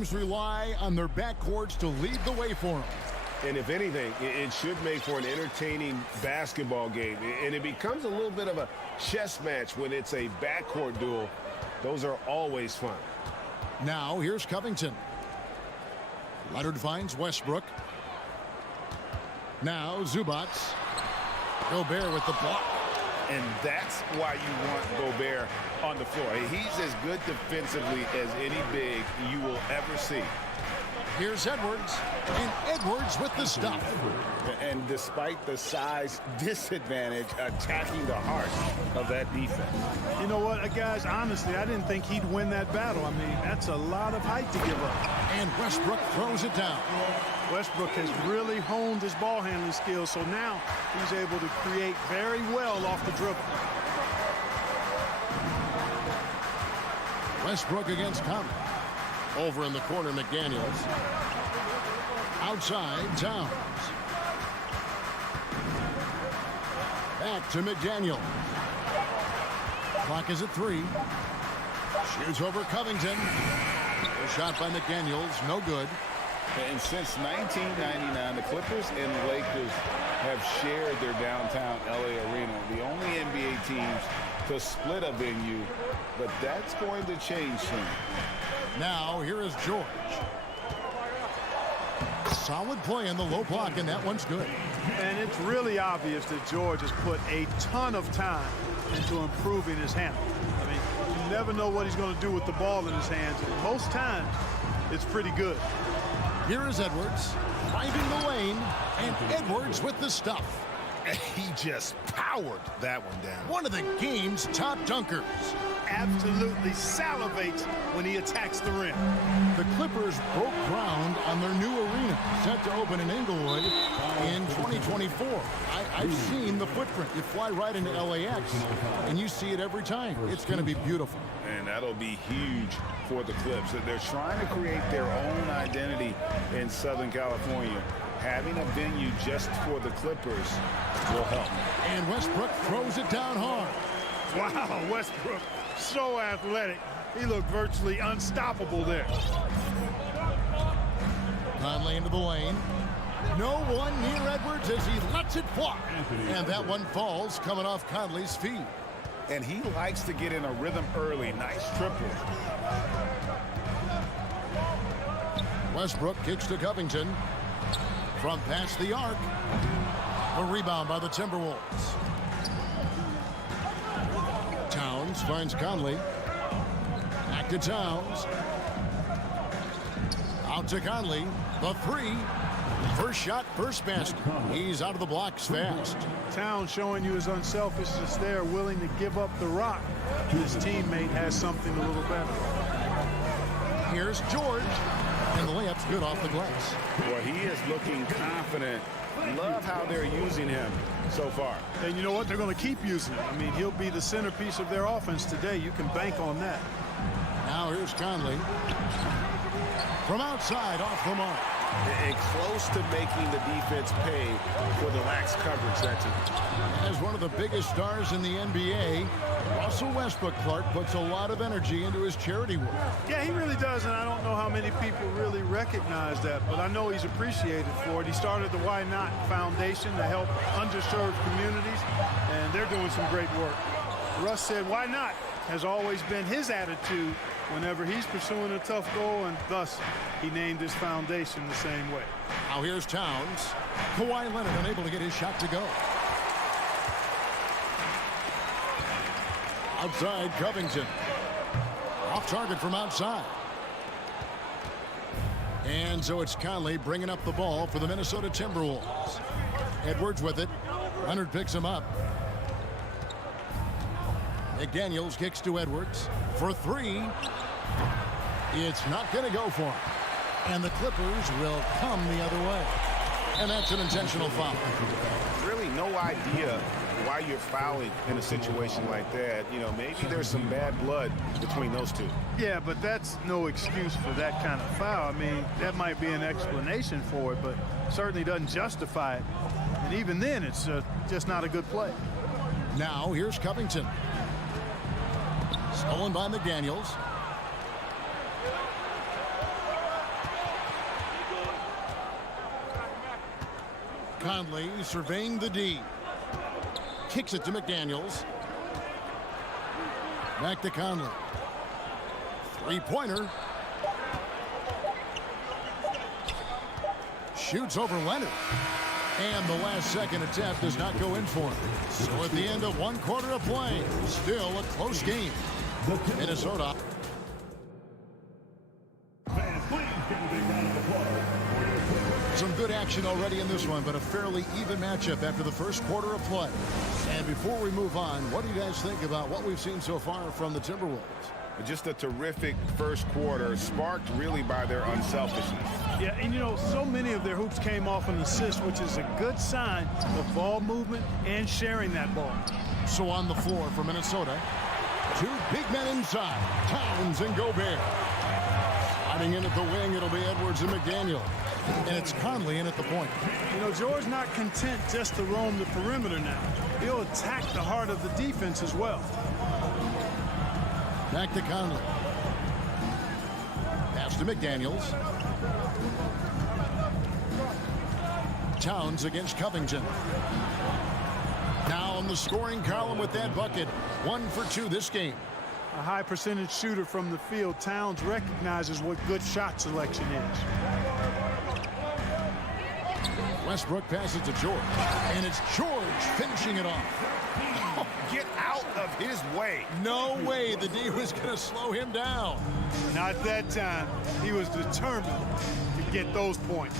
Teams rely on their backcourts to lead the way for them. And if anything, it should make for an entertaining basketball game. And it becomes a little bit of a chess match when it's a backcourt duel. Those are always fun. Now, here's Covington. Leonard finds Westbrook. Now, Zubac. Gobert with the block. And that's why you want Gobert on the floor. He's as good defensively as any big you will ever see. Here's Edwards, and Edwards with the stuff. And despite the size disadvantage, attacking the heart of that defense. You know what, guys, honestly, I didn't think he'd win that battle. I mean, that's a lot of height to give up. And Westbrook throws it down. Westbrook has really honed his ball handling skills, so now he's able to create very well off the dribble. Westbrook against Conley. Over in the corner, McDaniels. Outside, Towns. Back to McDaniels. Clock is at 3. Shoots over Covington. A shot by McDaniels, no good. And since 1999, the Clippers and Lakers have shared their downtown LA arena. The only NBA teams to split a venue, but that's going to change soon. Now, here is George. Solid play in the low block, and that one's good. And it's really obvious that George has put a ton of time into improving his handle. I mean, you never know what he's going to do with the ball in his hands, and most times, it's pretty good. Here is Edwards, driving the lane, and Edwards with the stuff. He just powered that one down. One of the game's top dunkers. Absolutely salivates when he attacks the rim. The Clippers broke ground on their new arena, set to open in Inglewood in 2024. I've seen the footprint. You fly right into LAX, and you see it every time. It's going to be beautiful. And that'll be huge for the Clips. They're trying to create their own identity in Southern California. Having a venue just for the Clippers will help. And Westbrook throws it down hard. Wow, Westbrook, so athletic. He looked virtually unstoppable there. Conley into the lane. No one near Edwards as he lets it fly. And that one falls coming off Conley's feet. And he likes to get in a rhythm early. Nice triple. Westbrook kicks to Covington. From past the arc. A rebound by the Timberwolves. Towns finds Conley. Back to Towns. Out to Conley. The 3. First shot, first basket. He's out of the blocks fast. Towns showing you his unselfishness there, willing to give up the rock. His teammate has something a little better. Here's George. And the layup's good off the glass. Well, he is looking confident. Love how they're using him so far. And you know what? They're going to keep using him. I mean, he'll be the centerpiece of their offense today. You can bank on that. Now here's Conley. From outside, off the mark. And close to making the defense pay for the lax coverage that time. As one of the biggest stars in the NBA, Russell Westbrook, Clark, puts a lot of energy into his charity work. Yeah, he really does, and I don't know how many people really recognize that, but I know he's appreciated for it. He started the Why Not Foundation to help underserved communities, and they're doing some great work. Russ said, why not? Has always been his attitude whenever he's pursuing a tough goal, and thus he named his foundation the same way. Now here's Towns. Kawhi Leonard unable to get his shot to go. Outside, Covington. Off target from outside. And so it's Conley bringing up the ball for the Minnesota Timberwolves. Edwards with it. Leonard picks him up. McDaniels kicks to Edwards for 3. It's not going to go for him. And the Clippers will come the other way. And that's an intentional foul. Really no idea why you're fouling in a situation like that. You know, maybe there's some bad blood between those two. Yeah, but that's no excuse for that kind of foul. I mean, that might be an explanation for it, but certainly doesn't justify it. And even then, it's just not a good play. Now here's Covington. Stolen by McDaniels. Conley surveying the D. Kicks it to McDaniels. Back to Conley. Three-pointer. Shoots over Leonard. And the last second attempt does not go in for him. So at the end of one quarter of play, still a close game. Minnesota. Some good action already in this one, but a fairly even matchup after the first quarter of play. And before we move on, what do you guys think about what we've seen so far from the Timberwolves? Just a terrific first quarter, sparked really by their unselfishness. Yeah, and you know, so many of their hoops came off an assist, which is a good sign of ball movement and sharing that ball. So on the floor for Minnesota, two big men inside, Towns and Gobert. Sliding in at the wing, it'll be Edwards and McDaniel. And it's Conley in at the point. You know, George not content just to roam the perimeter now. He'll attack the heart of the defense as well. Back to Conley. Pass to McDaniels. Towns against Covington. Now on the scoring column with that bucket. 1 for 2 this game. A high percentage shooter from the field. Towns recognizes what good shot selection is. Westbrook passes to George. And it's George finishing it off. Oh, get out of his way. No way the D was going to slow him down. Not that time. He was determined to get those points.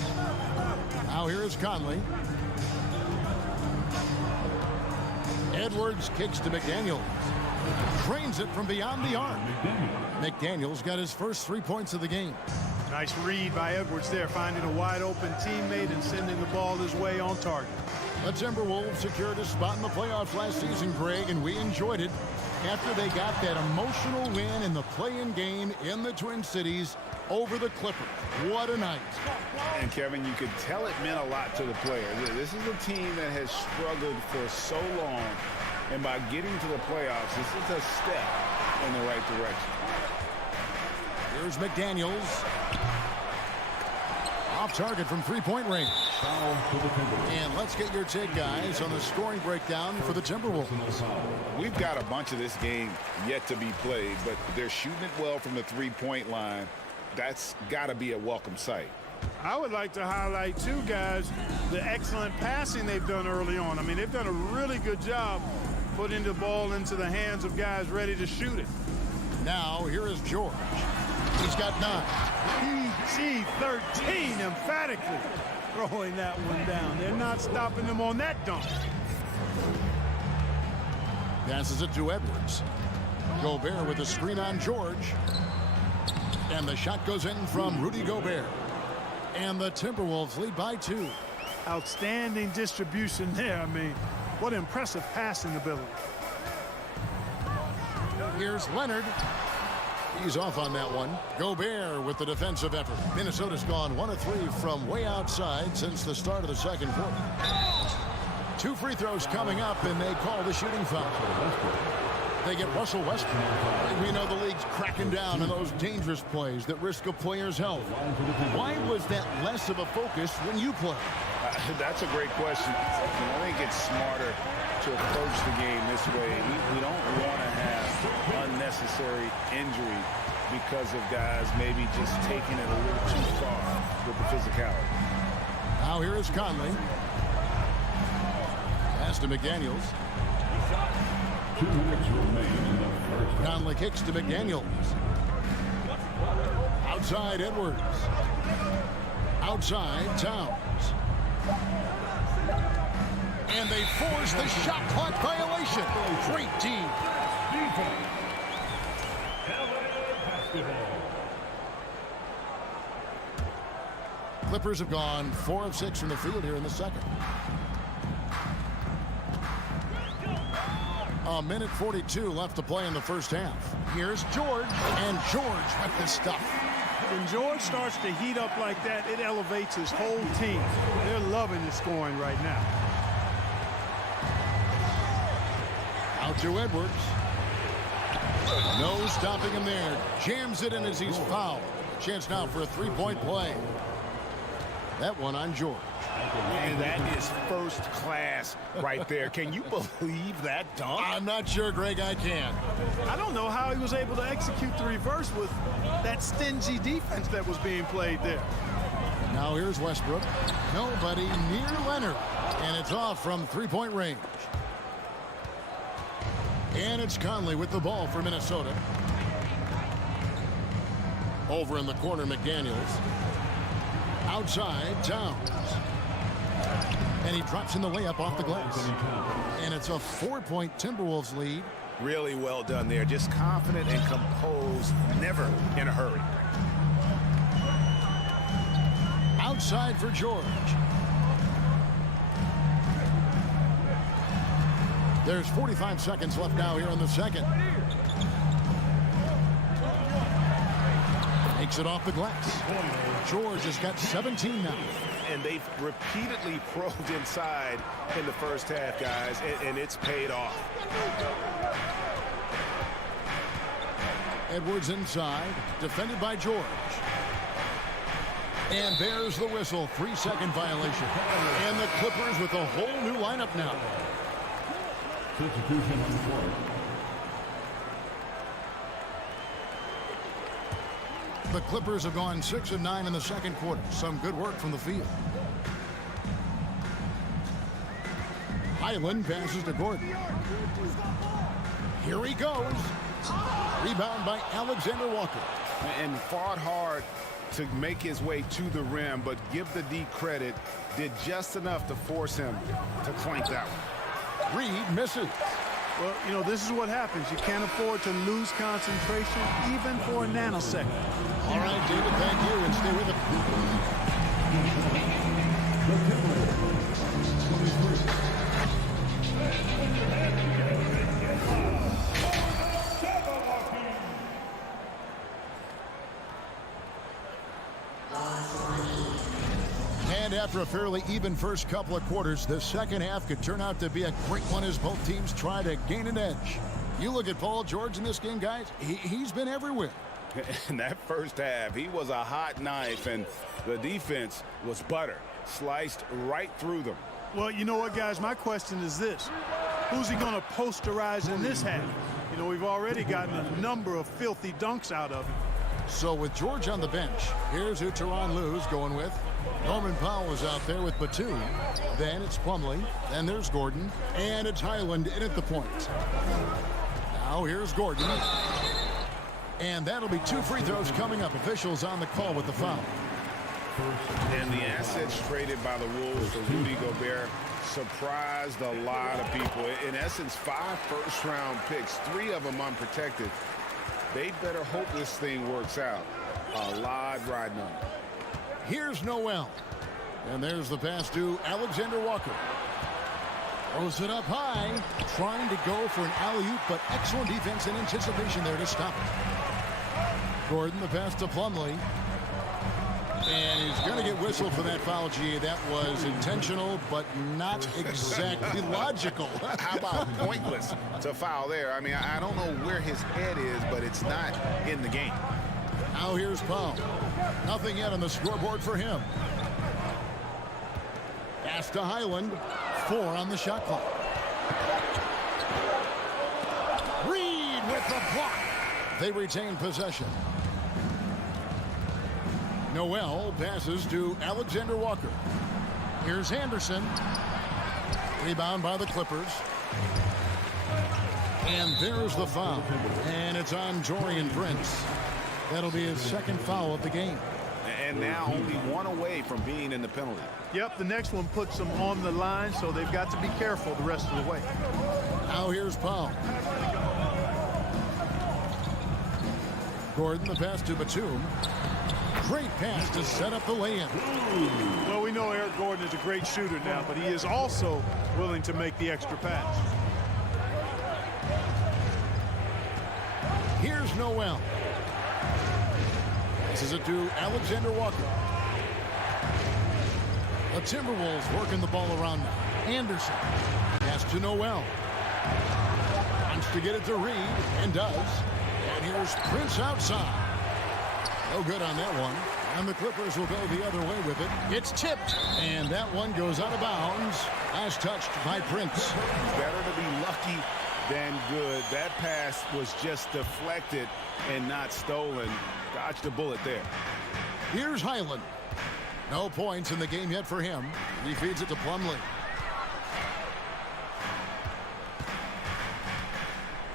Now here is Conley. Edwards kicks to McDaniels. Trains it from beyond the arc. McDaniels got his first 3 points of the game. Nice read by Edwards there, finding a wide open teammate and sending the ball his way on target. The Timberwolves secured a spot in the playoffs last season, Greg, and we enjoyed it after they got that emotional win in the play-in game in the Twin Cities over the Clippers. What a night. And Kevin, you could tell it meant a lot to the players. This is a team that has struggled for so long, and by getting to the playoffs, this is a step in the right direction. Here's McDaniels. Off target from three-point range. And let's get your take, guys, on the scoring breakdown for the Timberwolves. We've got a bunch of this game yet to be played, but they're shooting it well from the three-point line. That's got to be a welcome sight. I would like to highlight, too, guys, the excellent passing they've done early on. I mean, they've done a really good job putting the ball into the hands of guys ready to shoot it. Now, here is George. He's got 9. PG-13 emphatically throwing that one down. They're not stopping them on that dunk. Passes it to Edwards. Gobert with a screen on George. And the shot goes in from Rudy Gobert. And the Timberwolves lead by 2. Outstanding distribution there. I mean, what impressive passing ability. Here's Leonard. He's off on that one. Gobert with the defensive effort. Minnesota's gone 1 of 3 from way outside since the start of the second quarter. 2 free throws coming up, and they call the shooting foul. They get Russell Westbrook. We know the league's cracking down on those dangerous plays that risk a player's health. Why was that less of a focus when you play? That's a great question. I think it's smarter to approach the game this way. We don't want to have unnecessary injury because of guys maybe just taking it a little too far with the physicality. Now here is Conley. Pass to McDaniels. 2 minutes remain in the first. Conley kicks to McDaniels. Outside Edwards. Outside Towns. And they force the shot clock violation. Great team. Clippers have gone 4 of 6 from the field here in the second. A minute 42 left to play in the first half. Here's George, and George with the stuff. When George starts to heat up like that, it elevates his whole team. They're loving the scoring right now. Out to Edwards. No stopping him there. Jams it in as he's fouled. Chance now for a 3-point play. That one on George. And that is first class right there. Can you believe that dunk? I'm not sure, Greg, I can. I don't know how he was able to execute the reverse with that stingy defense that was being played there. Now here's Westbrook. Nobody near Leonard. And it's off from three-point range. And it's Conley with the ball for Minnesota. Over in the corner, McDaniels. Outside, Towns. And he drops in the layup off the glass. And it's a 4-point Timberwolves lead. Really well done there. Just confident and composed, never in a hurry. Outside for George. There's 45 seconds left now here in the second. Takes it off the glass. George has got 17 now. And they've repeatedly probed inside in the first half, guys, and it's paid off. Edwards inside, defended by George. And there's the whistle, 3-second violation. And the Clippers with a whole new lineup now. Substitution on the court. The Clippers have gone 6 of 9 in the second quarter. Some good work from the field. Highland passes to Gordon. Here he goes. Rebound by Alexander Walker. And fought hard to make his way to the rim, but give the D credit, did just enough to force him to clank that one. Reed misses. Well, you know, this is what happens. You can't afford to lose concentration even for a nanosecond. All right, David, thank you, and stay with And after a fairly even first couple of quarters, the second half could turn out to be a great one as both teams try to gain an edge. You look at Paul George in this game, guys, he's been everywhere. In that first half, he was a hot knife, and the defense was butter, sliced right through them. Well, you know what, guys? My question is this. Who's he going to posterize in this half? You know, we've already gotten a number of filthy dunks out of him. So with George on the bench, here's who Tyronn Lue's going with. Norman Powell is out there with Batum. Then it's Plumlee. Then there's Gordon. And it's Highland in at the point. Now here's Gordon. And that'll be 2 free throws coming up. Officials on the call with the foul. And the assets traded by the Wolves for Rudy Gobert surprised a lot of people. In essence, 5 first-round picks, 3 of them unprotected. They better hope this thing works out. A lot riding on it. Here's Noel. And there's the pass to Alexander Walker. Throws it up high. Trying to go for an alley-oop, but excellent defense and anticipation there to stop it. Gordon, the pass to Plumlee. And he's going to get whistled for that foul, G. That was intentional, but not exactly logical. How about pointless to foul there? I mean, I don't know where his head is, but it's not in the game. Now here's Powell. Nothing yet on the scoreboard for him. Pass to Highland. 4 on the shot clock. Reed with the block. They retain possession. Noel passes to Alexander Walker. Here's Anderson. Rebound by the Clippers. And there's the foul. And it's on Jorian Prince. That'll be his second foul of the game. And now only 1 away from being in the penalty. Yep, the next one puts them on the line, so they've got to be careful the rest of the way. Now here's Powell. Gordon, the pass to Batum. Great pass to set up the lay-in. Well, we know Eric Gordon is a great shooter now, but he is also willing to make the extra pass. Here's Noel. Passes it to Alexander Walker. The Timberwolves working the ball around now. Anderson. Pass to Noel. Wants to get it to Reed, and does. And here's Prince outside. No good on that one. And the Clippers will go the other way with it. It's tipped, and that one goes out of bounds. Last touched by Prince. Better to be lucky than good. That pass was just deflected and not stolen. Dodged a bullet there. Here's Highland. No points in the game yet for him. He feeds it to Plumlee.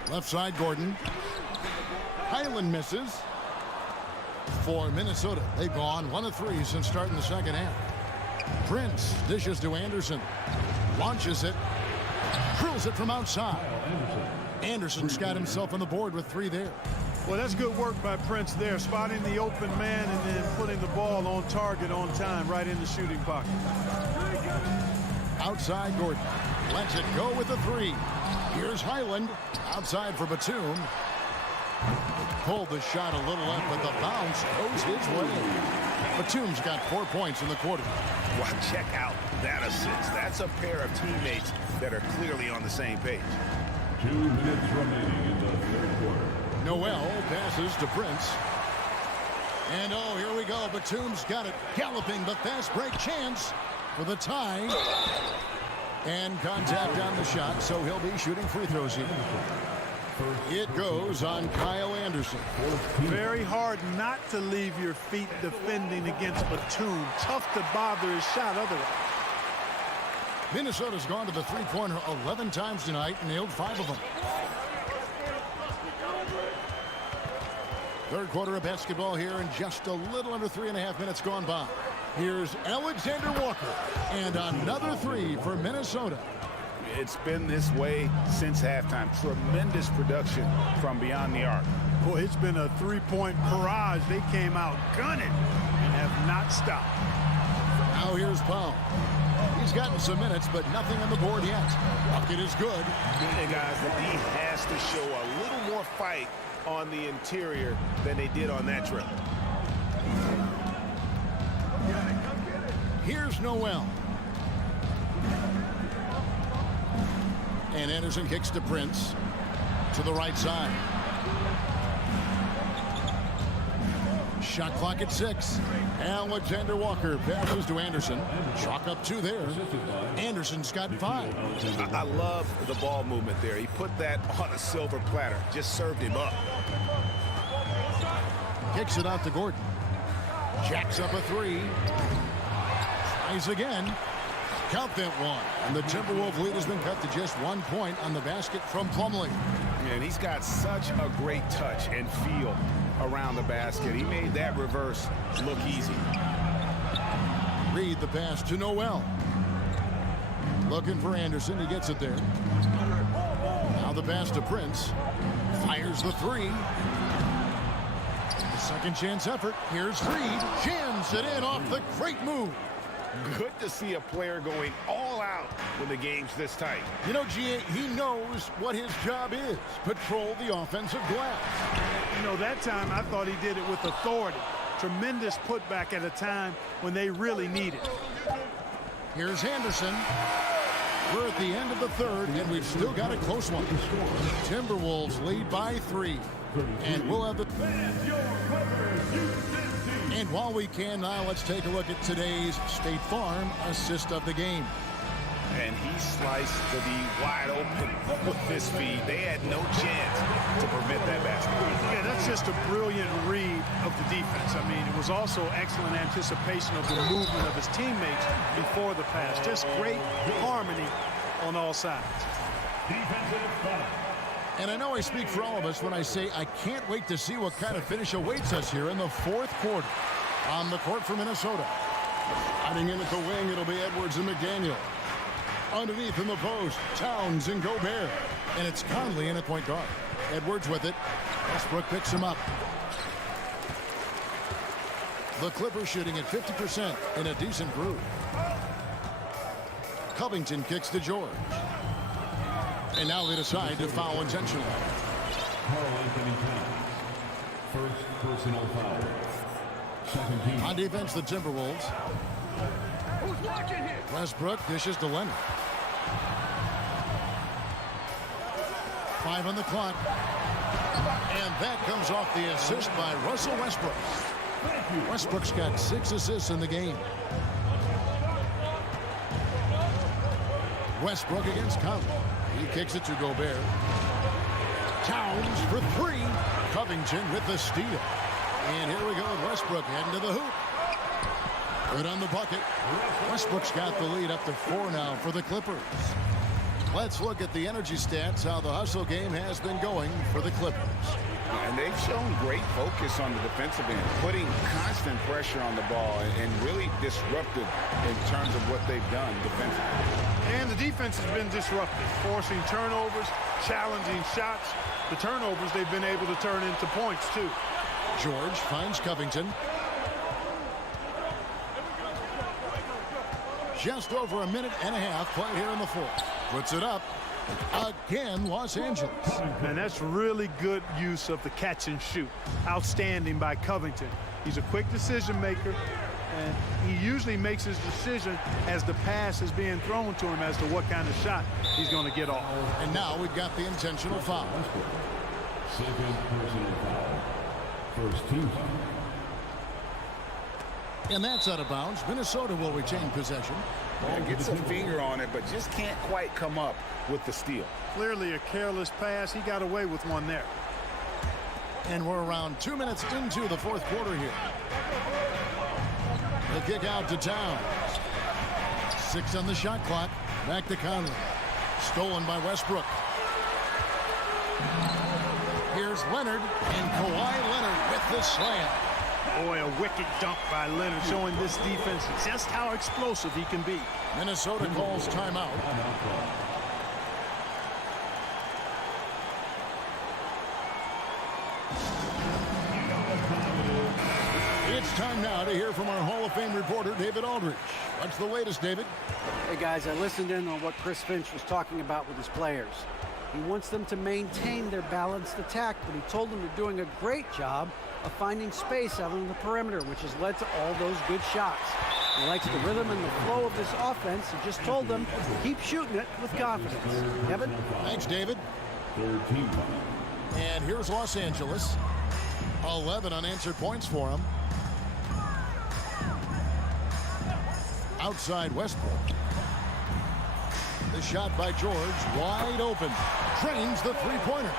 Left side, Gordon. Highland misses. For Minnesota, they've gone 1 of 3 since starting the second half. Prince dishes to Anderson. Launches it. Drills it from outside. Anderson's got himself on the board with 3 there. Well, that's good work by Prince there, spotting the open man and then putting the ball on target on time right in the shooting pocket. Outside, Gordon lets it go with the 3. Here's Highland. Outside for Batum. Pulled the shot a little up, but the bounce goes his way. Batum's got 4 points in the quarter. Well, check out that assist. That's a pair of teammates that are clearly on the same page. 2 minutes remaining in the third quarter. Noel passes to Prince. And oh, here we go. Batum's got it galloping, but fast break chance for the tie. And contact on the shot, so he'll be shooting free throws here. It goes on Kyle Anderson. Very hard not to leave your feet defending against Batum. Tough to bother his shot otherwise. Minnesota's gone to the three-pointer 11 times tonight and nailed 5 of them. Third quarter of basketball here, and just a little under 3.5 minutes gone by. Here's Alexander Walker, and another 3 for Minnesota. It's been this way since halftime. Tremendous production from beyond the arc. Boy, it's been a 3-point barrage. They came out gunning and have not stopped. Now here's Powell. He's gotten some minutes, but nothing on the board yet. Bucket is good. And guys, the D has to show a little more fight on the interior than they did on that trip. Here's Noel. And Anderson kicks to Prince. To the right side. Shot clock at 6. Alexander Walker passes to Anderson. Chalk up 2 there. Anderson's got 5. I love the ball movement there. He put that on a silver platter. Just served him up. Kicks it out to Gordon. Jacks up a 3. Tries again. Count that one. And the Timberwolves lead has been cut to just 1 point on the basket from Plumlee. And he's got such a great touch and feel around the basket. He made that reverse look easy. Reed the pass to Noel. Looking for Anderson. He gets it there. Now the pass to Prince. Fires the 3. The second chance effort. Here's Reed. Jams it in off the great move. Good to see a player going all out when the game's this tight. You know, G.A., he knows what his job is. Patrol the offensive glass. You know, that time I thought he did it with authority. Tremendous putback at a time when they really need it. Here's Anderson. We're at the end of the third, and we've still got a close one. Timberwolves lead by 3. And we'll have the... And while we can now, let's take a look at today's State Farm assist of the game. And he sliced the D wide open with his feet. They had no chance to prevent that basket. Yeah, that's just a brilliant read of the defense. I mean, it was also excellent anticipation of the movement of his teammates before the pass. Just great harmony on all sides. And I know I speak for all of us when I say I can't wait to see what kind of finish awaits us here in the fourth quarter. On the court for Minnesota. Heading in at the wing, it'll be Edwards and McDaniel. Underneath in the post, Towns and Gobert. And it's Conley in at point guard. Edwards with it. Westbrook picks him up. The Clippers shooting at 50% in a decent groove. Covington kicks to George. And now they decide to foul intentionally. Karl-Anthony Towns. First personal foul. Second team. On defense, the Timberwolves. Westbrook dishes to Leonard. 5 on the clock. And that comes off the assist by Russell Westbrook. Westbrook's got 6 assists in the game. Westbrook against Conley. He kicks it to Gobert. Towns for 3. Covington with the steal. And here we go with Westbrook heading to the hoop. Good on the bucket. Westbrook's got the lead up to 4 now for the Clippers. Let's look at the energy stats, how the hustle game has been going for the Clippers. And they've shown great focus on the defensive end, putting constant pressure on the ball and really disruptive in terms of what they've done defensively. And the defense has been disruptive, forcing turnovers, challenging shots. The turnovers they've been able to turn into points, too. George finds Covington. Just over a minute and a half played here in the fourth. Puts it up. Again, Los Angeles. And that's really good use of the catch and shoot. Outstanding by Covington. He's a quick decision maker, and he usually makes his decision as the pass is being thrown to him as to what kind of shot he's going to get off. And now we've got the intentional foul. Second personal foul. First team foul. And that's out of bounds. Minnesota will retain possession. Gets a finger on it, but just can't quite come up with the steal. Clearly a careless pass. He got away with one there. And we're around 2 minutes into the fourth quarter here. The kick out to Towns. 6 on the shot clock. Back to Conley. Stolen by Westbrook. Here's Leonard, and Kawhi Leonard with the slam. Boy, a wicked dunk by Leonard, showing this defense just how explosive he can be. Minnesota calls timeout. It's time now to hear from our Hall of Fame reporter, David Aldridge. What's the latest, David? Hey, guys, I listened in on what Chris Finch was talking about with his players. He wants them to maintain their balanced attack, but he told them they're doing a great job of finding space out on the perimeter, which has led to all those good shots. He likes the rhythm and the flow of this offense. He just told them, keep shooting it with confidence. Kevin? Thanks, David. Third team foul. And here's Los Angeles. 11 unanswered points for him. Outside Westbrook. The shot by George, wide open. Trains the three-pointer.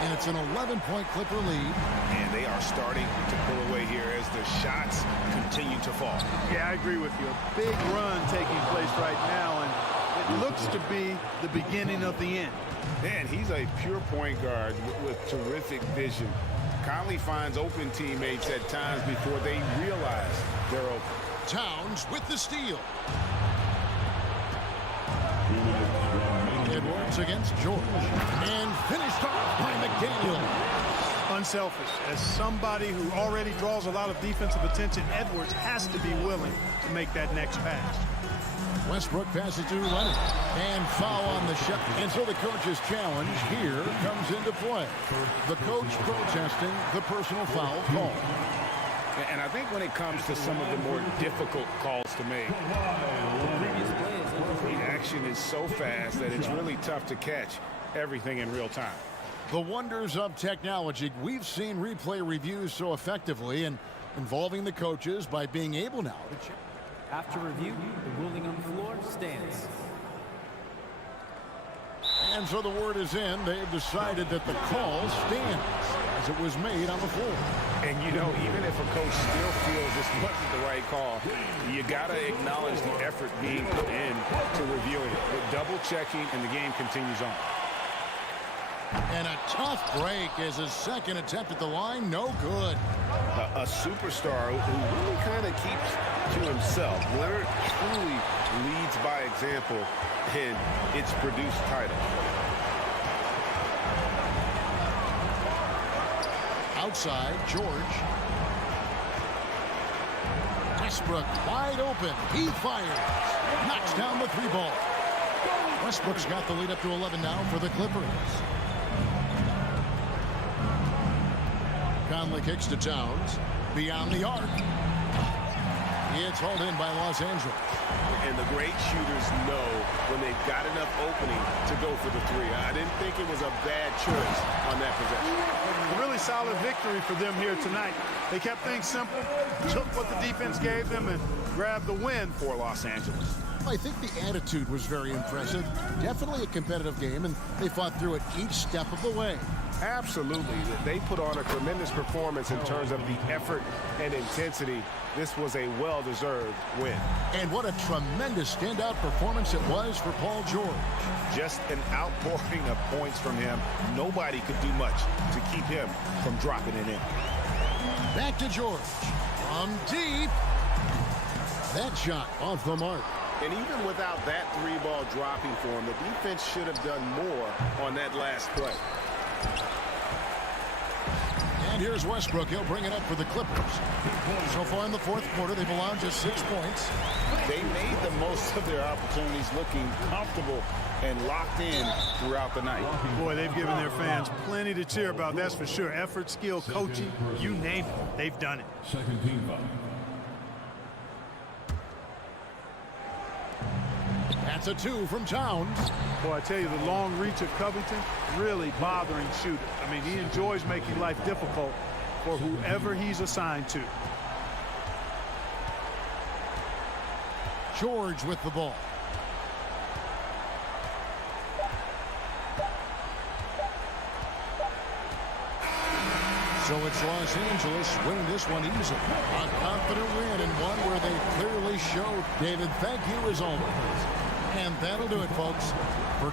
And it's an 11-point Clipper lead. And they are starting to pull away here as the shots continue to fall. Yeah, I agree with you. A big run taking place right now, and it looks to be the beginning of the end. Man, he's a pure point guard with terrific vision. Conley finds open teammates at times before they realize they're open. Towns with the steal. Edwards against George. And finished off by McDaniel. Unselfish. As somebody who already draws a lot of defensive attention, Edwards has to be willing to make that next pass. Westbrook passes to Leonard. And foul on the shot. And so the coach's challenge here comes into play. The coach protesting the personal foul call. And I think when it comes to some of the more difficult calls to make, the action is so fast that it's really tough to catch everything in real time. The wonders of technology. We've seen replay reviews so effectively and involving the coaches by being able now to check. After review, the ruling on the floor stands. And so the word is in. They've decided that the call stands as it was made on the floor. And, you know, even if a coach still feels this wasn't the right call, you got to acknowledge the effort being put in to reviewing it. With double checking, and the game continues on. And a tough break as his second attempt at the line. No good. A superstar who really kind of keeps to himself. Leonard truly leads by example, and it's produced title. Outside, George. Westbrook wide open. He fires. Knocks down the three ball. Westbrook's got the lead up to 11 now for the Clippers. Conley kicks to Towns. Beyond the arc. It's hauled in by Los Angeles. And the great shooters know when they've got enough opening to go for the three. I didn't think it was a bad choice on that possession. A really solid victory for them here tonight. They kept things simple, took what the defense gave them, and grabbed the win for Los Angeles. I think the attitude was very impressive. Definitely a competitive game, and they fought through it each step of the way. Absolutely. They put on a tremendous performance in terms of the effort and intensity. This was a well-deserved win. And what a tremendous standout performance it was for Paul George. Just an outpouring of points from him. Nobody could do much to keep him from dropping it in. Back to George. From deep. That shot off the mark. And even without that three-ball dropping for him, the defense should have done more on that last play. And here's Westbrook. He'll bring it up for the Clippers. So far in the fourth quarter, they've allowed just 6 points. They made the most of their opportunities, looking comfortable and locked in throughout the night. Boy, they've given their fans plenty to cheer about, that's for sure. Effort, skill, coaching, you name it, they've done it. Second team foul. That's a 2 from Towns. Boy, I tell you, the long reach of Covington, really bothering shooters. I mean, he enjoys making life difficult for whoever he's assigned to. George with the ball. So it's Los Angeles winning this one easily. A confident win and one where they clearly showed. David, thank you as always. And that'll do it, folks. For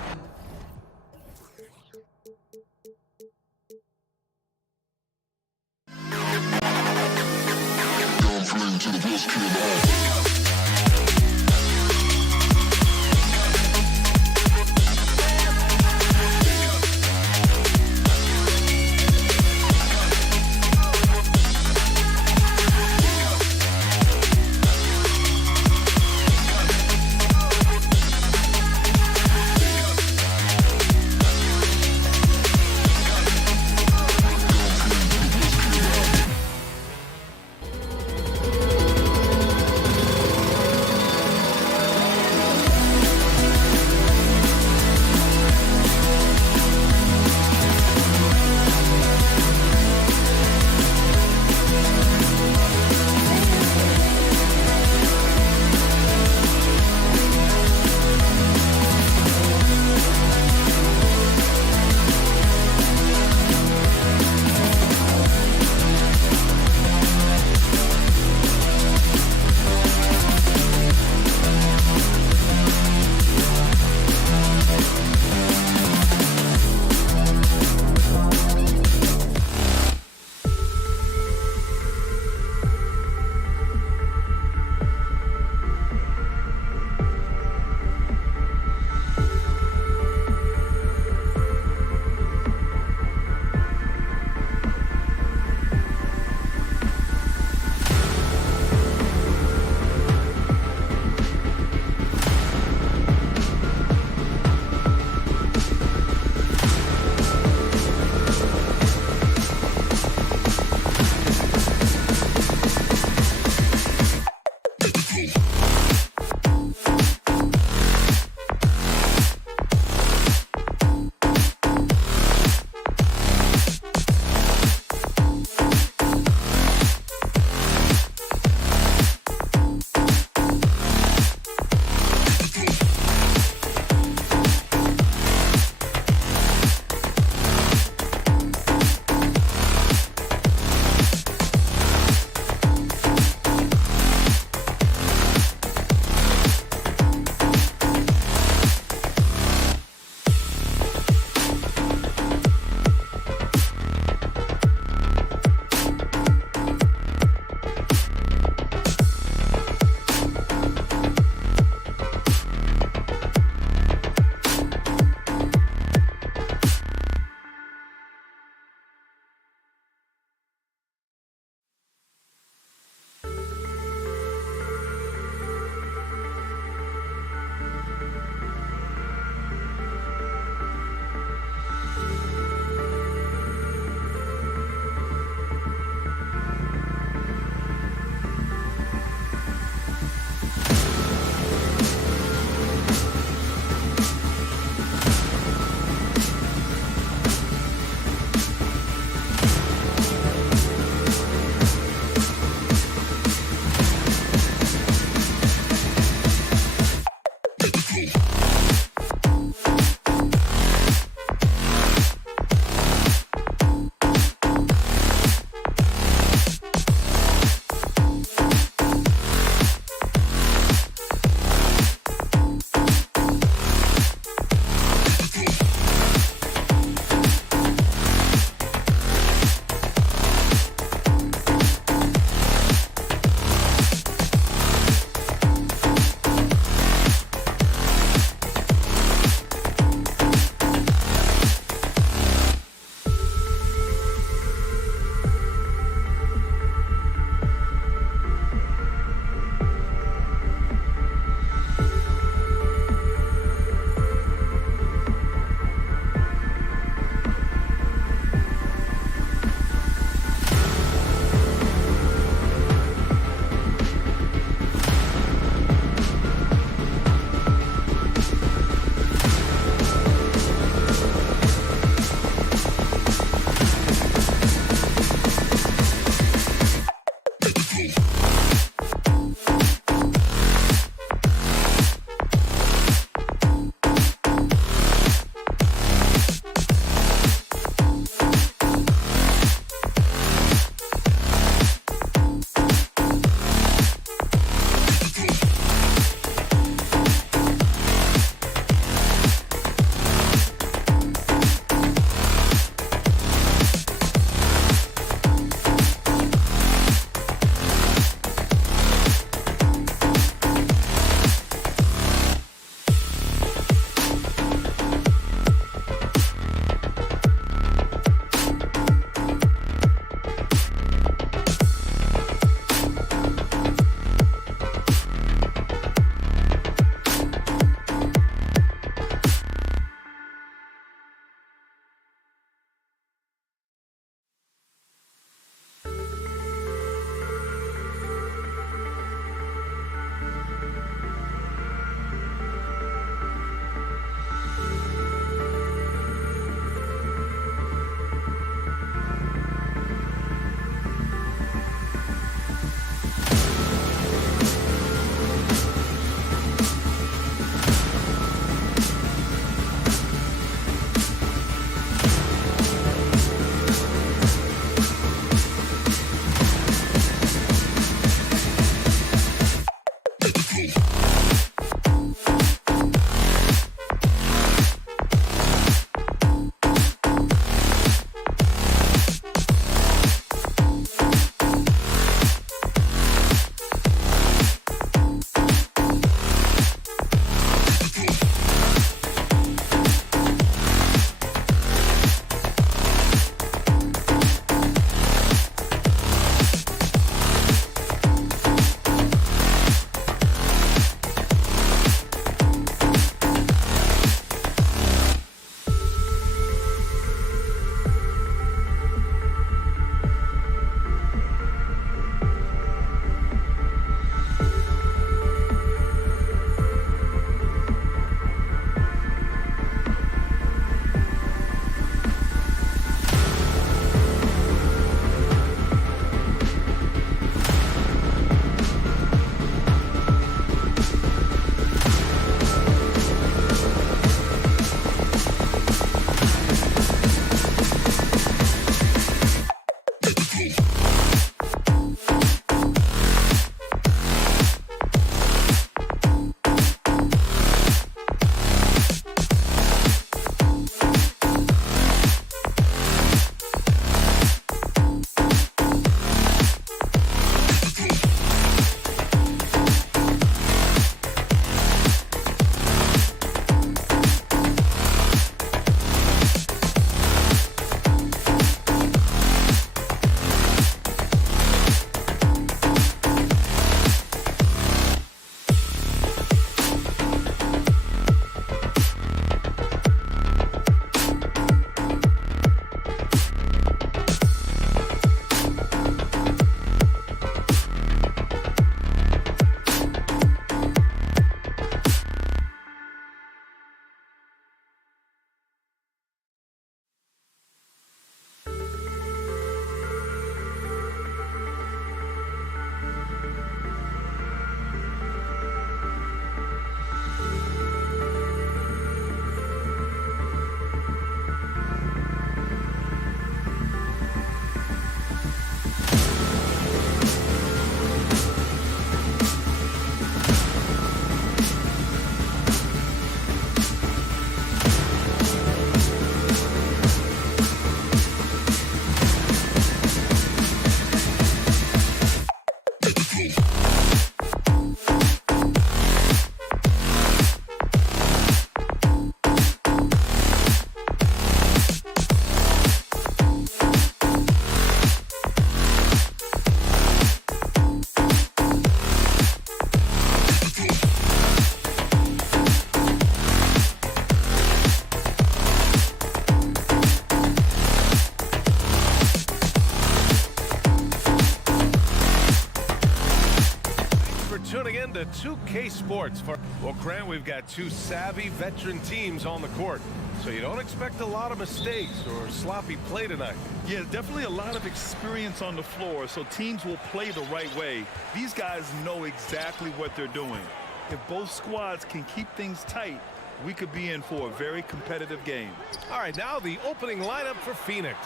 tuning in to 2K Sports. Well, Grant, we've got two savvy veteran teams on the court, so you don't expect a lot of mistakes or sloppy play tonight. Yeah, definitely a lot of experience on the floor, so teams will play the right way. These guys know exactly what they're doing. If both squads can keep things tight, we could be in for a very competitive game. All right, now the opening lineup for Phoenix.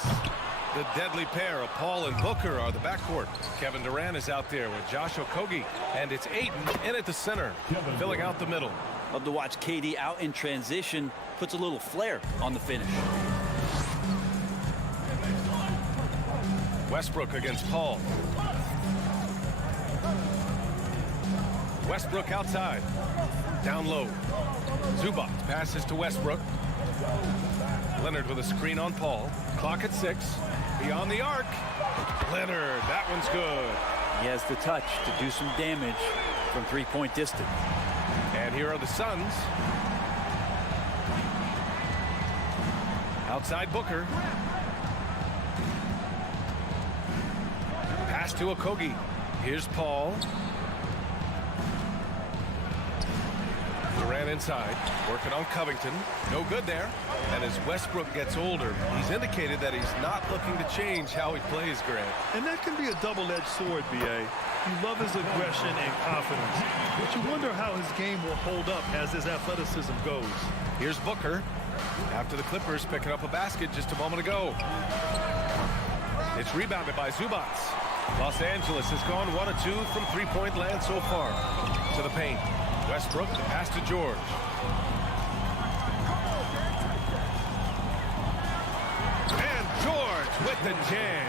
The deadly pair of Paul and Booker are the backcourt. Kevin Durant is out there with Josh Okogie, and it's Ayton in at the center, filling out the middle. Love to watch KD out in transition. Puts a little flair on the finish. Westbrook against Paul. Westbrook outside. Down low. Zubac passes to Westbrook. Leonard with a screen on Paul. Clock at 6. Beyond the arc. Leonard, that one's good. He has the touch to do some damage from three-point distance. And here are the Suns. Outside Booker. Pass to Okogie. Here's Paul. Durant inside, working on Covington. No good there. And as Westbrook gets older, he's indicated that he's not looking to change how he plays, Grant. And that can be a double-edged sword, B.A. You love his aggression and confidence, but you wonder how his game will hold up as his athleticism goes. Here's Booker after the Clippers picking up a basket just a moment ago. It's rebounded by Zubac. Los Angeles has gone 1 of 2 from three-point land so far. To the paint. Westbrook, the pass to George. And George with the jam.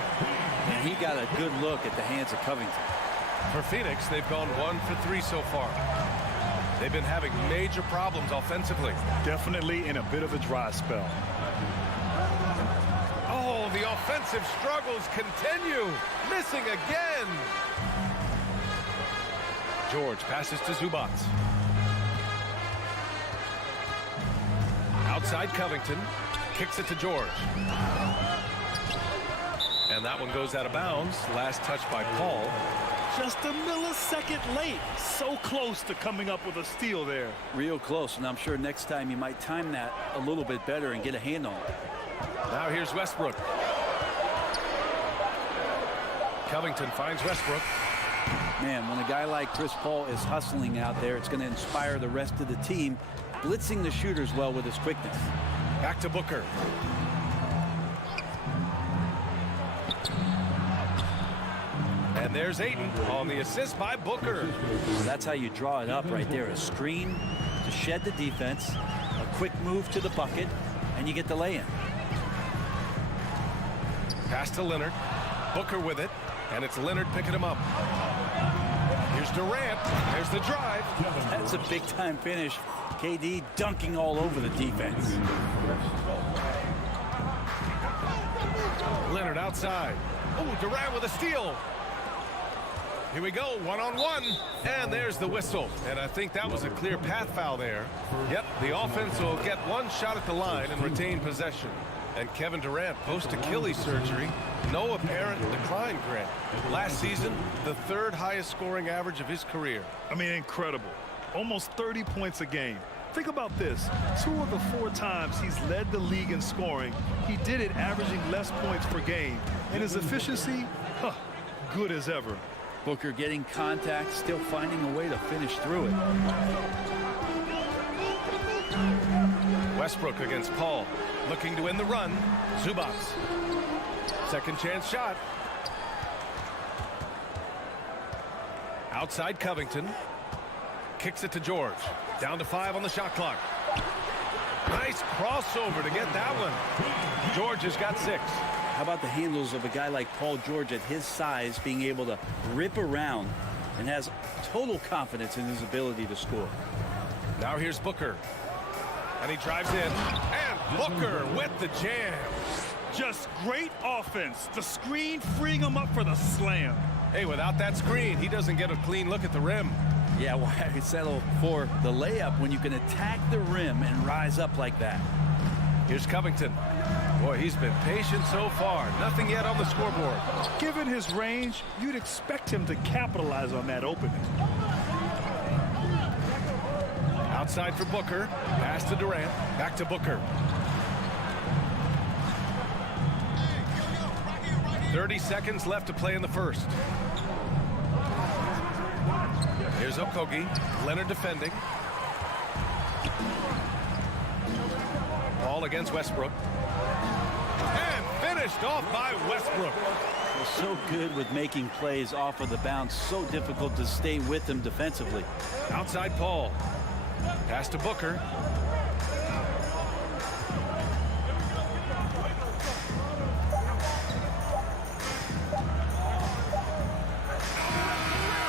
And he got a good look at the hands of Covington. For Phoenix, they've gone 1 for 3 so far. They've been having major problems offensively. Definitely in a bit of a dry spell. Oh, the offensive struggles continue. Missing again. George passes to Zubac. Outside Covington. Kicks it to George. And that one goes out of bounds. Last touch by Paul. Just a millisecond late. So close to coming up with a steal there. Real close, and I'm sure next time you might time that a little bit better and get a hand on it. Now here's Westbrook. Covington finds Westbrook. Man, when a guy like Chris Paul is hustling out there, it's going to inspire the rest of the team, blitzing the shooters well with his quickness. Back to Booker. And there's Ayton on the assist by Booker. That's how you draw it up right there. A screen to shed the defense, a quick move to the bucket, and you get the lay-in. Pass to Leonard. Booker with it, and it's Leonard picking him up. Here's Durant. There's the drive. That's a big-time finish. KD dunking all over the defense. Leonard outside. Oh, Durant with a steal. Here we go, one-on-one, and there's the whistle. And I think that was a clear path foul there. Yep, the offense will get one shot at the line and retain possession. And Kevin Durant, post-Achilles surgery, no apparent decline, Grant. Last season, the 3rd highest scoring average of his career. I mean, incredible. Almost 30 points a game. Think about this. 2 of the 4 times he's led the league in scoring, he did it averaging less points per game. And his efficiency, good as ever. Booker getting contact, still finding a way to finish through it. Westbrook against Paul, looking to win the run. Zubac. Second chance shot. Outside Covington. Kicks it to George. Down to 5 on the shot clock. Nice crossover to get that one. George has got 6. How about the handles of a guy like Paul George at his size being able to rip around and has total confidence in his ability to score. Now here's Booker. And he drives in. And Booker with the jam. Just great offense. The screen freeing him up for the slam. Hey, without that screen, he doesn't get a clean look at the rim. Yeah, why settle for the layup when you can attack the rim and rise up like that? Here's Covington. Boy, he's been patient so far. Nothing yet on the scoreboard. Given his range, you'd expect him to capitalize on that opening. Outside for Booker. Pass to Durant. Back to Booker. 30 seconds left to play in the first. Here's Okogie. Leonard defending. Ball against Westbrook. And finished off by Westbrook. They're so good with making plays off of the bounce. So difficult to stay with them defensively. Outside Paul. Pass to Booker.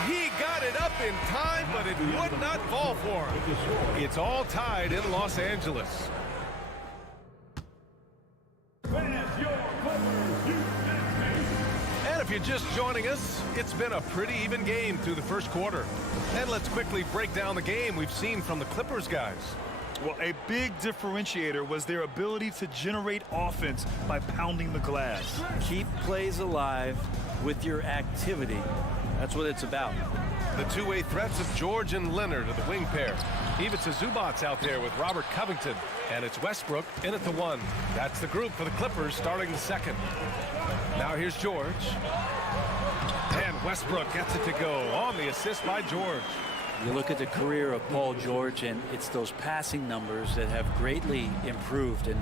He got it up in time, but it would not fall for him. It's all tied in Los Angeles. And if you're just joining us, it's been a pretty even game through the first quarter. And let's quickly break down the game we've seen from the Clippers guys. Well, a big differentiator was their ability to generate offense by pounding the glass. Keep plays alive with your activity. That's what it's about. The two-way threats of George and Leonard are the wing pair. Ivica Zubac's out there with Robert Covington. And it's Westbrook in at the one. That's the group for the Clippers starting the second. Now here's George. And Westbrook gets it to go on the assist by George. You look at the career of Paul George, and it's those passing numbers that have greatly improved, and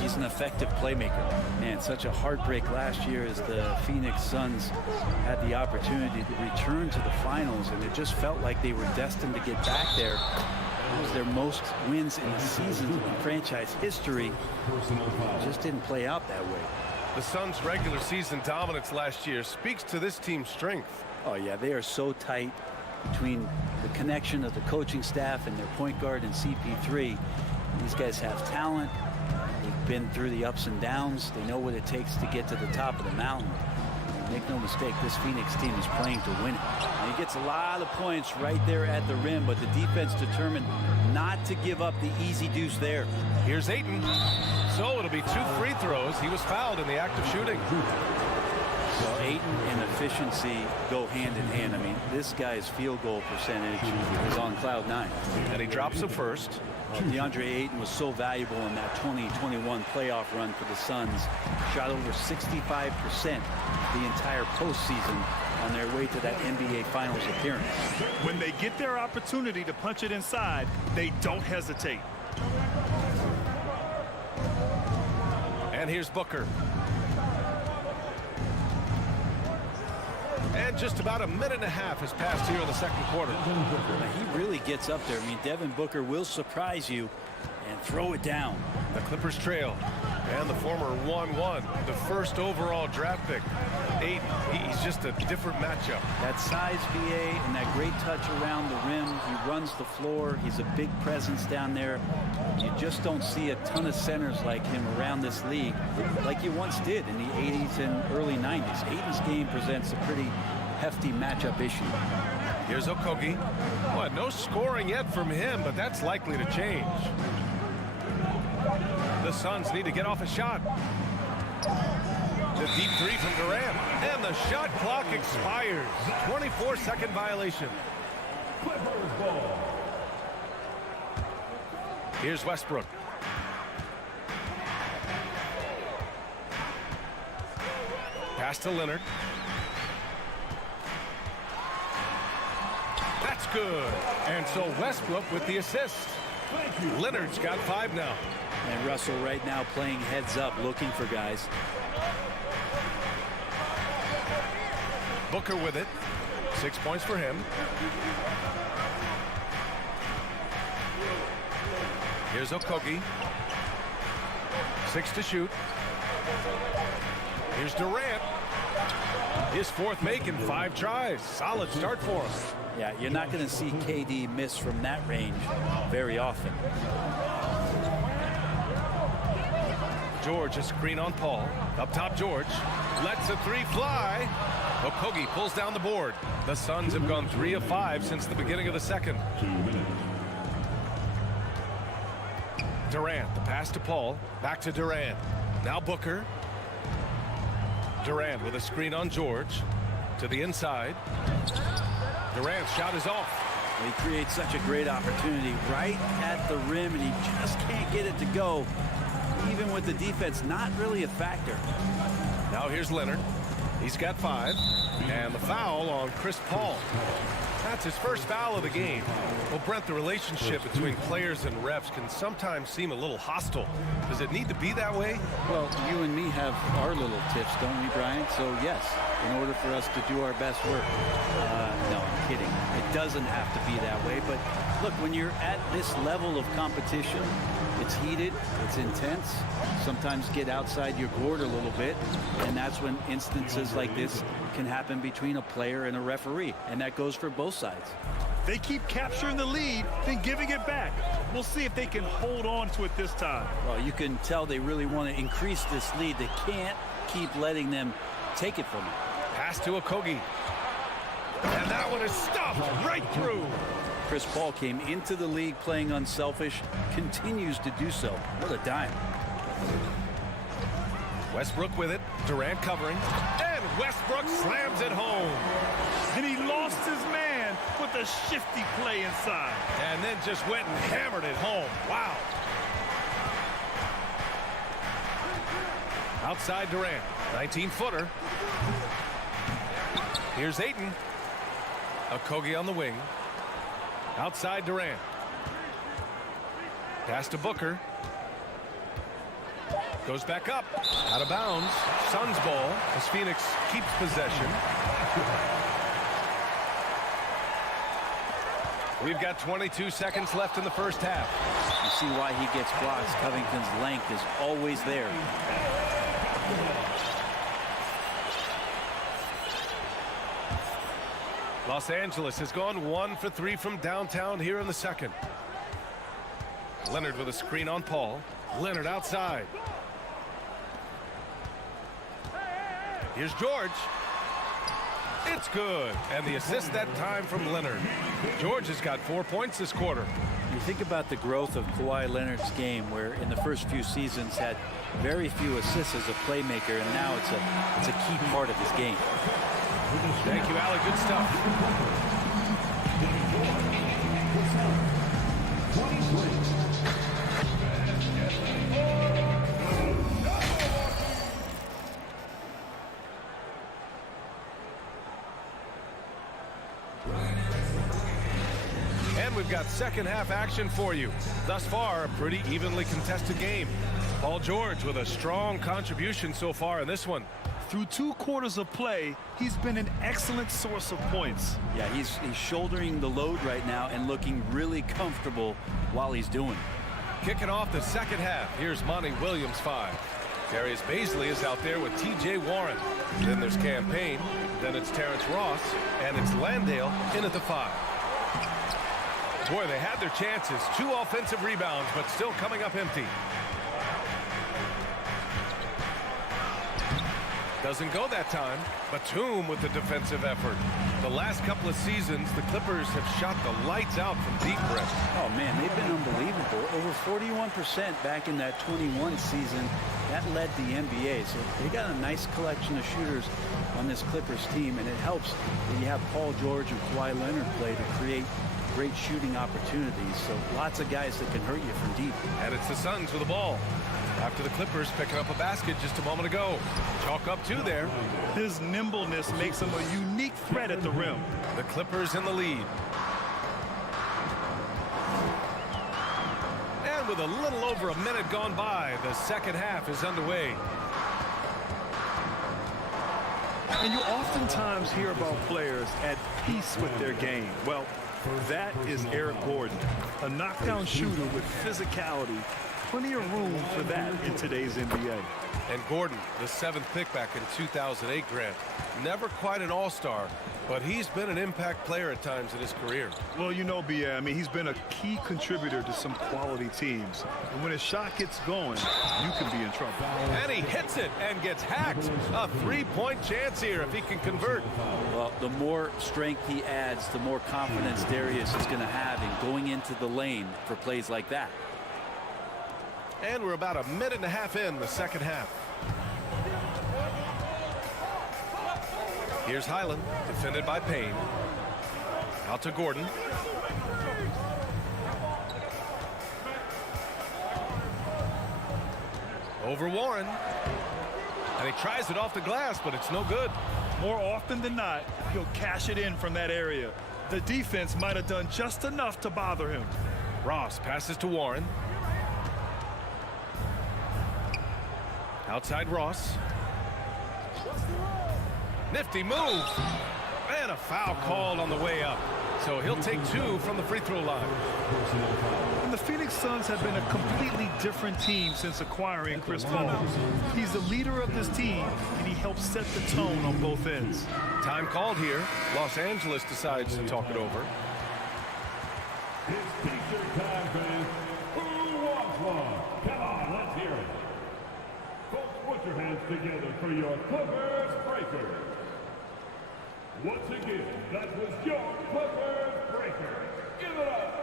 he's an effective playmaker. Man, such a heartbreak last year as the Phoenix Suns had the opportunity to return to the finals, and it just felt like they were destined to get back there. It was their most wins in a season in franchise history. It just didn't play out that way. The Suns' regular season dominance last year speaks to this team's strength. Oh, yeah, they are so tight between the connection of the coaching staff and their point guard and CP3. These guys have talent. They've been through the ups and downs. They know what it takes to get to the top of the mountain. Make no mistake, this Phoenix team is playing to win it. And he gets a lot of points right there at the rim, but the defense determined not to give up the easy deuce there. Here's Ayton. So it'll be 2 free throws. He was fouled in the act of shooting. Well, Ayton and efficiency go hand in hand. I mean, this guy's field goal percentage is on cloud 9. And he drops the first. DeAndre Ayton was so valuable in that 2021 playoff run for the Suns. Shot over 65% the entire postseason on their way to that NBA Finals appearance. When they get their opportunity to punch it inside, they don't hesitate. And here's Booker. And just about a minute and a half has passed here in the second quarter. Now, he really gets up there. I mean, Devin Booker will surprise you and throw it down. The Clippers trail. And the former 1-1, the first overall draft pick. Ayton, he's just a different matchup. That size VA and that great touch around the rim. He runs the floor. He's a big presence down there. You just don't see a ton of centers like him around this league like you once did in the 80s and early 90s. Ayton's game presents a pretty hefty matchup issue. Here's Okogie. Well, no scoring yet from him, but that's likely to change. The Suns need to get off a shot. The deep three from Durant. And the shot clock expires. 24-second violation. Here's Westbrook. Pass to Leonard. That's good. And so Westbrook with the assist. Leonard's got 5 now. And Russell right now playing heads up, looking for guys. Booker with it. 6 points for him. Here's Okogie. 6 to shoot. Here's Durant. His 4th make in 5 tries. Solid start for him. Yeah, you're not going to see KD miss from that range very often. George, a screen on Paul. Up top, George. Lets a 3 fly. Okogie pulls down the board. The Suns have gone 3 of 5 since the beginning of the second. Durant, the pass to Paul. Back to Durant. Now Booker. Durant with a screen on George. To the inside. Durant's shot is off. He creates such a great opportunity right at the rim, and he just can't get it to go, even with the defense not really a factor. Now here's Leonard. He's got 5. And the foul on Chris Paul. That's his first foul of the game. Well, Brent, the relationship between players and refs can sometimes seem a little hostile. Does it need to be that way? Well, you and me have our little tips, don't we, Brian? So, yes, in order for us to do our best work. No, I'm kidding. It doesn't have to be that way. But, look, when you're at this level of competition, it's heated, it's intense, sometimes get outside your board a little bit, and that's when instances like this can happen between a player and a referee, and that goes for both sides. They keep capturing the lead, then giving it back. We'll see if they can hold on to it this time. Well, you can tell they really want to increase this lead. They can't keep letting them take it from them. Pass to Okogie. And that one is stopped right through. Chris Paul came into the league playing unselfish, continues to do so. What a dime. Westbrook with it, Durant covering, and Westbrook slams it home. And he lost his man with a shifty play inside. And then just went and hammered it home. Wow. Outside Durant, 19-footer. Here's Ayton. Okogie on the wing. Outside Durant. Pass to Booker. Goes back up. Out of bounds. Suns ball as Phoenix keeps possession. We've got 22 seconds left in the first half. You see why he gets blocks. Covington's length is always there. Los Angeles has gone 1 for 3 from downtown here in the second. Leonard with a screen on Paul. Leonard outside. Here's George. It's good. And the assist that time from Leonard. George has got 4 points this quarter. You think about the growth of Kawhi Leonard's game, where in the first few seasons had very few assists as a playmaker, and now it's a key part of his game. Thank you, Alec. Good stuff. And we've got second half action for you. Thus far, a pretty evenly contested game. Paul George with a strong contribution so far in this one. Through 2 quarters of play, he's been an excellent source of points. Yeah, he's shouldering the load right now and looking really comfortable while he's doing it. Kicking off the second half, here's Monty Williams 5. Darius Baisley is out there with T.J. Warren. Then there's Campaign, then it's Terrence Ross, and it's Landale in at the 5. Boy, they had their chances. 2 offensive rebounds, but still coming up empty. Doesn't go that time. Batum with the defensive effort. The last couple of seasons, the Clippers have shot the lights out from deep breath. Oh, man, they've been unbelievable. Over 41% back in that 21 season. That led the NBA. So they got a nice collection of shooters on this Clippers team, and it helps that you have Paul George and Kawhi Leonard play to create great shooting opportunities. So lots of guys that can hurt you from deep. And it's the Suns with the ball. After the Clippers picking up a basket just a moment ago. Chalk up 2 there. His nimbleness makes him a unique threat at the rim. The Clippers in the lead. And with a little over a minute gone by, the second half is underway. And you oftentimes hear about players at peace with their game. Well, that is Eric Gordon, a knockdown shooter with physicality. Plenty of room for that in today's NBA. And Gordon, the 7th pick back in 2008, Grant. Never quite an all-star, but he's been an impact player at times in his career. Well, you know, B.A., I mean, he's been a key contributor to some quality teams. And when his shot gets going, you can be in trouble. And he hits it and gets hacked. A 3-point chance here if he can convert. Well, the more strength he adds, the more confidence Darius is going to have in going into the lane for plays like that. And we're about a minute and a half in the second half. Here's Highland, defended by Payne. Out to Gordon. Over Warren. And he tries it off the glass, but it's no good. More often than not, he'll cash it in from that area. The defense might have done just enough to bother him. Ross passes to Warren. Outside Ross. Nifty move. And a foul called on the way up. So he'll take 2 from the free throw line. And the Phoenix Suns have been a completely different team since acquiring Chris Paul. He's the leader of this team, and he helps set the tone on both ends. Time called here. Los Angeles decides to talk it over. It's T-shirt time, fans. Who wants one? Come on, let's hear it. Folks, put your hands together for your Clippers Breaker. Once again, that was your Clippers Breaker. Give it up.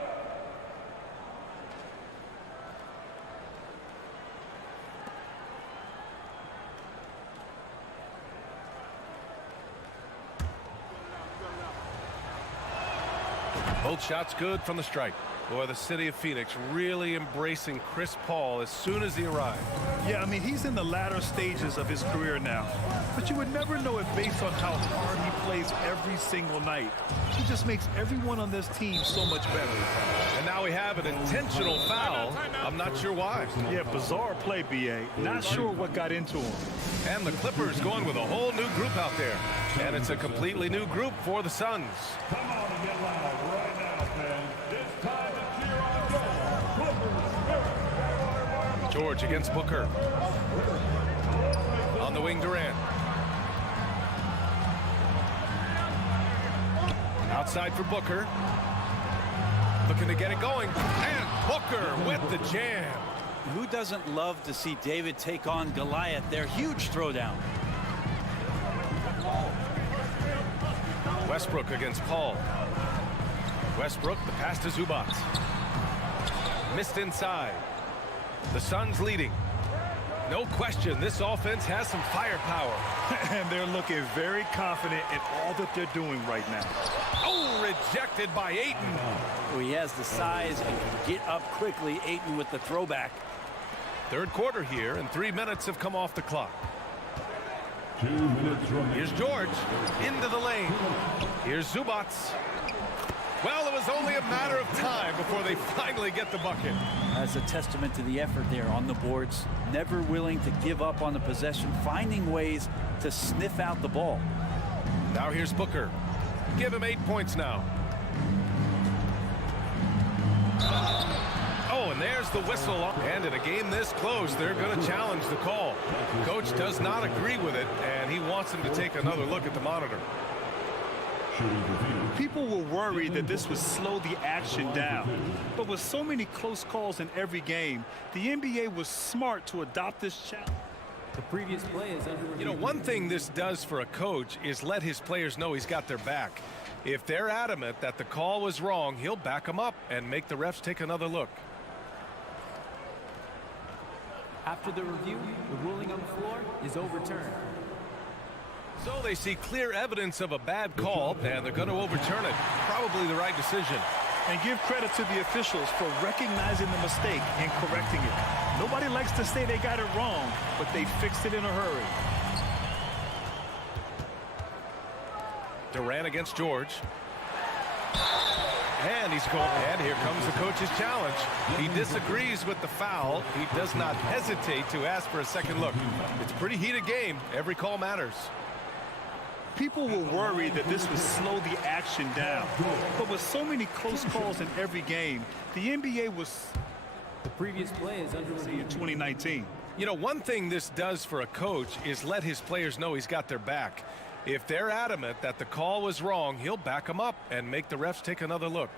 Both shots good from the stripe. Boy, the city of Phoenix really embracing Chris Paul as soon as he arrived. Yeah, I mean, he's in the latter stages of his career now. But you would never know it based on how hard he plays every single night. He just makes everyone on this team so much better. And now we have an intentional foul. I'm not sure why. Yeah, bizarre play, B.A. Not sure what got into him. And the Clippers going with a whole new group out there. And it's a completely new group for the Suns. Come on and get loud right now, fans. It's time to cheer on goal. Clippers. George against Booker. On the wing, Durant. Outside for Booker. Looking to get it going. And Booker with the jam. Who doesn't love to see David take on Goliath? Their huge throwdown. Westbrook against Paul. Westbrook, the pass to Zubac. Missed inside. The Suns leading. No question, this offense has some firepower. And they're looking very confident in all that they're doing right now. Oh, rejected by Ayton. Oh, he has the size and can get up quickly. Ayton with the throwback. Third quarter here, and 3 minutes have come off the clock. 2 minutes remaining. Here's George into the lane. Here's Zubac. Well, it was only a matter of time before they finally get the bucket. That's a testament to the effort there on the boards. Never willing to give up on the possession, finding ways to sniff out the ball. Now here's Booker. Give him 8 points now. Oh, and there's the whistle. And in a game this close, they're going to challenge the call. Coach does not agree with it, and he wants him to take another look at the monitor. People were worried that this would slow the action down. But with so many close calls in every game, the NBA was smart to adopt this challenge. The previous play is under review. You know, one thing this does for a coach is let his players know he's got their back. If they're adamant that the call was wrong, he'll back them up and make the refs take another look. After the review, the ruling on the floor is overturned. So they see clear evidence of a bad call, and they're going to overturn it. Probably the right decision. And give credit to the officials for recognizing the mistake and correcting it. Nobody likes to say they got it wrong, but they fixed it in a hurry. Durant against George. And he's going. And here comes the coach's challenge. He disagrees with the foul. He does not hesitate to ask for a second look. It's a pretty heated game. Every call matters. People were worried that this would slow the action down. But with so many close calls in every game, the NBA was The previous play is under review. in 2019. You know, one thing this does for a coach is let his players know he's got their back. If they're adamant that the call was wrong, he'll back them up and make the refs take another look.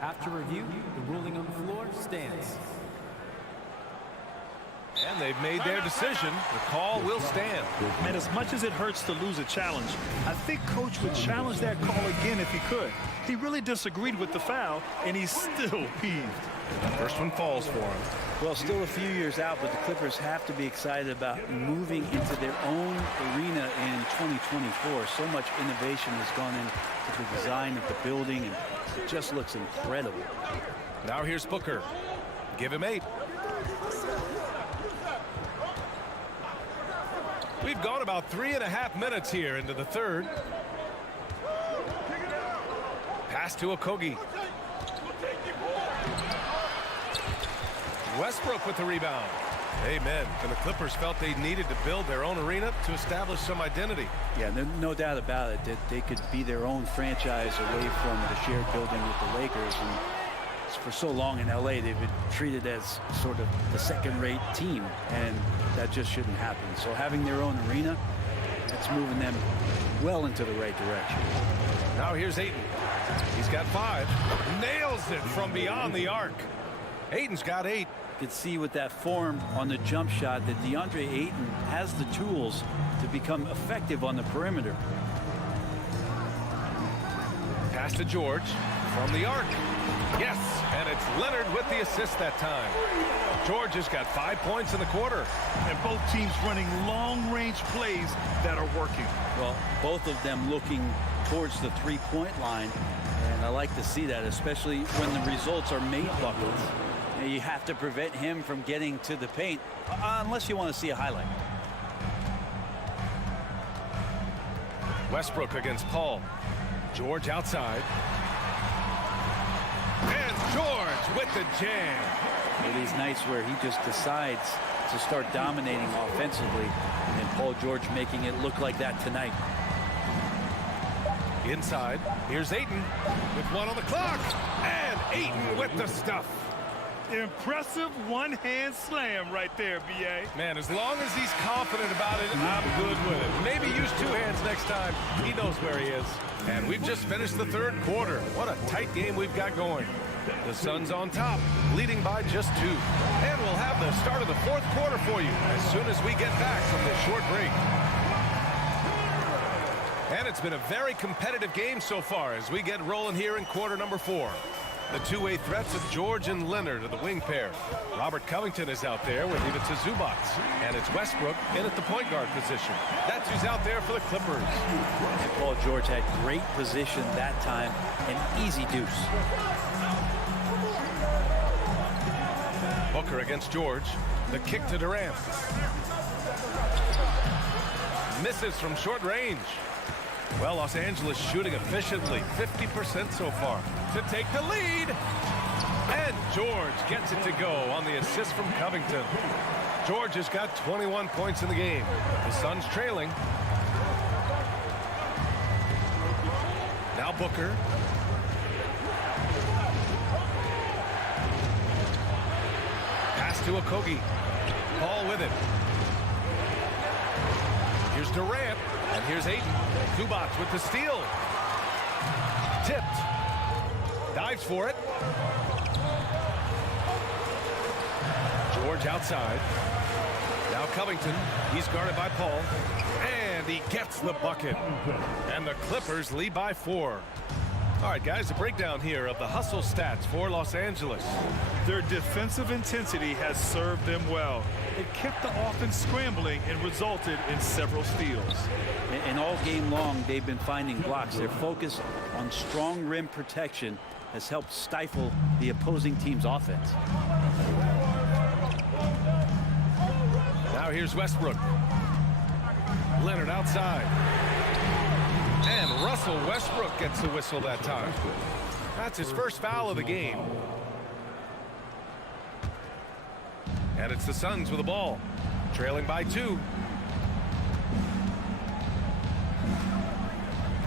After review, the ruling on the floor stands. And they've made their decision. The call will stand. And as much as it hurts to lose a challenge, I think Coach would challenge that call again if he could. He really disagreed with the foul, and he's still peeved. First one falls for him. Well, still a few years out, but the Clippers have to be excited about moving into their own arena in 2024. So much innovation has gone into the design of the building, and it just looks incredible. Now here's Booker. Give him 8. we've gone about 3.5 minutes here into the third. Pass to Okogie. Westbrook with the rebound. Amen. And the Clippers felt they needed to build their own arena to establish some identity. Yeah, no doubt about it that they could be their own franchise away from the shared building with the Lakers. And for so long in LA, they've been treated as sort of the second-rate team, and that just shouldn't happen. So having their own arena, that's moving them well into the right direction. Now here's Ayton. He's got 5. Nails it from beyond the arc. Ayton's got 8. You can see with that form on the jump shot that DeAndre Ayton has the tools to become effective on the perimeter. Pass to George from the arc. Yes, and it's Leonard with the assist that time. George has got 5 points in the quarter. And both teams running long-range plays that are working. Well, both of them looking towards the three-point line, and I like to see that, especially when the results are made buckets. You have to prevent him from getting to the paint, unless you want to see a highlight. Westbrook against Paul. George outside. And George with the jam. These nights where he just decides to start dominating offensively, and Paul George making it look like that tonight. Inside, here's Ayton with 1 on the clock. And Ayton with the stuff. Impressive one-hand slam right there, B.A. Man, as long as he's confident about it, I'm good with it. Maybe use 2 hands next time. He knows where he is. And we've just finished the third quarter. What a tight game we've got going. The Suns on top, leading by just 2. And we'll have the start of the fourth quarter for you as soon as we get back from this short break. And it's been a very competitive game so far as we get rolling here in quarter number 4. The two-way threats of George and Leonard are the wing pair. Robert Covington is out there with Ivica Zubac. And it's Westbrook in at the point guard position. That's who's out there for the Clippers. And Paul George had great position that time, an easy deuce. Booker against George. The kick to Durant. Misses from short range. Well, Los Angeles shooting efficiently, 50% so far, to take the lead. And George gets it to go on the assist from Covington. George has got 21 points in the game. The Suns trailing. Now Booker. Pass to Okogie. Ball with it. Here's Durant. And here's Ayton. Zubac with the steal. Tipped. Dives for it. George outside. Now Covington. He's guarded by Paul. And he gets the bucket. And the Clippers lead by 4. All right, guys, a breakdown here of the hustle stats for Los Angeles. Their defensive intensity has served them well. It kept the offense scrambling and resulted in several steals. And all game long, they've been finding blocks. Their focus on strong rim protection has helped stifle the opposing team's offense. Now here's Westbrook. Leonard outside. And Russell Westbrook gets the whistle that time. That's his first foul of the game. And it's the Suns with the ball, trailing by 2.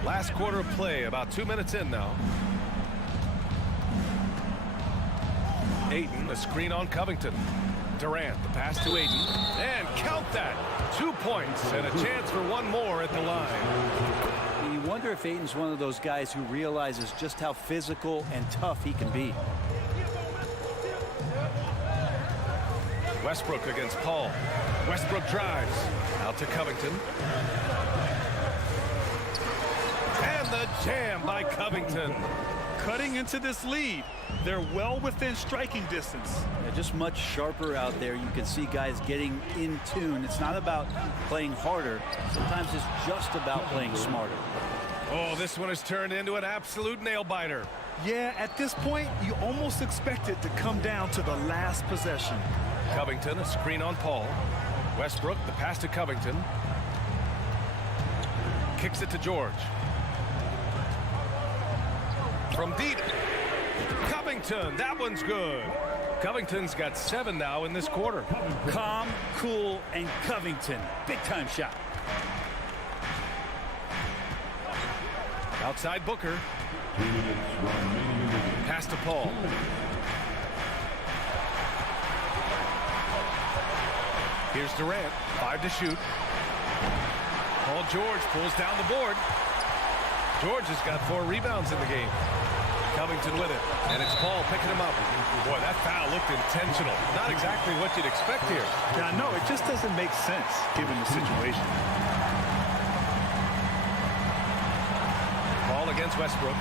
Last quarter of play, about 2 minutes in now. Ayton, a screen on Covington. Durant, the pass to Ayton. And count that. 2 points and a chance for one more at the line. You wonder if Ayton's one of those guys who realizes just how physical and tough he can be. Westbrook against Paul. Westbrook drives. Out to Covington. And the jam by Covington. Cutting into this lead. They're well within striking distance. They're just much sharper out there. You can see guys getting in tune. It's not about playing harder. Sometimes it's just about playing smarter. Oh, this one has turned into an absolute nail-biter. Yeah, at this point, you almost expect it to come down to the last possession. Covington, a screen on Paul. Westbrook, the pass to Covington. Kicks it to George. From deep. Covington, that one's good. Covington's got 7 now in this quarter. Calm, cool, and Covington. Big-time shot. Outside Booker. Pass to Paul. Here's Durant. 5 to shoot. Paul George pulls down the board. George has got 4 rebounds in the game. Covington with it. And it's Paul picking him up. Boy, that foul looked intentional. Not exactly what you'd expect here. Yeah, no, it just doesn't make sense given the situation. Ball against Westbrook.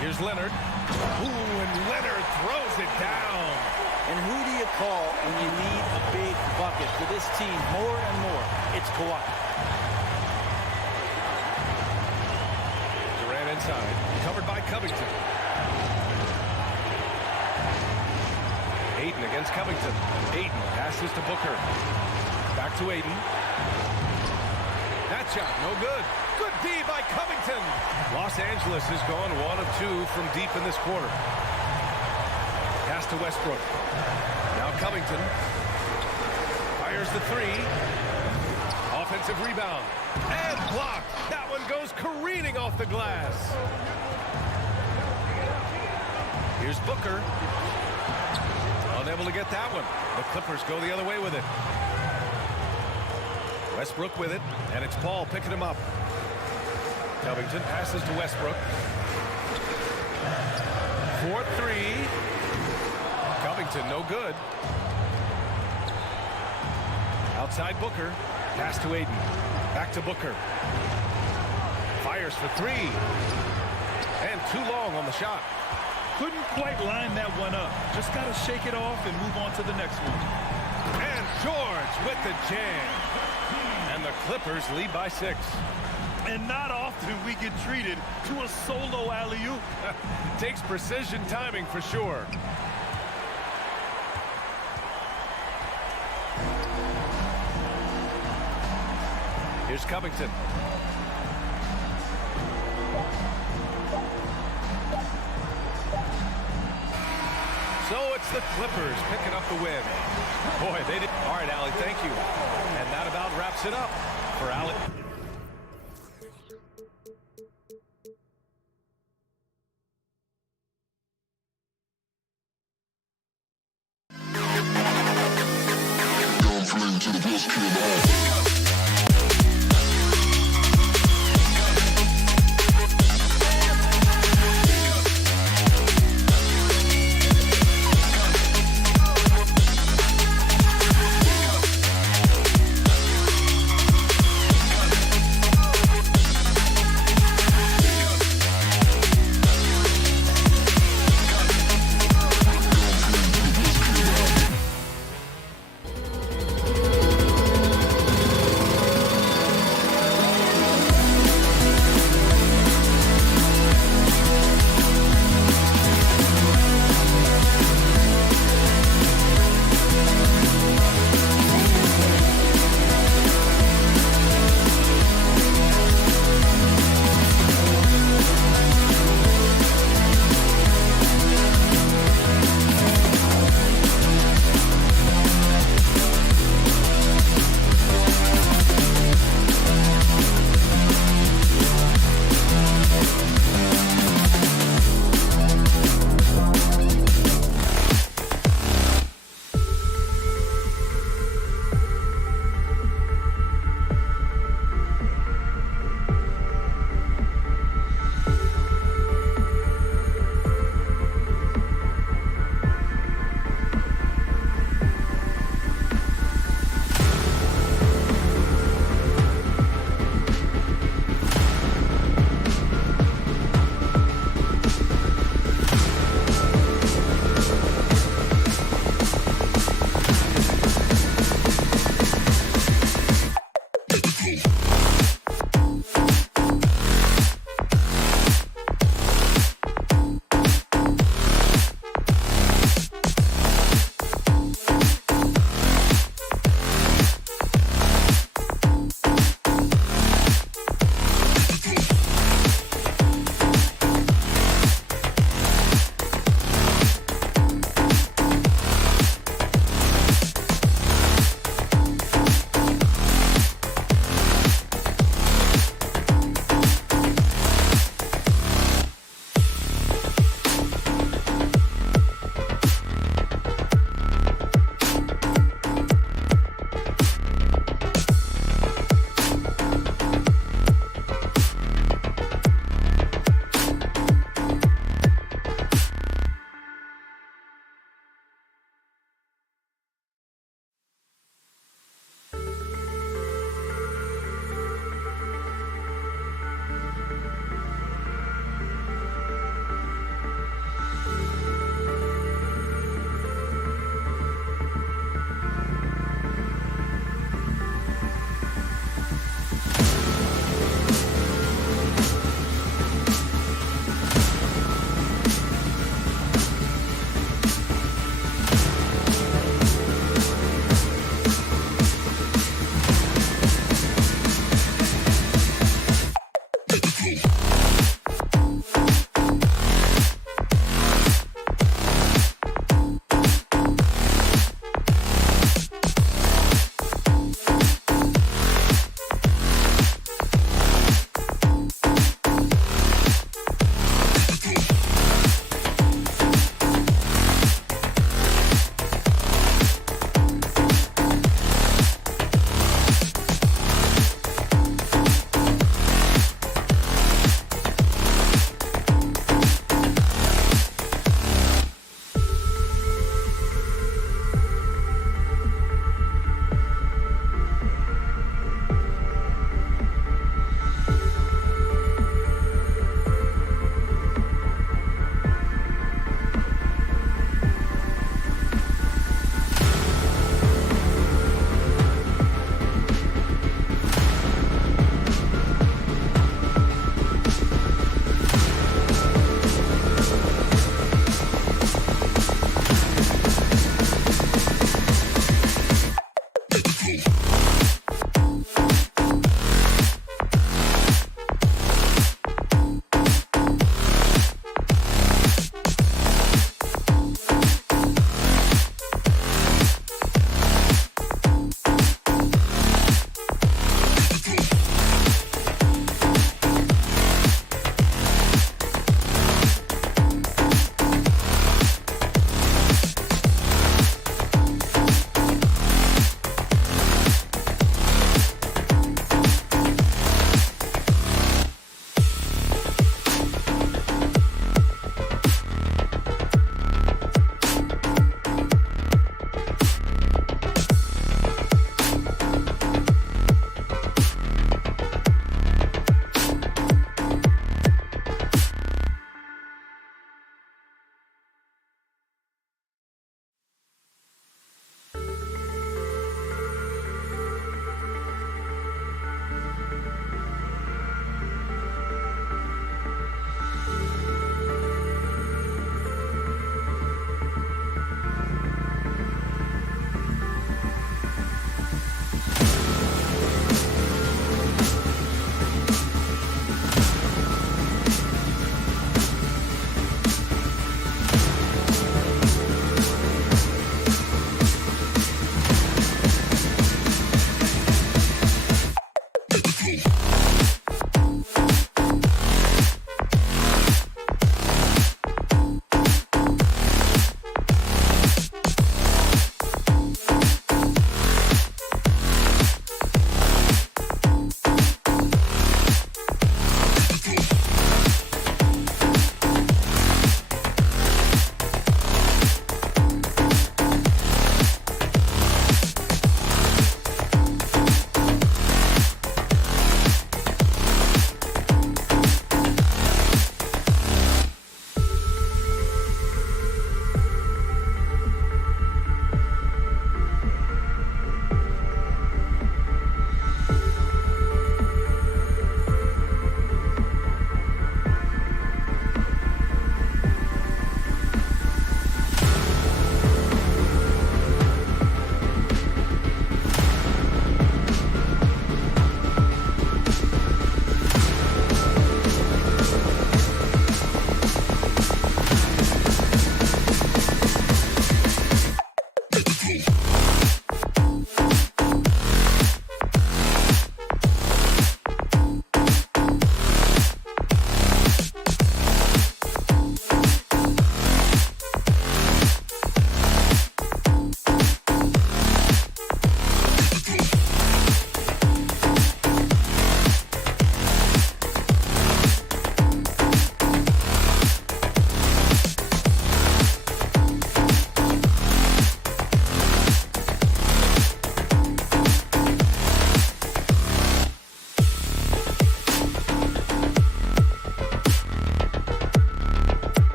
Here's Leonard. Ooh, and Leonard throws it down. And who do you call when you need a big bucket for this team more and more? It's Kawhi. Durant inside. Covered by Covington. Ayton against Covington. Ayton passes to Booker. Back to Ayton. That shot, no good. Good D by Covington. Los Angeles has gone 1 of 2 from deep in this quarter. Pass to Westbrook. Now Covington. Fires the 3. Offensive rebound. And blocked. That one goes careening off the glass. Here's Booker. Unable to get that one. The Clippers go the other way with it. Westbrook with it, and it's Paul picking him up. Covington passes to Westbrook. 4-3. Covington, no good. Outside Booker. Pass to Ayton. Back to Booker. Fires for 3. And too long on the shot. Couldn't quite line that one up. Just got to shake it off and move on to the next one. And George with the jam. And the Clippers lead by 6. And not often we get treated to a solo alley-oop. Takes precision timing for sure. Here's Covington. So it's the Clippers picking up the win. Boy, they did. All right, Allie, thank you. And that about wraps it up for Allie.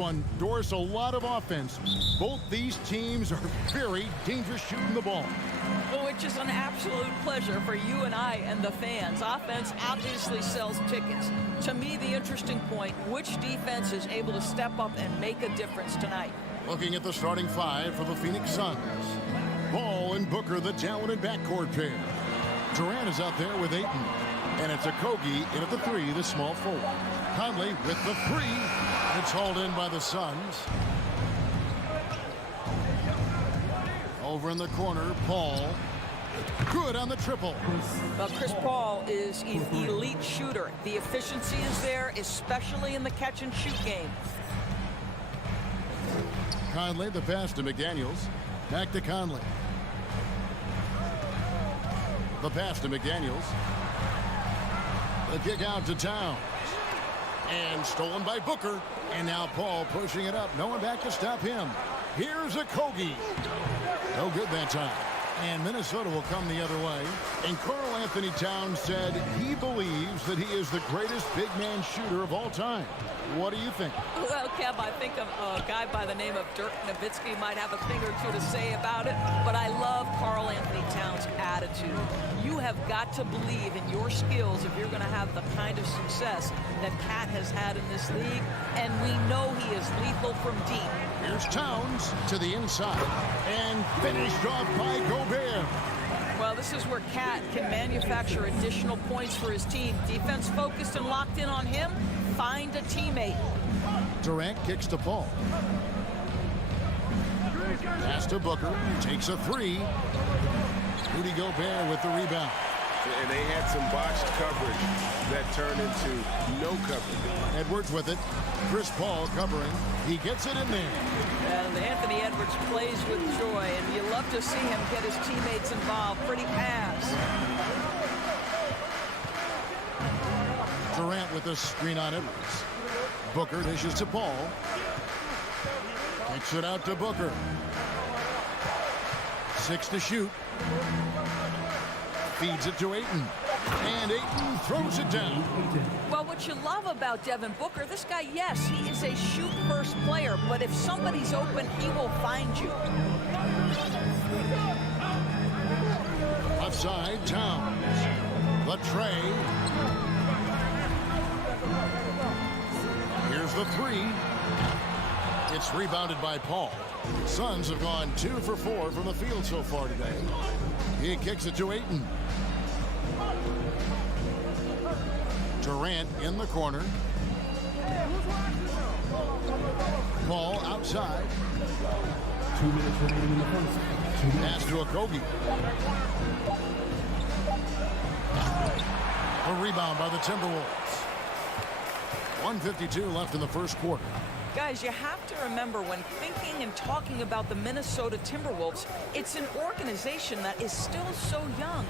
one, Doris, a lot of offense. Both these teams are very dangerous shooting the ball. Which is an absolute pleasure for you and I and the fans. Offense obviously sells tickets. To me, the interesting point, which defense is able to step up and make a difference tonight? Looking at the starting five for the Phoenix Suns. Ball and Booker, the talented backcourt pair. Durant is out there with Ayton. And it's Okogie in at the three, the small forward. Conley with the three. It's hauled in by the Suns. Over in the corner, Paul. Good on the triple. Well, Chris Paul is an elite shooter. The efficiency is there, especially in the catch-and-shoot game. Conley, the pass to McDaniels. Back to Conley. The pass to McDaniels. The kick out to Towns. And stolen by Booker. And now Paul pushing it up. No one back to stop him. Here's Okogie. No good that time. And Minnesota will come the other way. And Karl Anthony Towns said he believes that he is the greatest big man shooter of all time. What do you think? Well, Kev, I think a guy by the name of Dirk Nowitzki might have a thing or two to say about it, but I love Karl Anthony Towns' attitude. You have got to believe in your skills if you're going to have the kind of success that Cat has had in this league, and we know he is lethal from deep. Here's Towns to the inside, and finished off by Gobert. Well, this is where Cat can manufacture additional points for his team. Defense focused and locked in on him. Find a teammate. Durant kicks to Paul. Pass to Booker. Takes a three. Rudy Gobert with the rebound. And they had some botched coverage that turned into no coverage. Edwards with it. Chris Paul covering. He gets it in there. And Anthony Edwards plays with joy, and you love to see him get his teammates involved. Pretty pass. Durant with a screen on Edwards. Booker dishes to Paul. Kicks it out to Booker. 6 to shoot. Feeds it to Ayton. And Ayton throws it down. Well, what you love about Devin Booker, this guy, yes, he is a shoot-first player, but if somebody's open, he will find you. Left side, Towns. The tray. Here's the three. It's rebounded by Paul. Suns have gone 2 for 4 from the field so far today. He kicks it to Ayton. Durant in the corner. Paul outside. 2 minutes remaining in the first. Pass to Okogie. A rebound by the Timberwolves. 1:52 left in the first quarter. Guys, you have to remember when thinking and talking about the Minnesota Timberwolves, it's an organization that is still so young.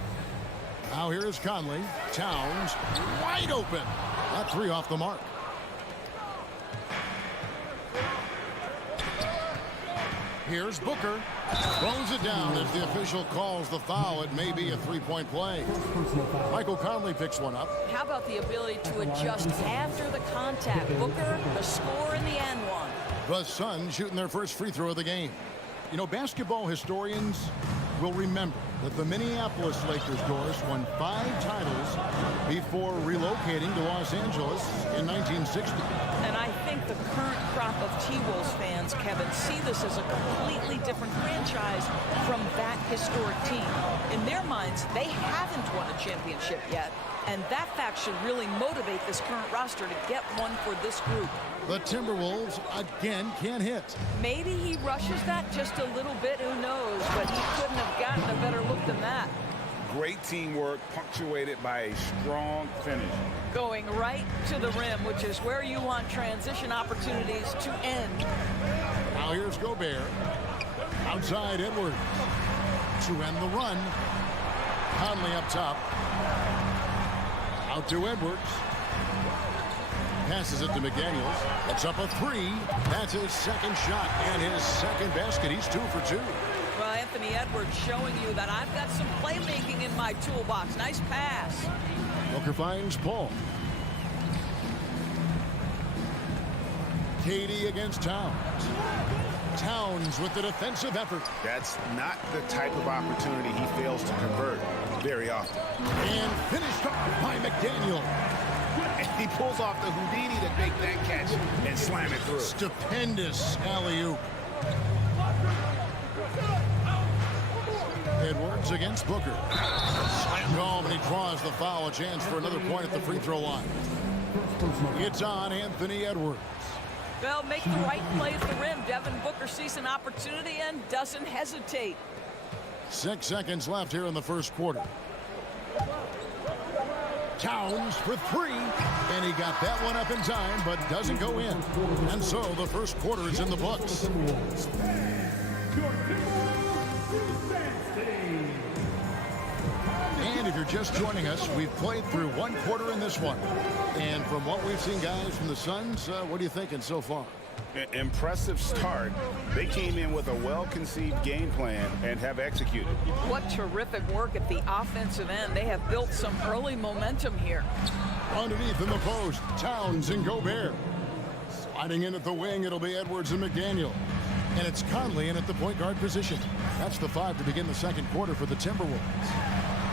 Now here is Conley. Towns wide open. That three off the mark. Here's Booker. Throws it down as the official calls the foul. It may be a three-point play. Michael Conley picks one up. How about the ability to adjust after the contact? Booker, the score in the and one. The Suns shooting their first free throw of the game. You know, basketball historians will remember that the Minneapolis Lakers, Doris, won 5 titles before relocating to Los Angeles in 1960. And I think the current crop of T-Wolves fans, Kevin, see this as a completely different franchise from that historic team. In their minds, they haven't won a championship yet, and that fact should really motivate this current roster to get one for this group. The Timberwolves again can't hit. Maybe he rushes that just a little bit, who knows, but he couldn't have gotten a better look than that. Great teamwork punctuated by a strong finish. Going right to the rim, which is where you want transition opportunities to end. Now here's Gobert. Outside Edwards. To end the run. Conley up top. Out to Edwards. Passes it to McDaniels. It's up a three. That's his second shot and his second basket. He's 2 for 2. Well, Anthony Edwards showing you that I've got some playmaking in my toolbox. Nice pass. Booker finds Paul. KD against Towns. Towns with the defensive effort. That's not the type of opportunity he fails to convert very often. And finished off by McDaniel. And he pulls off the Houdini to make that catch and slam it through. Stupendous alley-oop. Edwards against Booker. Slammed home, and he draws the foul. A chance for another point at the free throw line. It's on Anthony Edwards. Well, make the right play at the rim. Devin Booker sees an opportunity and doesn't hesitate. 6 seconds left here in the first quarter. Towns for three, and he got that one up in time, but doesn't go in. And so the first quarter is in the books. And if you're just joining us, we've played through one quarter in this one. And from what we've seen, guys, from the Suns, what are you thinking so far? Impressive start. They came in with a well-conceived game plan and have executed. What terrific work at the offensive end. They have built some early momentum here. Underneath in the post, Towns and Gobert. Sliding in at the wing, it'll be Edwards and McDaniel. And it's Conley in at the point guard position. That's the 5 to begin the second quarter for the Timberwolves.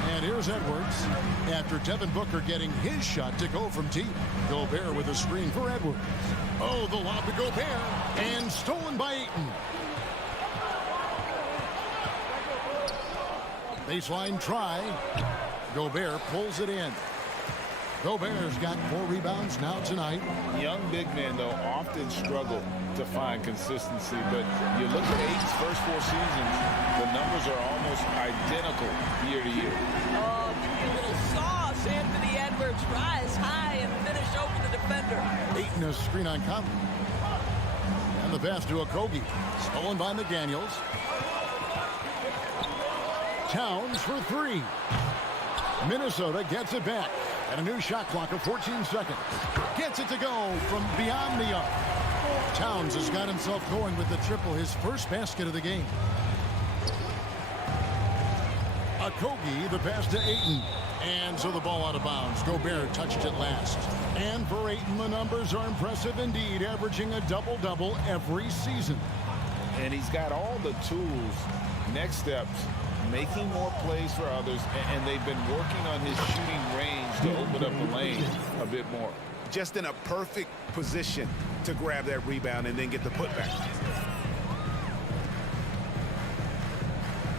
And here's Edwards after Devin Booker getting his shot to go from deep. Gobert with a screen for Edwards. Oh, the lob to Gobert, and stolen by Ayton. Baseline try. Gobert pulls it in. Gobert's got 4 rebounds now tonight. Young big men, though, often struggle to find consistency, but you look at Ayton's first 4 seasons, the numbers are almost identical year to year. Oh, give me a little sauce. Anthony Edwards rise high and finish over the defender. Ayton a screen on Conley. And the pass to Okogie. Stolen by McDaniels. Towns for 3. Minnesota gets it back. And a new shot clock of 14 seconds. Gets it to go from beyond the arc. Towns has got himself going with the triple, his first basket of the game. Okogie, the pass to Ayton. And so the ball out of bounds. Gobert touched it last. And for Ayton, the numbers are impressive indeed, averaging a double-double every season. And he's got all the tools. Next steps, making more plays for others, and they've been working on his shooting range to open up the lane a bit more. Just in a perfect position to grab that rebound and then get the putback.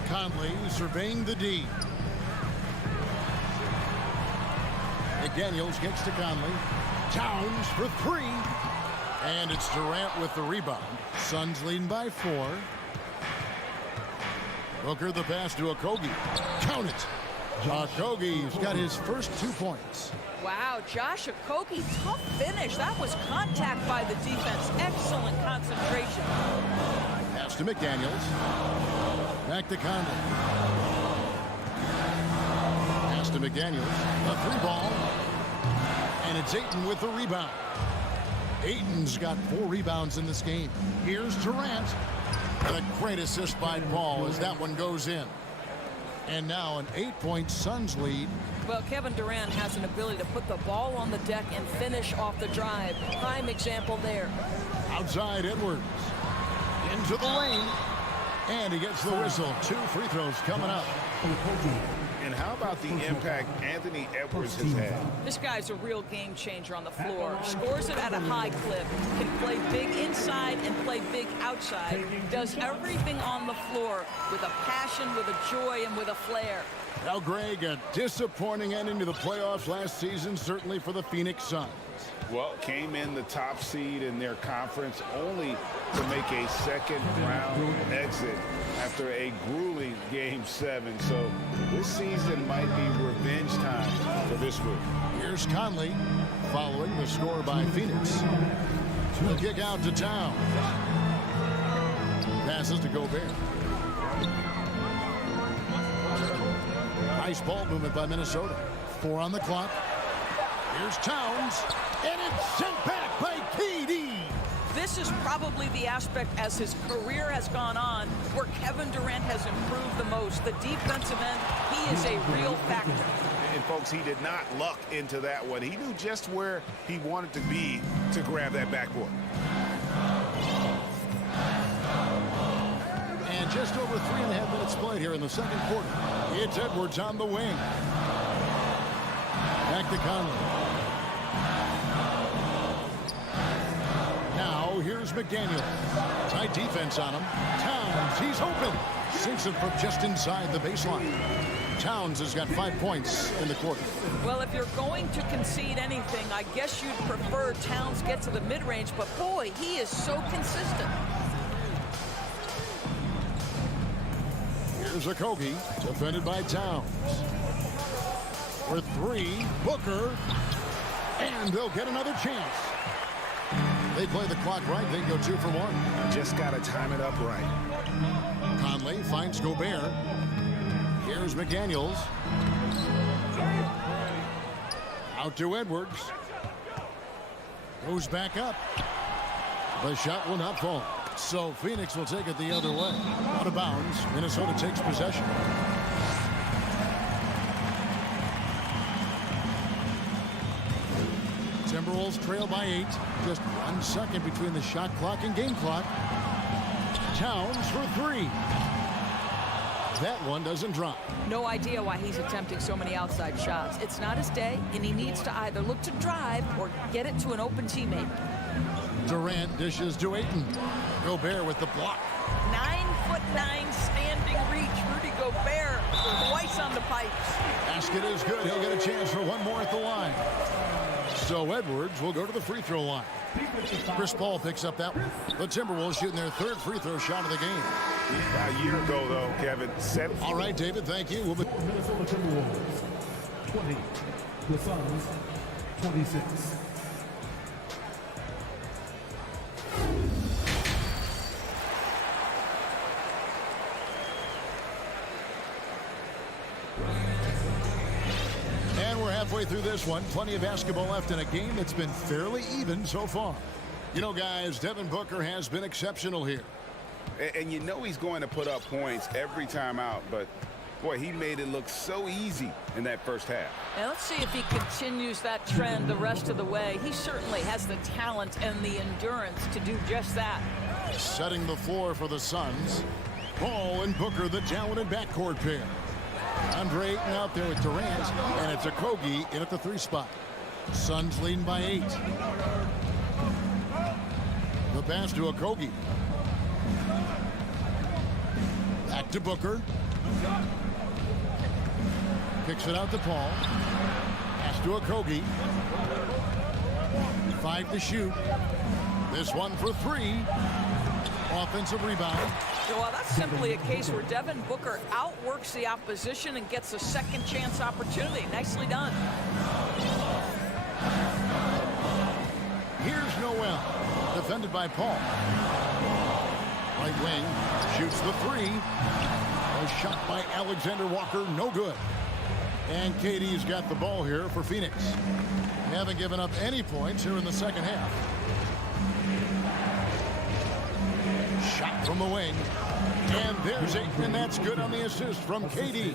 Conley surveying the D. McDaniels gets to Conley. Towns for 3. And it's Durant with the rebound. Suns leading by 4. Booker the pass to Okogie. Count it. Okogie's got his first 2 points. Wow, Josh Okogie, tough finish. That was contact by the defense. Excellent concentration. Pass to McDaniels. Back to Conley. Pass to McDaniels. A 3-ball. And it's Ayton with the rebound. Ayton's got 4 rebounds in this game. Here's Durant. And a great assist by Paul as that one goes in. And now an 8-point Suns lead. Well, Kevin Durant has an ability to put the ball on the deck and finish off the drive. Prime example there. Outside Edwards. Into the lane. And he gets the whistle. 2 free throws coming up. And how about the impact Anthony Edwards has had? This guy's a real game changer on the floor. Scores it at a high clip. Can play big inside and play big outside. Does everything on the floor with a passion, with a joy, and with a flair. Now, Greg, a disappointing ending to the playoffs last season, certainly for the Phoenix Suns. Well, came in the top seed in their conference only to make a second-round exit after a grueling Game 7. So this season might be revenge time for this group. Here's Conley following the score by Phoenix. The kick out to Town. Passes to Gobert. Nice ball movement by Minnesota. 4 on the clock. Here's Towns. And it's sent back by KD. This is probably the aspect as his career has gone on where Kevin Durant has improved the most. The defensive end, he is a real factor. And folks, he did not luck into that one. He knew just where he wanted to be to grab that backboard. just over 3.5 minutes played here in the second quarter. It's Edwards on the wing. Back to Conley. Now here's McDaniel. Tight defense on him. Towns, he's open. Sinks it from just inside the baseline. Towns has got 5 points in the quarter. Well, if you're going to concede anything, I guess you'd prefer Towns get to the mid-range, but boy, he is so consistent. Here's Okogie, defended by Towns. For three, Booker, and they'll get another chance. They play the clock right, they go 2 for 1. Just got to time it up right. Conley finds Gobert. Here's McDaniels. Out to Edwards. Goes back up. The shot will not fall. So Phoenix will take it the other way. Out of bounds. Minnesota takes possession. Timberwolves trail by 8. Just 1 second between the shot clock and game clock. Towns for 3. That one doesn't drop. No idea why he's attempting so many outside shots. It's not his day, and he needs to either look to drive or get it to an open teammate. Durant dishes to Ayton. Gobert with the block. 9'9" standing reach. Rudy Gobert twice on the pipes. Basket is good. He'll get a chance for one more at the line. So Edwards will go to the free throw line. Chris Paul picks up that one. The Timberwolves shooting their 3rd free throw shot of the game. A year ago, though, Kevin. 7. All right, David, thank you. Minnesota Timberwolves 20. The Suns 26. And we're halfway through this one. Plenty of basketball left in a game that's been fairly even so far. You know, guys, Devin Booker has been exceptional here. And you know he's going to put up points every time out, but boy, he made it look so easy in that first half. Now let's see if he continues that trend the rest of the way. He certainly has the talent and the endurance to do just that. Setting the floor for the Suns. Paul and Booker, the talented backcourt pair. Andre Ayton out there with Durant, and it's Okogie in at the 3 spot. Suns leading by 8. The pass to Okogie. Back to Booker. Kicks it out to Paul. Pass to Okogie. 5 to shoot. This one for 3. Offensive rebound. Well, that's simply a case where Devin Booker outworks the opposition and gets a second chance opportunity. Nicely done. Here's Noel. Defended by Paul. Right wing. Shoots the 3. A shot by Alexander Walker. No good. And KD's got the ball here for Phoenix. They haven't given up any points here in the second half. Shot from the wing. And there's Ayton, and that's good on the assist from KD.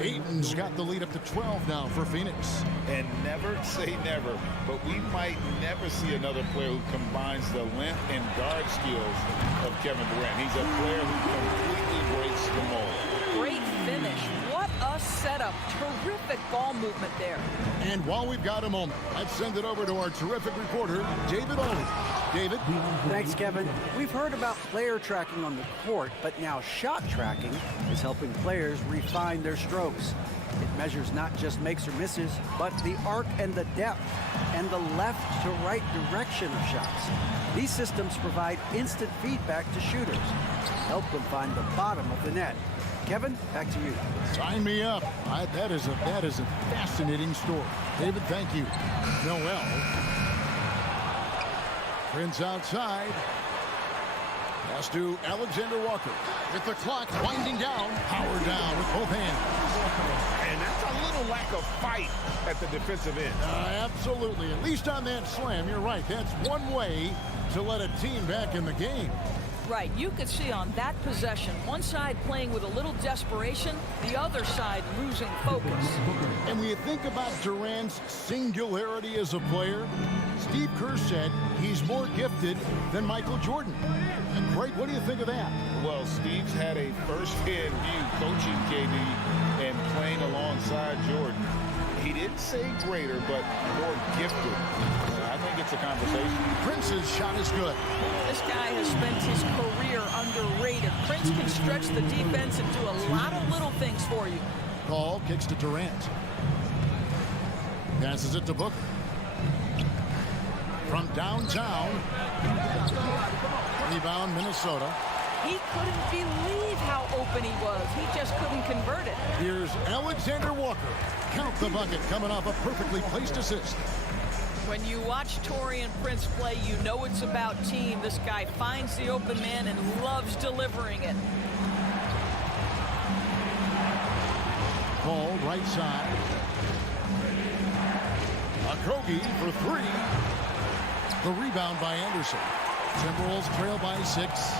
Ayton's got the lead up to 12 now for Phoenix. And never say never, but we might never see another player who combines the length and guard skills of Kevin Durant. He's a player who completely breaks the mold. Great finish. What a setup. Terrific ball movement there. And while we've got a moment, let's send it over to our terrific reporter, David Oley. David? Thanks, Kevin. We've heard about player tracking on the court, but now shot tracking is helping players refine their strokes. It measures not just makes or misses, but the arc and the depth, and the left to right direction of shots. These systems provide instant feedback to shooters, help them find the bottom of the net. Kevin, back to you. Sign me up. That is a fascinating story. David, thank you. Noel. Prince outside. Pass to Alexander Walker. With the clock winding down. Howard down with both hands. And that's a little lack of fight at the defensive end. Absolutely. At least on that slam, you're right. That's one way to let a team back in the game. Right, you could see on that possession, one side playing with a little desperation, the other side losing focus. And when you think about Durant's singularity as a player, Steve Kerr said he's more gifted than Michael Jordan. Great, what do you think of that? Well, Steve's had a first-hand view coaching KD and playing alongside Jordan. He didn't say greater, but more gifted. I think it's a conversation. Prince's shot is good. This guy has spent his career underrated. Prince can stretch the defense and do a lot of little things for you. Paul kicks to Durant. Passes it to Booker. From downtown. Rebound, Minnesota. He couldn't believe how open he was. He just couldn't convert it. Here's Alexander Walker. Count the bucket coming off a perfectly placed assist. When you watch Taurean Prince play, you know it's about team. This guy finds the open man and loves delivering it. Ball right side. Okogie for three. The rebound by Anderson. Timberwolves trail by 6.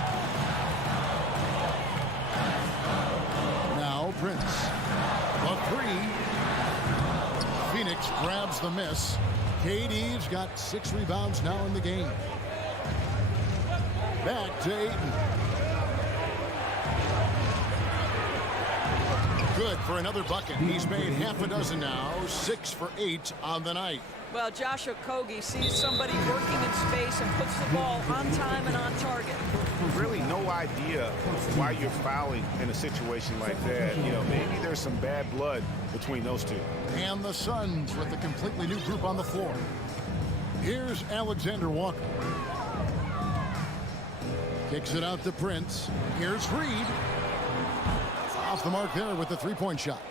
Now Prince. The 3. Phoenix grabs the miss. KD's got 6 rebounds now in the game. Back to Ayton. Good for another bucket. He's made half a dozen now. 6 for 8 on the night. Well, Josh Okogie sees somebody working in space and puts the ball on time and on target. Really no idea why you're fouling in a situation like that. You know, maybe there's some bad blood between those two. And the Suns with a completely new group on the floor. Here's Alexander Walker. Kicks it out to Prince. Here's Reed. Off the mark there with the three-point shot.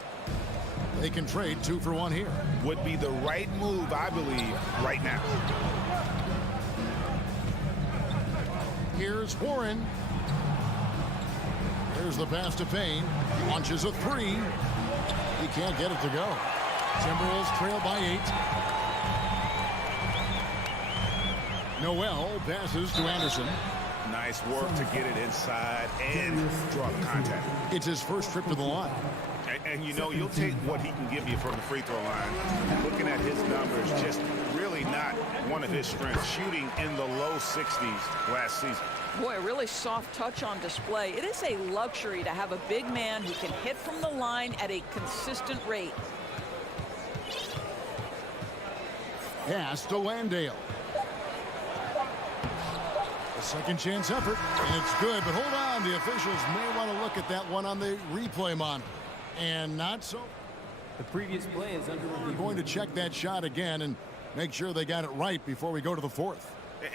They can trade 2 for 1 here. Would be the right move, I believe, right now. Here's Warren. There's the pass to Payne. Launches a 3. He can't get it to go. Timberwolves trail by 8. Noel passes to Anderson. Nice work to get it inside and draw contact. It's his first trip to the line. And you know, you'll take what he can give you from the free throw line. Looking at his numbers, just really not one of his strengths. Shooting in the low 60s last season. Boy, a really soft touch on display. It is a luxury to have a big man who can hit from the line at a consistent rate. Pass to Landale. A second chance effort, and it's good, but hold on. The officials may want to look at that one on the replay monitor. And not so. The previous play is under review. We're going to check that shot again and make sure they got it right before we go to the 4th.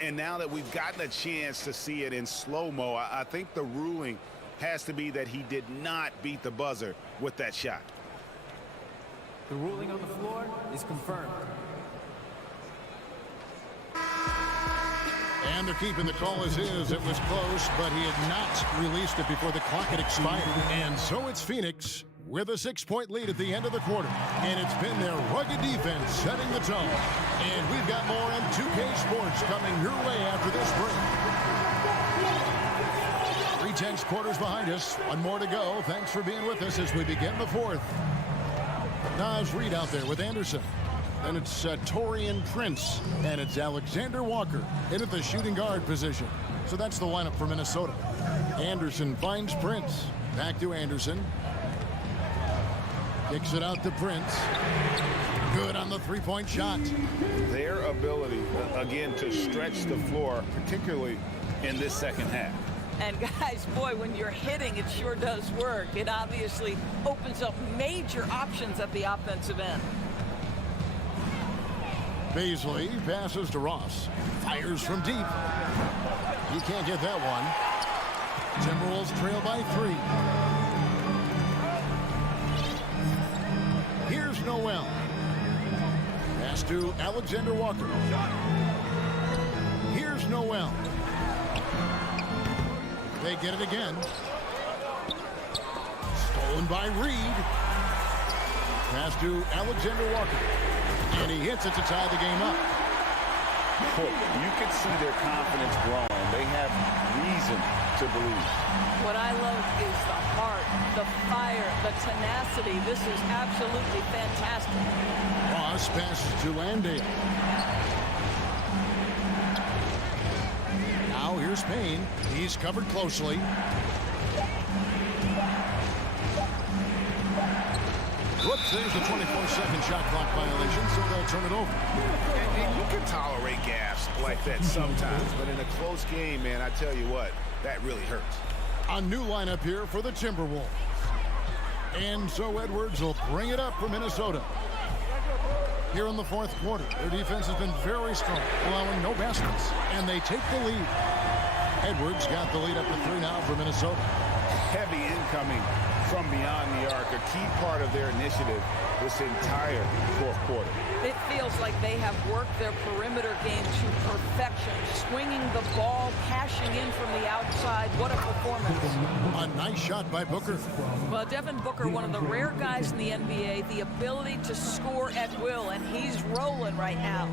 And now that we've gotten a chance to see it in slow-mo, I think the ruling has to be that he did not beat the buzzer with that shot. The ruling on the floor is confirmed. And they're keeping the call as is. It was close, but he had not released it before the clock had expired. And so it's Phoenix with a 6-point lead at the end of the quarter. And it's been their rugged defense setting the tone. And we've got more on 2K Sports coming your way after this break. 3/10 quarters behind us. One more to go. Thanks for being with us as we begin the 4th. Naz Reed out there with Anderson. And it's Taurean Prince. And it's Alexander Walker in at the shooting guard position. So that's the lineup for Minnesota. Anderson finds Prince. Back to Anderson. Kicks it out to Prince. Good on the three-point shot. Their ability, again, to stretch the floor, particularly in this second half. And guys, boy, when you're hitting, it sure does work. It obviously opens up major options at the offensive end. Beasley passes to Ross. Fires from deep. He can't get that one. Timberwolves trail by 3. Here's Noel. Pass to Alexander Walker. Here's Noel. They get it again. Stolen by Reed. Pass to Alexander Walker. And he hits it to tie the game up. Boy, you can see their confidence growing. They have reason to believe. What I love is the heart, the fire, the tenacity. This is absolutely fantastic. Ross passes to Landale. Now here's Payne. He's covered closely. Whoops, there's a 24-second shot clock violation, so they'll turn it over. And you can tolerate gaps like that sometimes, but in a close game, man, I tell you what, that really hurts. A new lineup here for the Timberwolves. And so Edwards will bring it up for Minnesota. Here in the fourth quarter, their defense has been very strong, allowing no baskets, and they take the lead. Edwards got the lead up to 3 now for Minnesota. Heavy incoming from beyond the arc, a key part of their initiative this entire fourth quarter. It feels like they have worked their perimeter game to perfection, swinging the ball, cashing in from the outside. What a performance. A nice shot by Booker. Well, Devin Booker, one of the rare guys in the NBA, the ability to score at will, and he's rolling right now.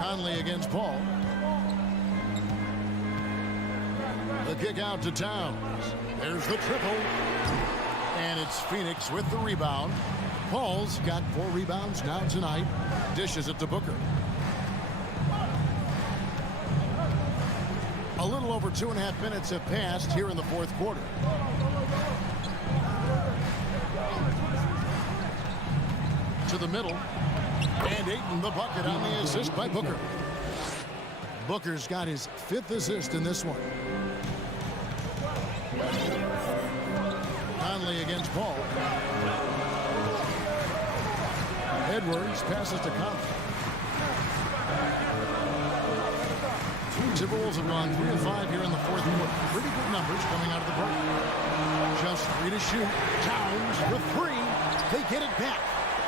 Conley against Paul. The kick out to Towns. There's the triple. And it's Phoenix with the rebound. Paul's got 4 rebounds now tonight. Dishes it to Booker. A little over 2.5 minutes have passed here in the fourth quarter. To the middle. And Ayton the bucket on the assist by Booker. Booker's got his 5th assist in this one. Conley against Paul. Edwards passes to Conley. Timberwolves have gone 3 of 5 here in the fourth quarter. Pretty good numbers coming out of the break. Just 3 to shoot. Towns with 3. They get it back.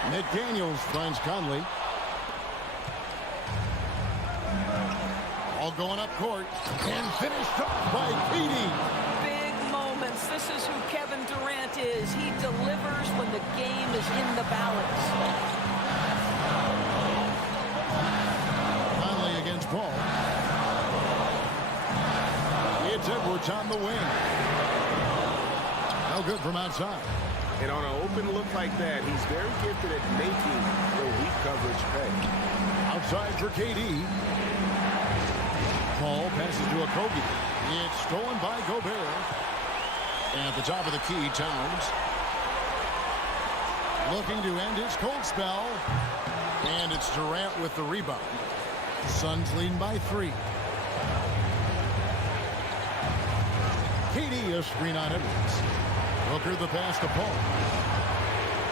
McDaniels finds Conley. All going up court. And finished off by KD. This is who Kevin Durant is. He delivers when the game is in the balance. Conley against Paul. It's Edwards on the wing. No good from outside. And on an open look like that, he's very gifted at making the weak coverage pay. Outside for KD. Paul passes to Okogie. It's stolen by Gobert. And at the top of the key, Towns. Looking to end his cold spell. And it's Durant with the rebound. Suns leading by 3. KD a screen on Edwards. Booker the pass to Paul.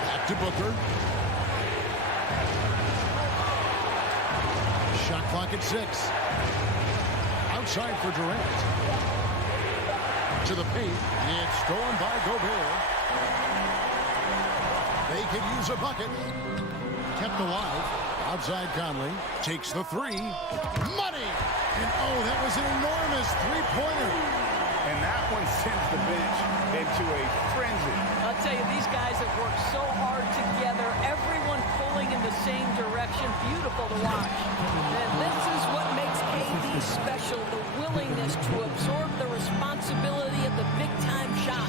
Back to Booker. Shot clock at 6. Outside for Durant. To the paint. It's stolen by Gobert. They could use a bucket. Kept alive. Outside Conley. Takes the 3. Money! And oh, that was an enormous 3-pointer. And that one sends the bench into a frenzy. I'll tell you, these guys have worked so hard together. Everyone pulling in the same direction. Beautiful to watch. And this is what makes KD special, the willingness to absorb the responsibility of the big-time shot.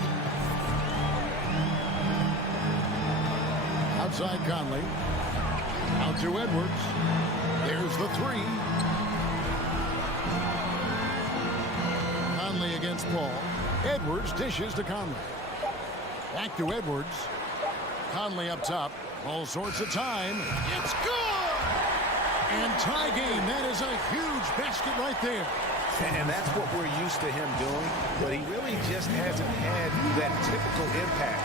Outside Conley. Out to Edwards. There's the 3. Conley against Paul. Edwards dishes to Conley. Back to Edwards. Conley up top. All sorts of time. It's good! And tie game. That is a huge basket right there. And that's what we're used to him doing, but he really just hasn't had that typical impact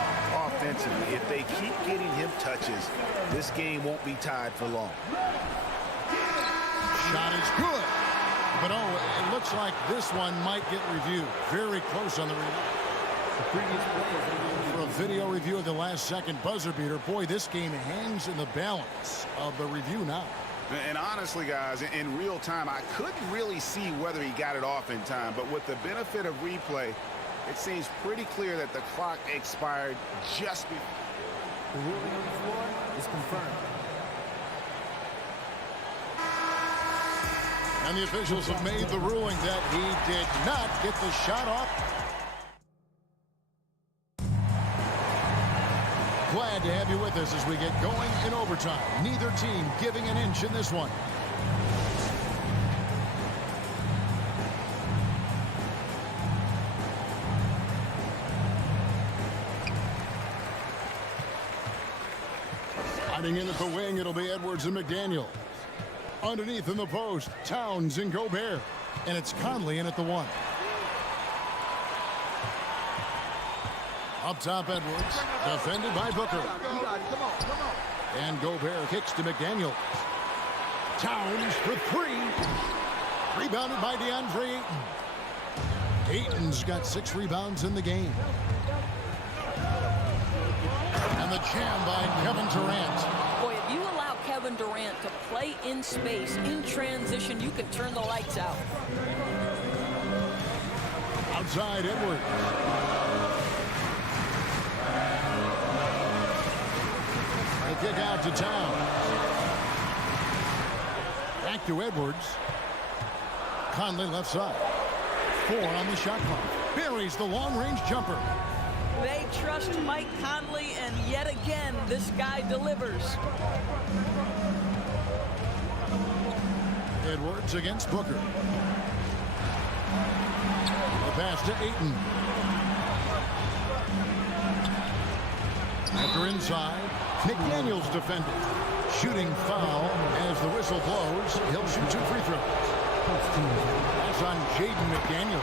offensively. If they keep getting him touches, this game won't be tied for long. Shot is good. But oh, it looks like this one might get reviewed. Very close on the review. For a video review of the last second buzzer beater, boy, this game hangs in the balance of the review now. And honestly, guys, in real time, I couldn't really see whether he got it off in time. But with the benefit of replay, it seems pretty clear that the clock expired just before. The ruling on the floor is confirmed. And the officials have made the ruling that he did not get the shot off. Glad to have you with us as we get going in overtime. Neither team giving an inch in this one. Sliding in at the wing, it'll be Edwards and McDaniel. Underneath in the post, Towns and Gobert. And it's Conley in at the 1. Up top, Edwards. Defended by Booker. And Gobert kicks to McDaniel. Towns for 3. Rebounded by DeAndre Ayton. Ayton's got 6 rebounds in the game. And the jam by Kevin Durant. Boy, if you allow Kevin Durant to play in space, in transition, you can turn the lights out. Outside, Edwards. The kick out to Towns. Back to Edwards. Conley left side. 4 on the shot clock. Buries the long-range jumper. They trust Mike Conley, and yet again, this guy delivers. Edwards against Booker. The pass to Ayton. Booker inside. McDaniel's defended. Shooting foul as the whistle blows. He'll shoot 2 free throws. That's on Jaden McDaniel.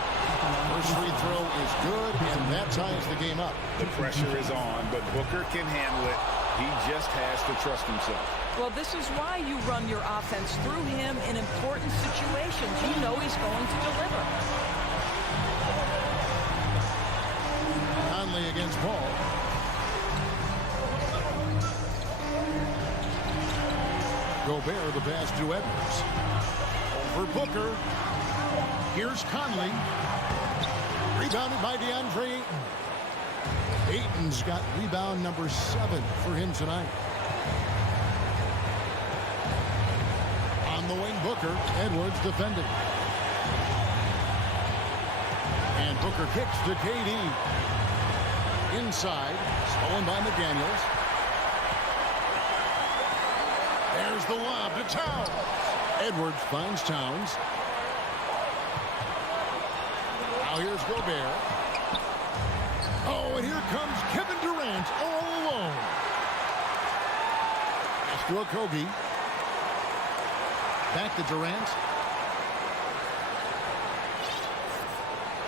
First free throw is good, and that ties the game up. The pressure is on, but Booker can handle it. He just has to trust himself. Well, this is why you run your offense through him in important situations. You know he's going to deliver. Conley against Paul. Gobert the pass to Edwards. For Booker. Here's Conley. Rebounded by DeAndre Ayton. Ayton's got rebound number 7 for him tonight. On the wing, Booker. Edwards defending. And Booker kicks to KD. Inside. Stolen by McDaniels. There's the lob to Towns. Edwards finds Towns. Now here's Gobert. Oh, and here comes Kevin Durant all alone. Pass to Okogie. Back to Durant.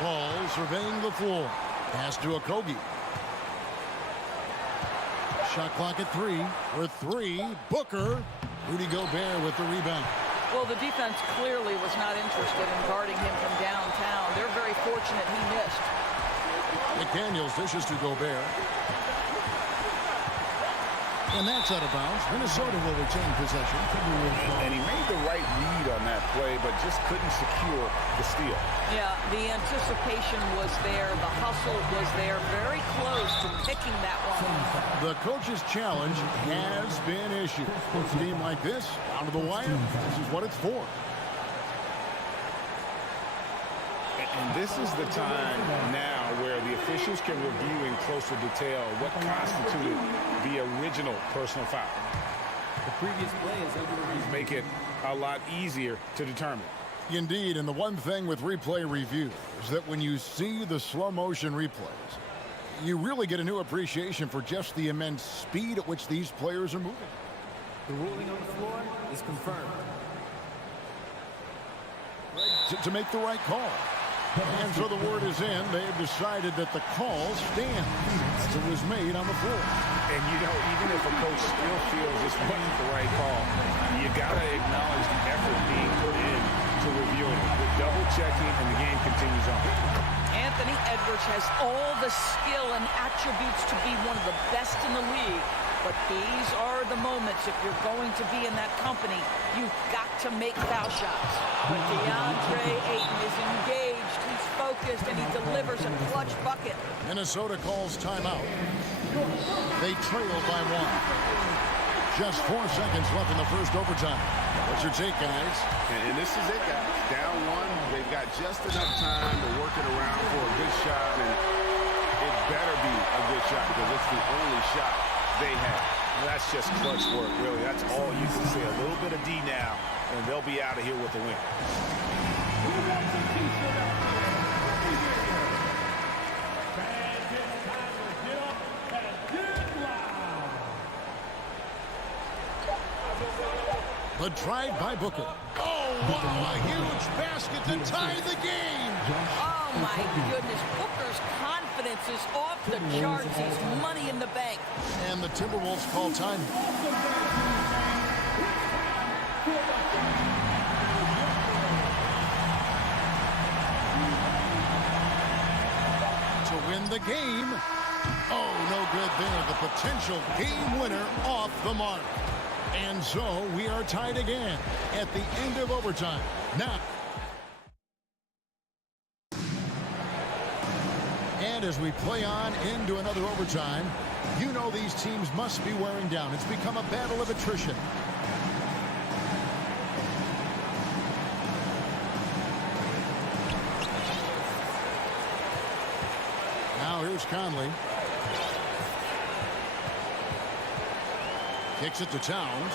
Ball surveying the floor. Pass to Okogie. Shot clock at 3. For 3, Booker. Rudy Gobert with the rebound. Well, the defense clearly was not interested in guarding him from downtown. They're very fortunate he missed. McDaniels dishes to Gobert. And that's out of bounds. Minnesota will retain possession. And he made the right read on that play, but just couldn't secure the steal. Yeah, the anticipation was there. The hustle was there. Very close to picking that one. The coach's challenge has been issued. A team like this, down to the wire, this is what it's for. And this is the time now where the officials can review in closer detail what constituted the original personal foul. The previous play is under review. Make it a lot easier to determine. Indeed, and the one thing with replay review is that when you see the slow motion replays, you really get a new appreciation for just the immense speed at which these players are moving. The ruling on the floor is confirmed. To make the right call. And so the word is in. They've decided that the call stands as it was made on the floor. And, you know, even if a coach still feels this wasn't the right call, you got to acknowledge the effort being put in to reviewing it. The double-checking, and the game continues on. Anthony Edwards has all the skill and attributes to be one of the best in the league. But these are the moments, if you're going to be in that company, you've got to make foul shots. But DeAndre Ayton is engaged, he's focused, and he delivers a clutch bucket. Minnesota calls timeout. They trail by 1. Just 4 seconds left in the first overtime. What's your take, guys? And this is it, guys. Down 1. They've got just enough time to work it around for a good shot, and it better be a good shot because it's the only shot they have. And that's just clutch work, really. That's all you can say. A little bit of D now, and they'll be out of here with a win. The drive by Booker. Oh, what a huge basket to tie the game. Oh, my goodness. Booker's confidence is off the charts. He's money in the bank. And the Timberwolves call time. To win the game. Oh, no good there. The potential game winner off the mark. And so we are tied again at the end of overtime. Now. And as we play on into another overtime, you know these teams must be wearing down. It's become a battle of attrition. Now here's Conley. Kicks it to Towns.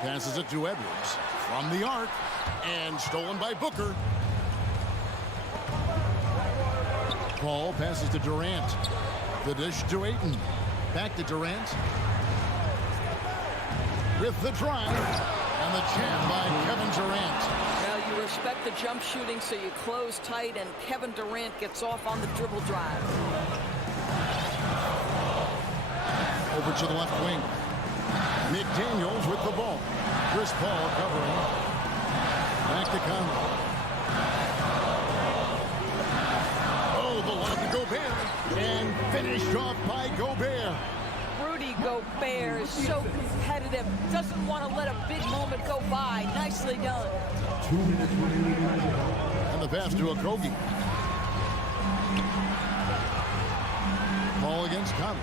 Passes it to Edwards. From the arc. And stolen by Booker. Paul passes to Durant. The dish to Ayton. Back to Durant. With the drive. And the jam by Kevin Durant. Well, you respect the jump shooting, so you close tight, and Kevin Durant gets off on the dribble drive. Over to the left wing. McDaniels with the ball. Chris Paul covering. Back to Conley. Oh, the lob to Gobert. And finished off by Gobert. Rudy Gobert is so competitive. Doesn't want to let a big moment go by. Nicely done. 2 minutes remaining. And the pass to Okogie. Ball against Conley.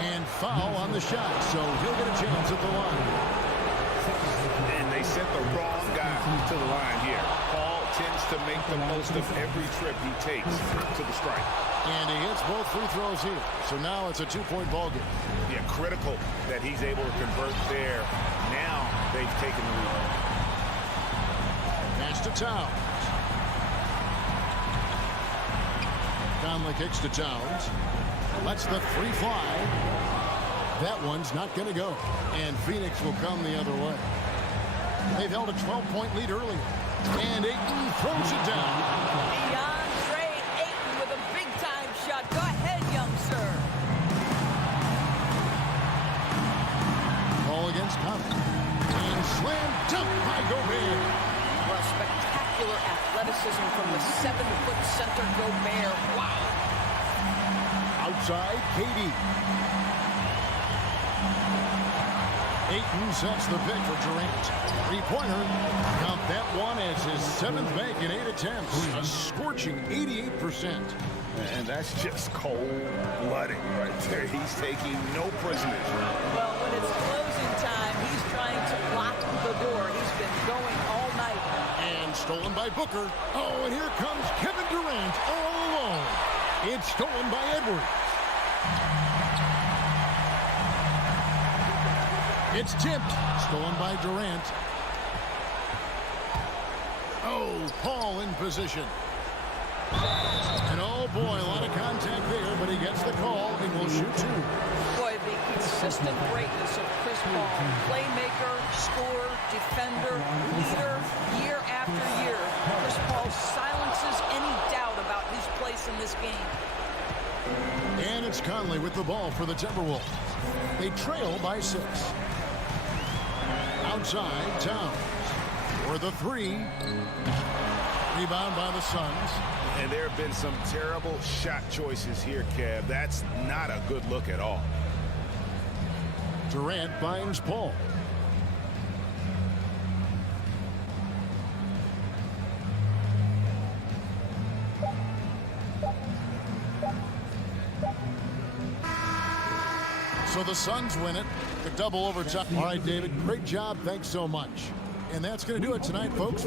And foul on the shot, so he'll get a chance at the line. And they sent the wrong guy to the line here. Paul tends to make the most of every trip he takes to the strike. And he hits both free throws here. So now it's a 2-point ball game. Yeah, critical that he's able to convert there. Now they've taken the lead. Pass to Towns. Conley kicks to Towns. Lets the three fly. That one's not going to go. And Phoenix will come the other way. They've held a 12-point lead earlier. And Ayton throws it down. DeAndre Ayton with a big-time shot. Go ahead, young sir. Ball against Conley. And slam dunk by Gobert. Well, spectacular athleticism from the 7-foot center Gobert. Wow. Outside, KD. Ayton sets the pick for Durant. Three-pointer. Count that one as his 7th make in 8 attempts. A scorching 88%. And that's just cold-blooded right there. He's taking no prisoners. Well, when it's closing time, he's trying to lock the door. He's been going all night. And stolen by Booker. Oh, and here comes Kevin Durant all alone. It's stolen by Edwards. It's tipped. Stolen by Durant. Oh, Paul in position. And oh boy, a lot of contact there, but he gets the call and will shoot two. Boy, the consistent greatness of Chris Paul. Playmaker, scorer, defender, leader, year after year. Chris Paul silences any doubt about his place in this game. And it's Conley with the ball for the Timberwolves. They trail by 6. Outside, Towns for the 3. Rebound by the Suns. And there have been some terrible shot choices here, Kev. That's not a good look at all. Durant finds Paul. So the Suns win it. The double overtime. All right, David, great job. Thanks so much. And that's going to do it tonight, folks.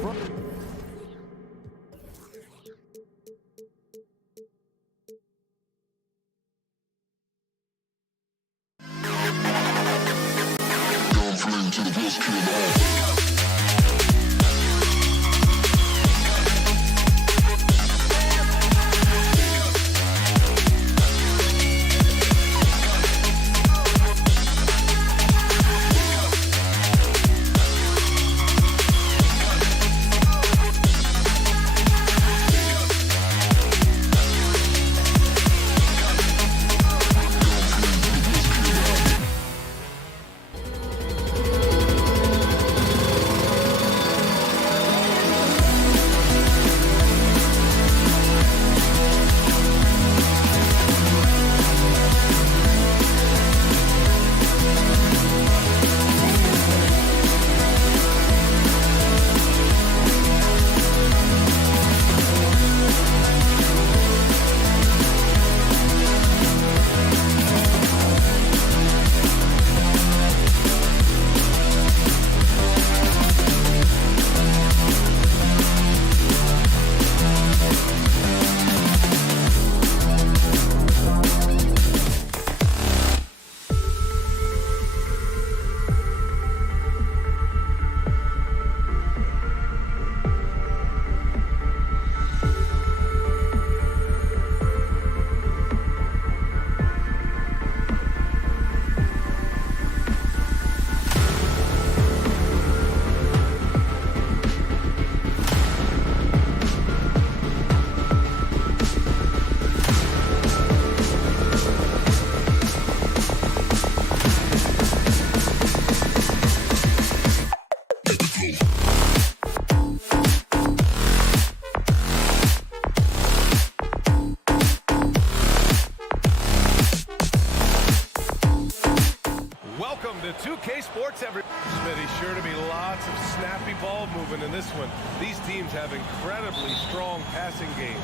to 2K Sports every. Smitty, sure to be lots of snappy ball movement in this one. These teams have incredibly strong passing games.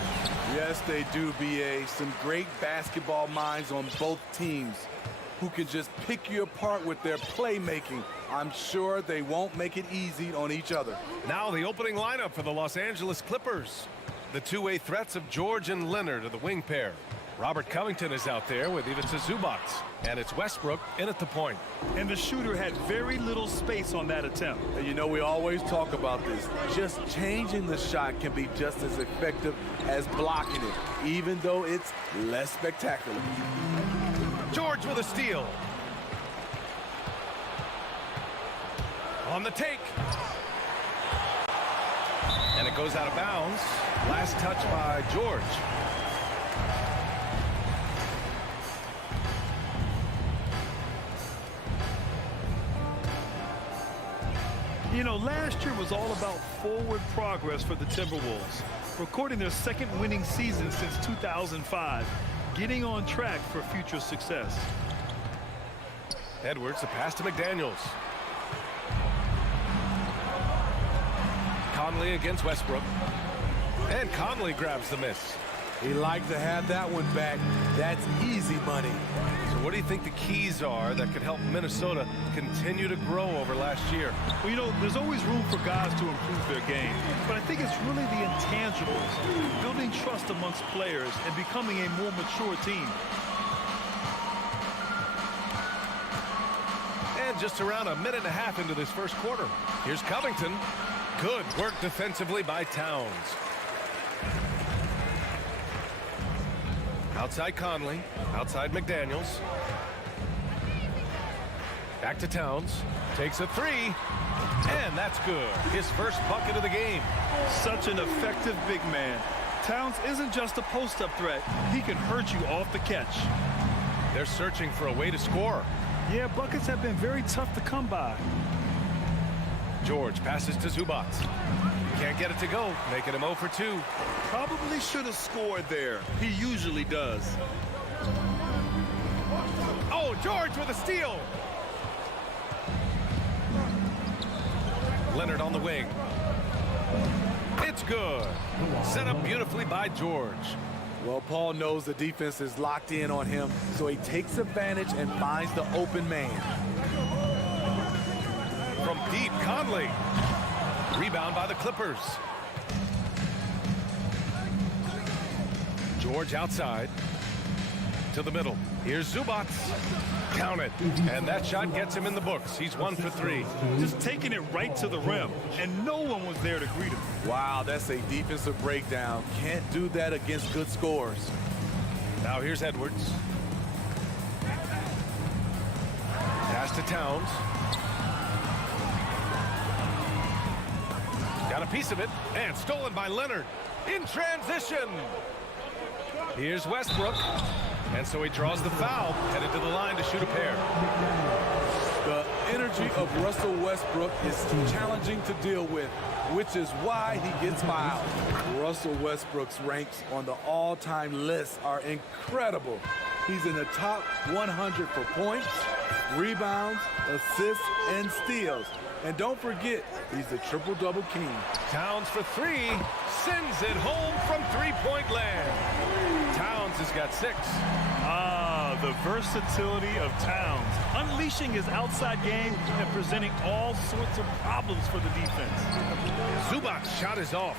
Yes, they do, BA. Some great basketball minds on both teams who can just pick you apart with their playmaking. I'm sure they won't make it easy on each other. Now the opening lineup for the Los Angeles Clippers. The two-way threats of George and Leonard are the wing pair. Robert Covington is out there with Ivica Zubac. And it's Westbrook in at the point. And the shooter had very little space on that attempt. And you know, we always talk about this. Just changing the shot can be just as effective as blocking it, even though it's less spectacular. George with a steal. On the take. And it goes out of bounds. Last touch by George. You know, last year was all about forward progress for the Timberwolves, recording their second winning season since 2005, getting on track for future success. Edwards, a pass to McDaniels. Conley against Westbrook. And Conley grabs the miss. He liked to have that one back. That's easy money. So what do you think the keys are that could help Minnesota continue to grow over last year? Well, you know, there's always room for guys to improve their game, but I think it's really the intangibles, building trust amongst players and becoming a more mature team. And just around a minute and a half into this first quarter. Here's Covington. Good work defensively by Towns. Outside Conley, outside McDaniels. Back to Towns, takes a three, and that's good. His first bucket of the game. Such an effective big man. Towns isn't just a post-up threat. He can hurt you off the catch. They're searching for a way to score. Yeah, buckets have been very tough to come by. George passes to Zubac. Can't get it to go, making him 0 for 2. Probably should have scored there. He usually does. Oh, George with a steal. Leonard on the wing. It's good. Set up beautifully by George. Well, Paul knows the defense is locked in on him, so he takes advantage and finds the open man. From deep, Conley. Rebound by the Clippers. George outside to the middle. Here's Zubac. Count it. And that shot gets him in the books. He's 1 for 3. Just taking it right to the rim, and no one was there to greet him. Wow, that's a defensive breakdown. Can't do that against good scores. Now here's Edwards. Pass to Towns. Got a piece of it, and stolen by Leonard. In transition. Here's Westbrook. And so he draws the foul, headed to the line to shoot a pair. The energy of Russell Westbrook is challenging to deal with, which is why he gets fouled. Russell Westbrook's ranks on the all-time list are incredible. He's in the top 100 for points, rebounds, assists, and steals. And don't forget, he's the triple-double king. Towns for 3, sends it home from three-point land. Towns has got 6. Ah, the versatility of Towns, unleashing his outside game and presenting all sorts of problems for the defense. Zubac's shot is off.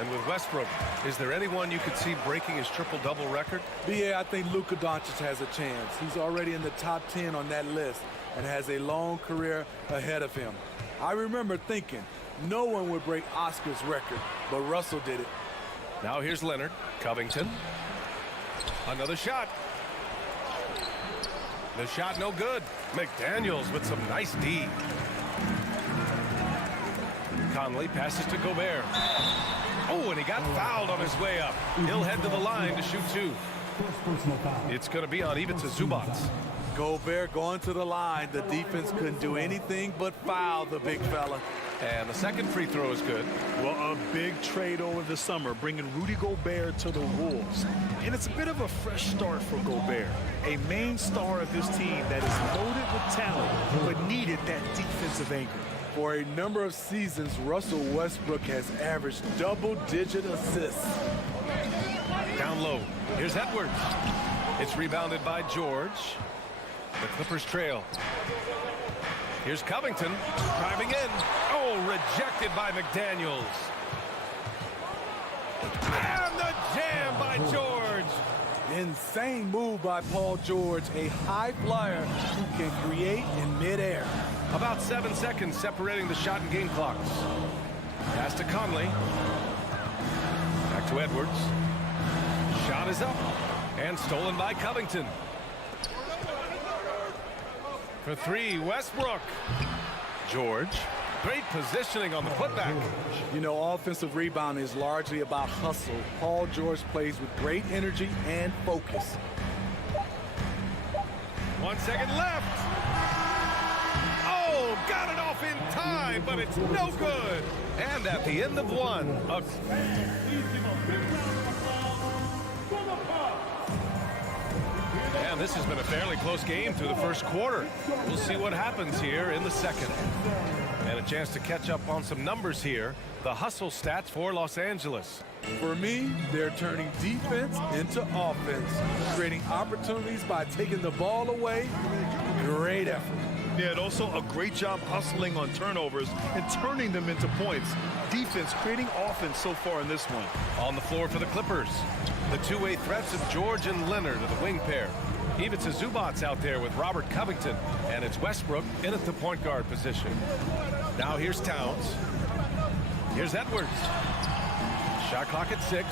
And with Westbrook, is there anyone you could see breaking his triple-double record? BA, I think Luka Doncic has a chance. He's already in the top 10 on that list and has a long career ahead of him. I remember thinking no one would break Oscar's record, but Russell did it. Now here's Leonard. Covington. Another shot. The shot no good. McDaniels with some nice D. Conley passes to Gobert. Oh, and he got fouled on his way up. He'll head to the line to shoot 2. It's going to be on Ivica Zubac. Gobert going to the line. The defense couldn't do anything but foul the big fella. And the second free throw is good. Well, a big trade over the summer, bringing Rudy Gobert to the Wolves. And it's a bit of a fresh start for Gobert, a main star of this team that is loaded with talent, but needed that defensive anchor. For a number of seasons, Russell Westbrook has averaged double-digit assists. Down low. Here's Edwards. It's rebounded by George. The Clippers trail. Here's Covington driving in. Oh, rejected by McDaniels. And the jam by George. Insane move by Paul George, a high flyer who can create in midair. About 7 seconds separating the shot and game clocks. Pass to Conley. Back to Edwards. Shot is up and stolen by Covington. For three, Westbrook. George. Great positioning on the putback. You know, offensive rebound is largely about hustle. Paul George plays with great energy and focus. 1 second left. Oh, got it off in time, but it's no good. And at the end of one, and this has been a fairly close game through the first quarter. We'll see what happens here in the second. And a chance to catch up on some numbers here. The hustle stats for Los Angeles. For me, they're turning defense into offense, creating opportunities by taking the ball away. Great effort. Yeah, and also a great job hustling on turnovers and turning them into points. Defense creating offense so far in this one. On the floor for the Clippers, the two-way threats of George and Leonard are the wing pair. Ivica Zubac's out there with Robert Covington, and it's Westbrook in at the point guard position. Now here's Towns. Here's Edwards. Shot clock at 6.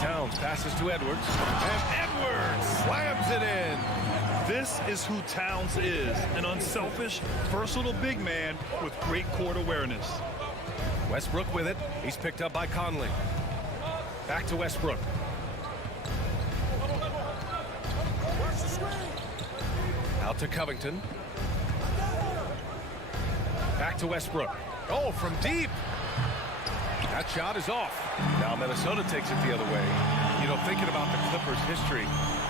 Towns passes to Edwards, and Edwards slams it in. This is who Towns is, an unselfish, versatile big man with great court awareness. Westbrook with it. He's picked up by Conley. Back to Westbrook. Out to Covington. Back to Westbrook. Oh, from deep. That shot is off. Now Minnesota takes it the other way. You know, thinking about the Clippers' history,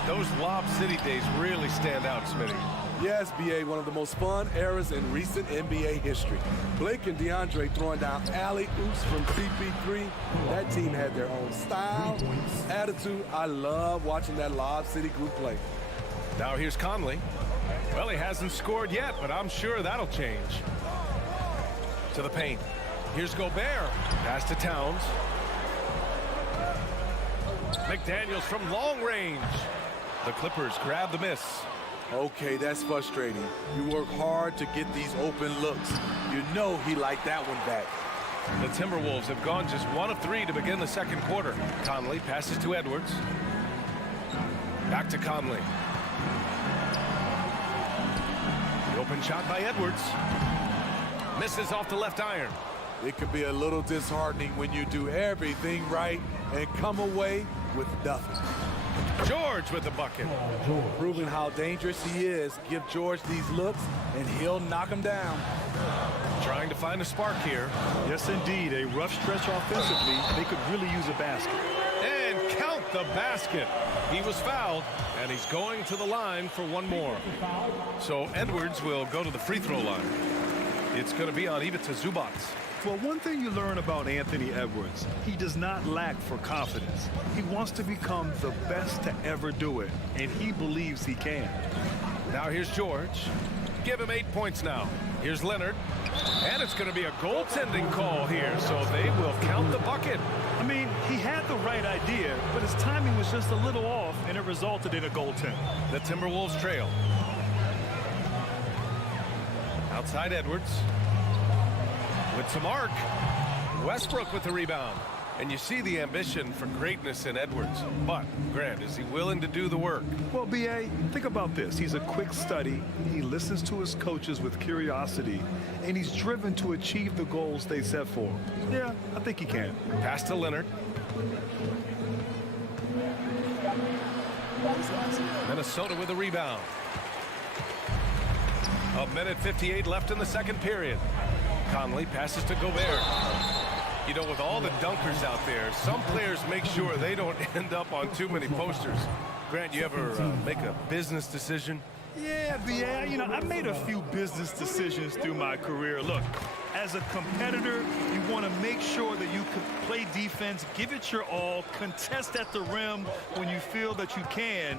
those Lob City days really stand out, Smitty. Yes, B.A., one of the most fun eras in recent NBA history. Blake and DeAndre throwing down alley-oops from CP3. That team had their own style, attitude. I love watching that Lob City group play. Now here's Conley. Well, he hasn't scored yet, but I'm sure that'll change. To the paint. Here's Gobert. Pass to Towns. McDaniels from long range. The Clippers grab the miss. Okay, that's frustrating. You work hard to get these open looks. You know he liked that one back. The Timberwolves have gone just 1 of 3 to begin the second quarter. Conley passes to Edwards. Back to Conley. The open shot by Edwards. Misses off the left iron. It could be a little disheartening when you do everything right and come away with nothing. George with the bucket. Proving how dangerous he is. Give George these looks, and he'll knock him down. Trying to find a spark here. Yes, indeed. A rough stretch offensively. They could really use a basket. And count the basket. He was fouled, and he's going to the line for one more. So Edwards will go to the free throw line. It's going to be on Ivica Zubac. Well, one thing you learn about Anthony Edwards, he does not lack for confidence. He wants to become the best to ever do it, and he believes he can. Now here's George. Give him 8 points now. Here's Leonard. And it's going to be a goaltending call here, so they will count the bucket. I mean, he had the right idea, but his timing was just a little off, and it resulted in a goaltend. The Timberwolves trail. Outside Edwards. With some arc. Westbrook with the rebound. And you see the ambition for greatness in Edwards. But, Grant, is he willing to do the work? Well, B.A., think about this. He's a quick study. He listens to his coaches with curiosity. And he's driven to achieve the goals they set for him. Yeah, I think he can. Pass to Leonard. Minnesota with the rebound. 1:58 left in the second period. Conley passes to Gobert. You know, with all the dunkers out there, some players make sure they don't end up on too many posters. Grant, you ever make a business decision? Yeah, you know, I made a few business decisions through my career. Look, as a competitor, you want to make sure that you can play defense, give it your all, contest at the rim when you feel that you can.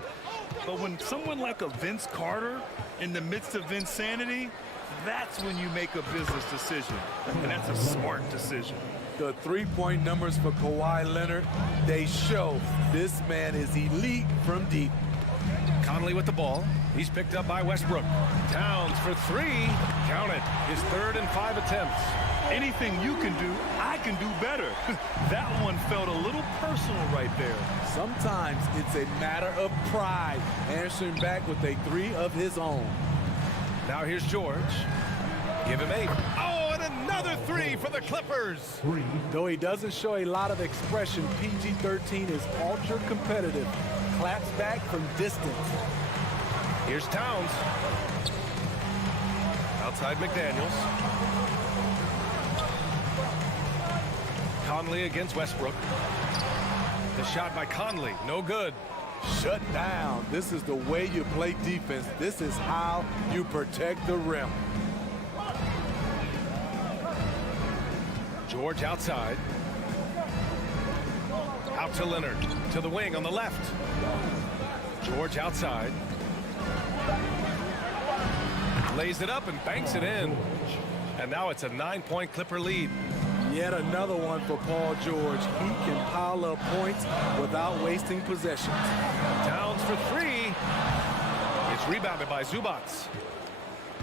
But when someone like a Vince Carter in the midst of insanity, that's when you make a business decision. And that's a smart decision. The three-point numbers for Kawhi Leonard, they show this man is elite from deep. Conley with the ball. He's picked up by Westbrook. Towns for three. Count it. His 3rd and 5 attempts. Anything you can do, I can do better. That one felt a little personal right there. Sometimes it's a matter of pride, answering back with a 3 of his own. Now here's George. Give him 8. Oh, and another 3 for the Clippers. Though he doesn't show a lot of expression, PG-13 is ultra competitive. Claps back from distance. Here's Towns. Outside McDaniels. Conley against Westbrook. The shot by Conley, no good. Shut down. This is the way you play defense. This is how you protect the rim. George outside. Out to Leonard. To the wing on the left. George outside. Lays it up and banks it in. And now it's a 9-point Clipper lead. Yet another one for Paul George. He can pile up points without wasting possessions. Towns for 3. It's rebounded by Zubats.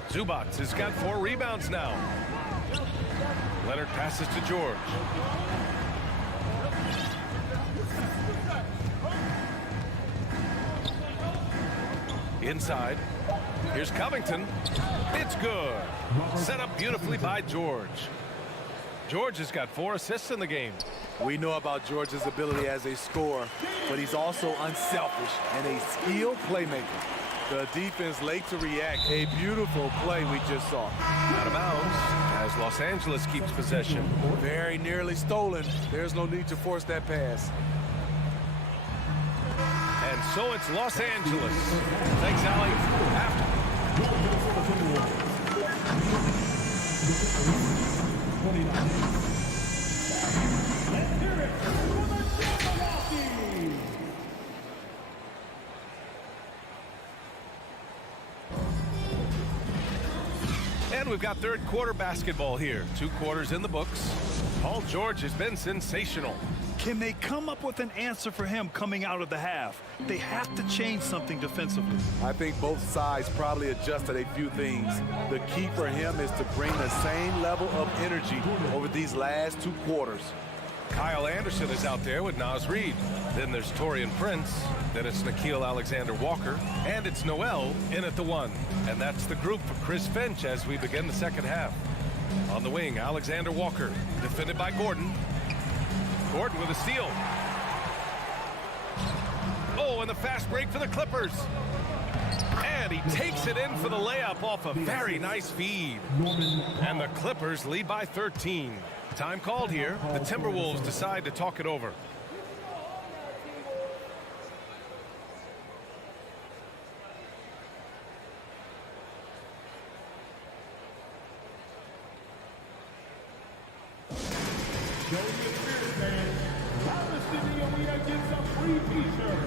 Zubats has got 4 rebounds now. Leonard passes to George. Inside. Here's Covington. It's good. Set up beautifully by George. George has got 4 assists in the game. We know about George's ability as a scorer, but he's also unselfish and a skilled playmaker. The defense late to react. A beautiful play we just saw. Out of bounds as Los Angeles keeps possession. Very nearly stolen. There's no need to force that pass. And so it's Los Angeles. Thanks, Allie. After. And we've got third quarter basketball here. 2 quarters in the books. Paul George has been sensational. Can they come up with an answer for him coming out of the half? They have to change something defensively. I think both sides probably adjusted a few things. The key for him is to bring the same level of energy over these last 2 quarters. Kyle Anderson is out there with Naz Reid. Then there's Torian Prince. Then it's Nickeil Alexander-Walker. And it's Noel in at the 1. And that's the group for Chris Finch as we begin the second half. On the wing, Alexander-Walker, defended by Gordon. Gordon with a steal. Oh, and the fast break for the Clippers. And he takes it in for the layup off a very nice feed. And the Clippers lead by 13. Time called here. The Timberwolves decide to talk it over. Show me a spirit, fans. Loudest in the arena gets a free t-shirt.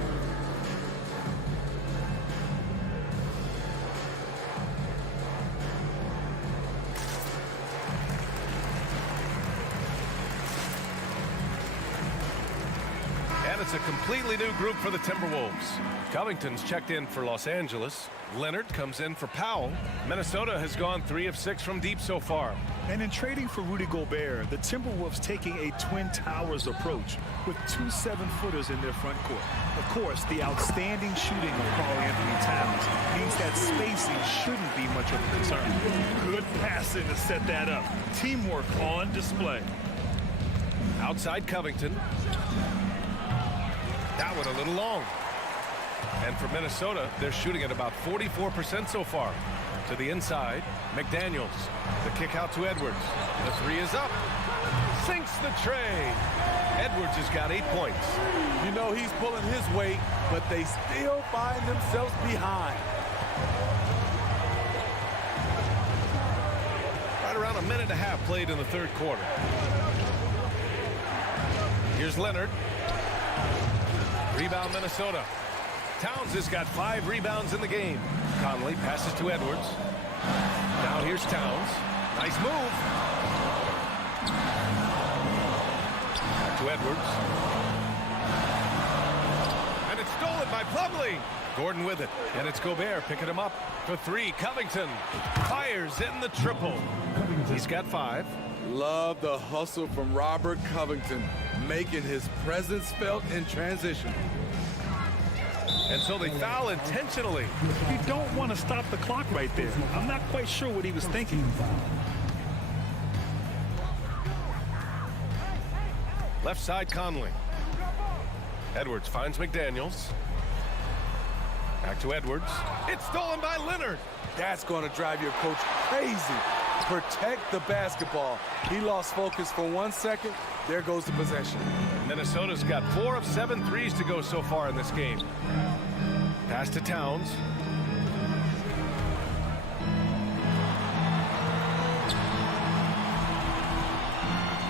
And it's a completely new group for the Timberwolves. Covington's checked in for Los Angeles. Leonard comes in for Powell. Minnesota has gone 3 of 6 from deep so far. And in trading for Rudy Gobert, the Timberwolves taking a Twin Towers approach with 2 7-footers in their front court. Of course, the outstanding shooting of Karl-Anthony Towns means that spacing shouldn't be much of a concern. Good passing to set that up. Teamwork on display. Outside Covington. That one a little long. And for Minnesota, they're shooting at about 44% so far. To the inside, McDaniels. The kick out to Edwards. The three is up. Sinks the tray. Edwards has got 8 points. You know he's pulling his weight, but they still find themselves behind. Right around a minute and a half played in the third quarter. Here's Leonard. Rebound Minnesota. Towns has got 5 rebounds in the game. Conley passes to Edwards. Now here's Towns. Nice move. Back to Edwards. And it's stolen by Plumlee. Gordon with it. And it's Gobert picking him up for 3. Covington fires in the triple. He's got 5. Love the hustle from Robert Covington, making his presence felt in transition. And so they foul intentionally. You don't want to stop the clock right there. I'm not quite sure what he was thinking. Left side Conley. Edwards finds McDaniels. Back to Edwards. It's stolen by Leonard. That's going to drive your coach crazy. Protect the basketball. He lost focus for 1 second. There goes the possession. Minnesota's got 4 of 7 threes to go so far in this game. Pass to Towns.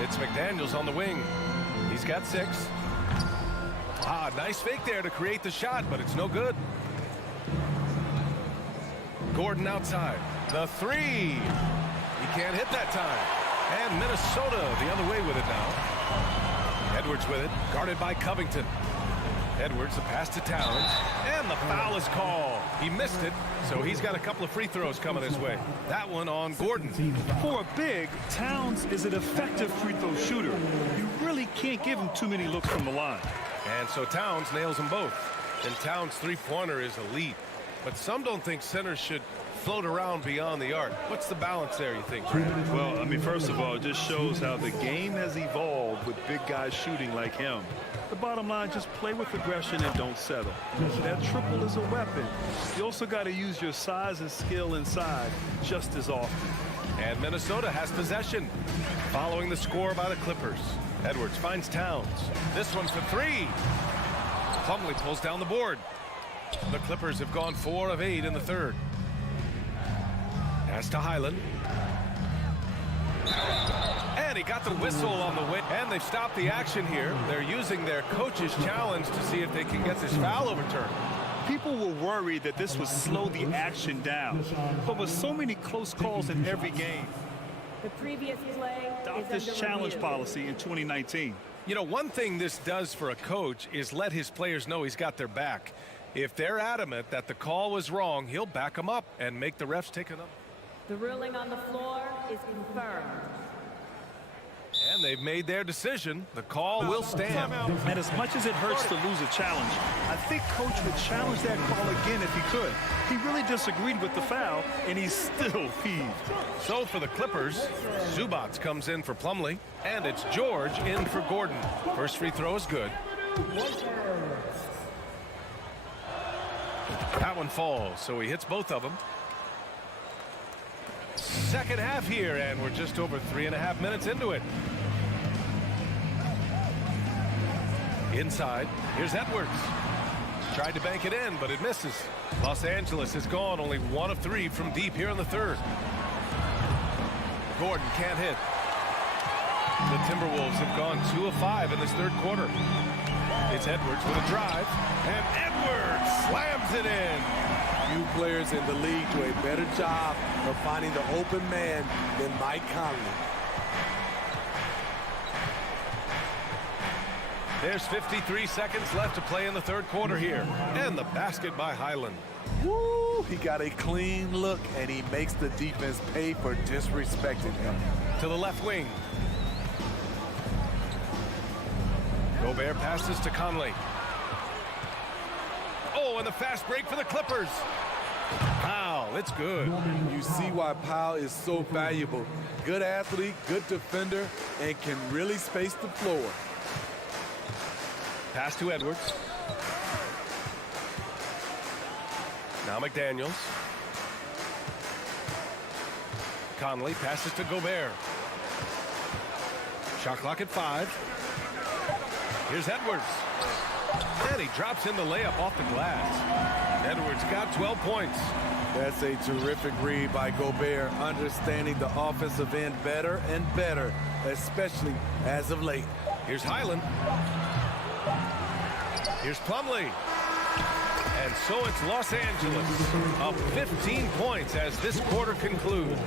It's McDaniels on the wing. He's got 6. Nice fake there to create the shot, but it's no good. Gordon outside. The 3. He can't hit that time. And Minnesota the other way with it now. Edwards with it, guarded by Covington. Edwards, the pass to Towns, and the foul is called. He missed it, so he's got a couple of free throws coming his way. That one on Gordon. For a big, Towns is an effective free throw shooter. You really can't give him too many looks from the line. And so Towns nails them both. And Towns' three-pointer is elite. But some don't think centers should float around beyond the arc. What's the balance there, you think, Brad? Well, I mean, first of all, it just shows how the game has evolved with big guys shooting like him. The bottom line, just play with aggression and don't settle. That triple is a weapon. You also got to use your size and skill inside just as often. And Minnesota has possession. Following the score by the Clippers. Edwards finds Towns. This one for 3. Plumlee pulls down the board. The Clippers have gone 4 of 8 in the third. Pass to Highland. And he got the whistle on the way. And they've stopped the action here. They're using their coach's challenge to see if they can get this foul overturned. People were worried that this would slow the action down. But with so many close calls in every game, the previous play adopt this challenge policy in 2019. You know, one thing this does for a coach is let his players know he's got their back. If they're adamant that the call was wrong, he'll back them up and make the refs take another. The ruling on the floor is confirmed. And they've made their decision. The call will stand. And as much as it hurts to lose a challenge, I think Coach would challenge that call again if he could. He really disagreed with the foul, and he's still peeved. So for the Clippers, Zubats comes in for Plumlee, and it's George in for Gordon. First free throw is good. That one falls, so he hits both of them. Second half here, and we're just over 3.5 minutes into it. Inside, here's Edwards. Tried to bank it in, but it misses. Los Angeles has gone only 1 of 3 from deep here in the third. Gordon can't hit. The Timberwolves have gone 2 of 5 in this third quarter. It's Edwards with a drive, and Edwards slams it in. Few players in the league do a better job of finding the open man than Mike Conley. There's 53 seconds left to play in the third quarter here. And the basket by Highland. Woo! He got a clean look, and he makes the defense pay for disrespecting him. To the left wing. Gobert passes to Conley. Oh, and the fast break for the Clippers. Powell, it's good. You see why Powell is so valuable. Good athlete, good defender, and can really space the floor. Pass to Edwards. Now McDaniels. Conley passes to Gobert. Shot clock at 5. Here's Edwards. And he drops in the layup off the glass. Edwards got 12 points. That's a terrific read by Gobert, understanding the offensive end better and better, especially as of late. Here's Highland. Here's Plumlee. And so it's Los Angeles up 15 points as this quarter concludes.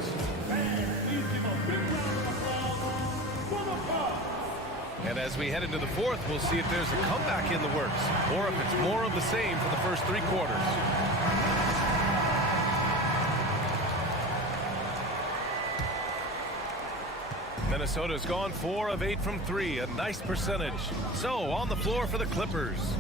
And as we head into the fourth, we'll see if there's a comeback in the works or if it's more of the same for the first 3 quarters. Minnesota's gone 4 of 8 from 3, a nice percentage. So on the floor for the Clippers,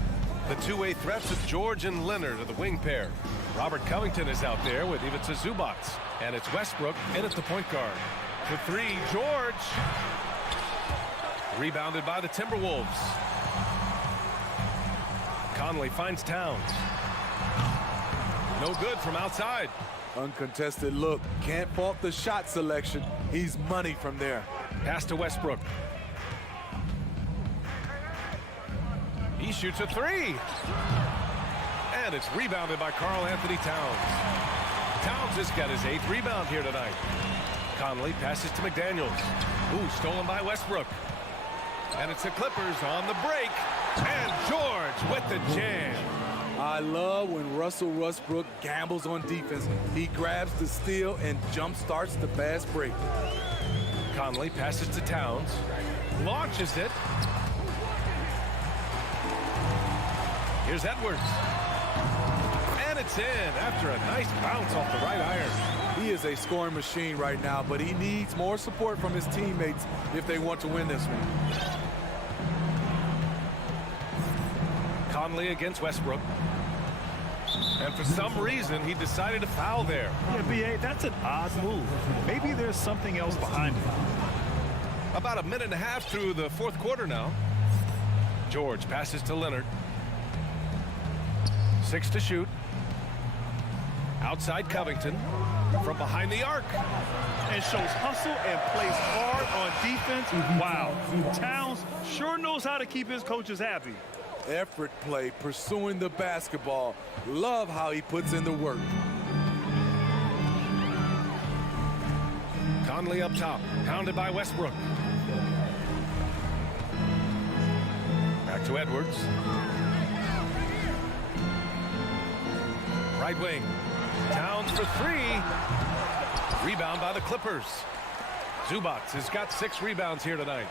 the two-way threats of George and Leonard are the wing pair. Robert Covington is out there with Ivica Zubac, and it's Westbrook in at the point guard. For 3, George. Rebounded by the Timberwolves. Conley finds Towns. No good from outside. Uncontested look. Can't fault the shot selection. He's money from there. Pass to Westbrook. He shoots a 3. And it's rebounded by Karl Anthony Towns. Towns has got his 8th rebound here tonight. Conley passes to McDaniels. Ooh, stolen by Westbrook. And it's the Clippers on the break. And George with the jam. I love when Russell Westbrook gambles on defense. He grabs the steal and jump starts the fast break. Conley passes to Towns. Launches it. Here's Edwards. And it's in after a nice bounce off the right iron. He is a scoring machine right now, but he needs more support from his teammates if they want to win this one. Conley against Westbrook. And for some reason, he decided to foul there. Yeah, B.A., that's an odd move. Maybe there's something else behind it. About a minute and a half through the fourth quarter now. George passes to Leonard. 6 to shoot. Outside Covington. From behind the arc. And shows hustle and plays hard on defense. Wow. Towns sure knows how to keep his coaches happy. Effort play, pursuing the basketball. Love how he puts in the work. Conley up top, pounded by Westbrook. Back to Edwards. Right wing. Towns for 3. Rebound by the Clippers. Zubac has got 6 rebounds here tonight.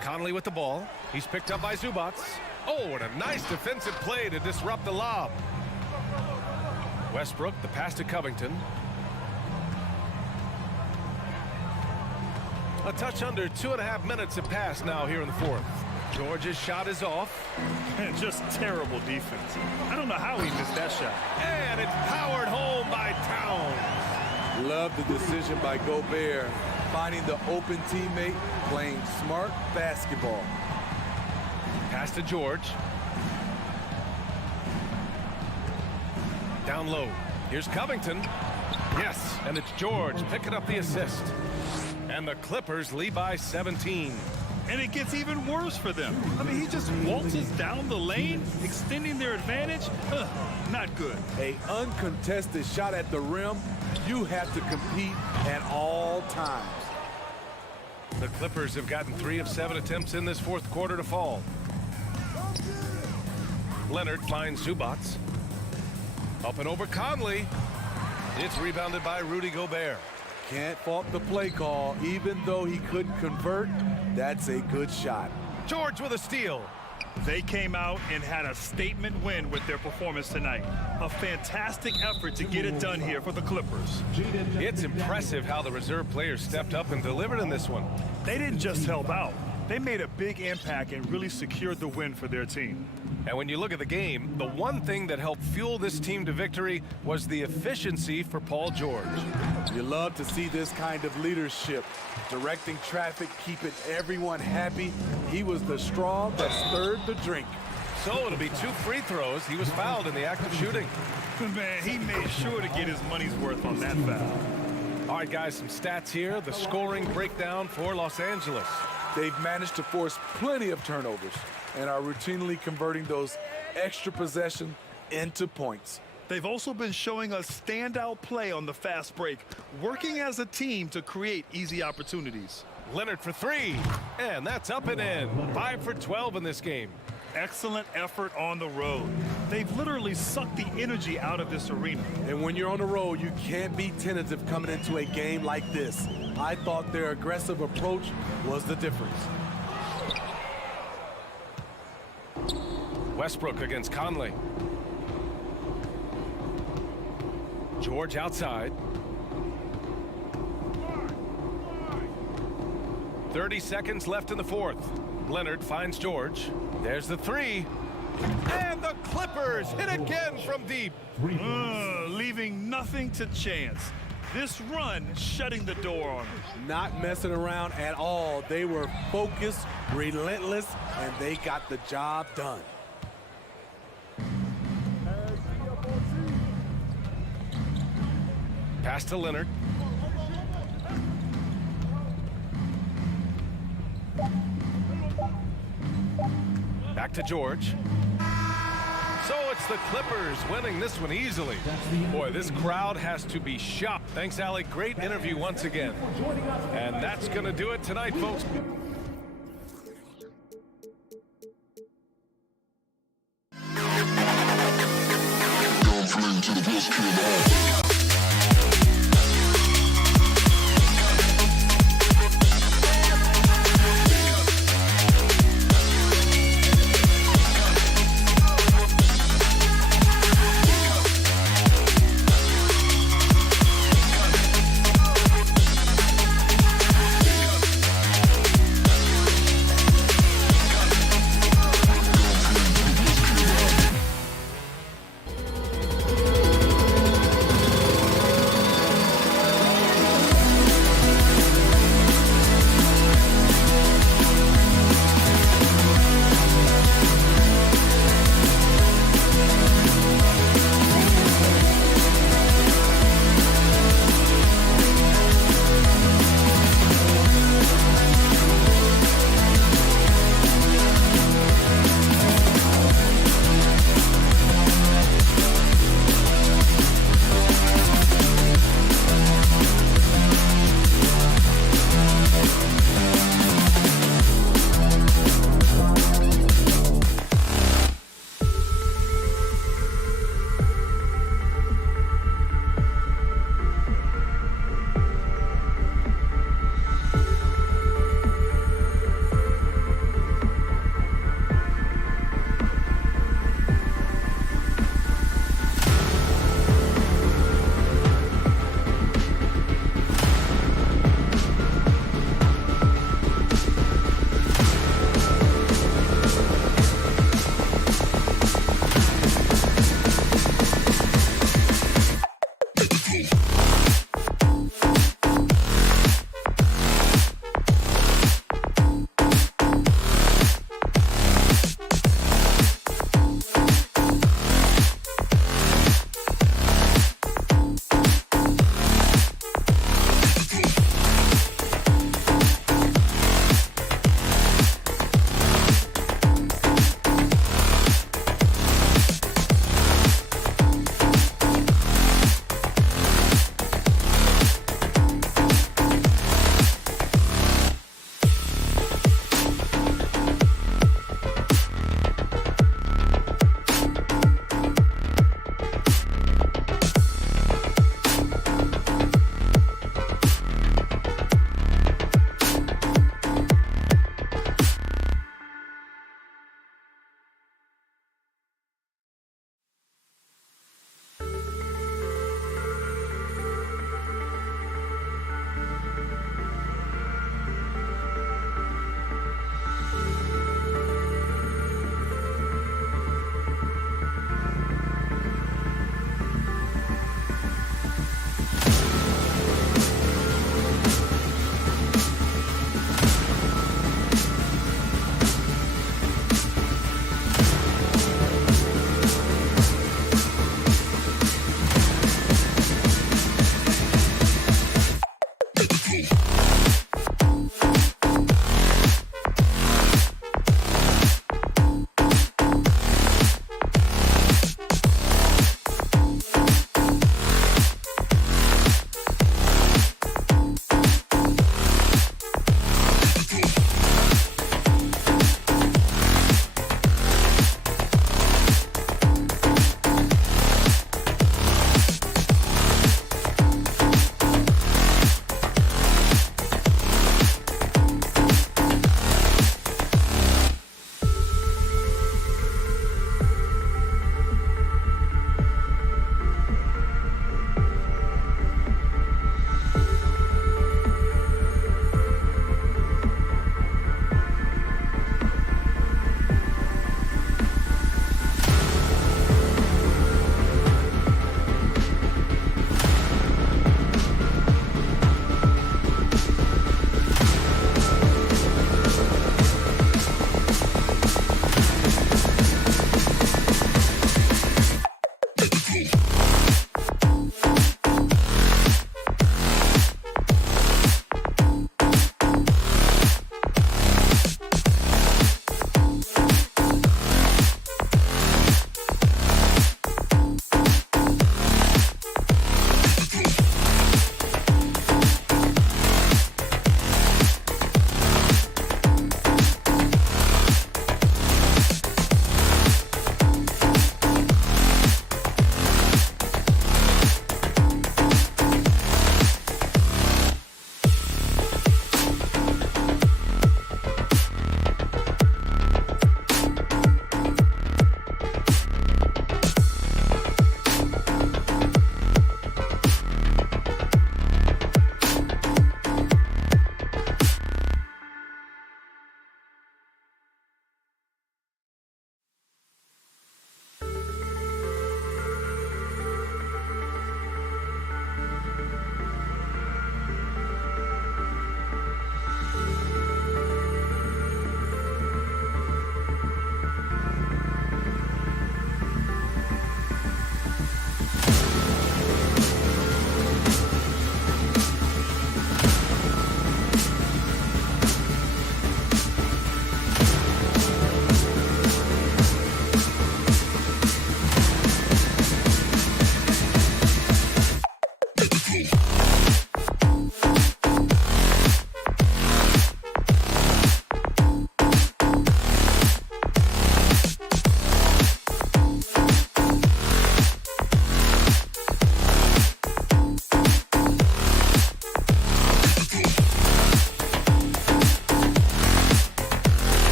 Conley with the ball. He's picked up by Zubac. Oh, and a nice defensive play to disrupt the lob. Westbrook, the pass to Covington. A touch under 2.5 minutes have passed now here in the fourth. George's shot is off. Just terrible defense. I don't know how he missed that shot. And it's powered home by Towns. Love the decision by Gobert. Finding the open teammate, playing smart basketball. Pass to George. Down low. Here's Covington. Yes, and it's George picking up the assist. And the Clippers lead by 17. And it gets even worse for them. I mean, he just waltzes down the lane, extending their advantage. Not good. A uncontested shot at the rim. You have to compete at all times. The Clippers have gotten 3 of 7 attempts in this fourth quarter to fall. Leonard finds Zubac. Up and over Conley. It's rebounded by Rudy Gobert. Can't fault the play call. Even though he couldn't convert, that's a good shot. George with a steal. They came out and had a statement win with their performance tonight. A fantastic effort to get it done here for the Clippers. It's impressive how the reserve players stepped up and delivered in this one. They didn't just help out. They made a big impact and really secured the win for their team. And when you look at the game, the one thing that helped fuel this team to victory was the efficiency for Paul George. You love to see this kind of leadership. Directing traffic, keeping everyone happy. He was the straw that stirred the drink. So it'll be 2 free throws. He was fouled in the act of shooting. Man, he made sure to get his money's worth on that foul. All right, guys, some stats here. The scoring breakdown for Los Angeles. They've managed to force plenty of turnovers and are routinely converting those extra possession into points. They've also been showing us standout play on the fast break, working as a team to create easy opportunities. Leonard for 3, and that's up and in. 5 for 12 in this game. Excellent effort on the road. They've literally sucked the energy out of this arena. And when you're on the road, you can't be tentative coming into a game like this. I thought their aggressive approach was the difference. Westbrook against Conley. George outside. 30 seconds left in the fourth. Leonard finds George. There's the 3. And the Clippers hit again from deep. Leaving nothing to chance. This run shutting the door on them. Not messing around at all. They were focused, relentless, and they got the job done. Pass to Leonard. Back to George. So it's the Clippers winning this one easily. Boy, this crowd has to be shocked. Thanks, Allie. Great interview once again. And that's going to do it tonight, folks.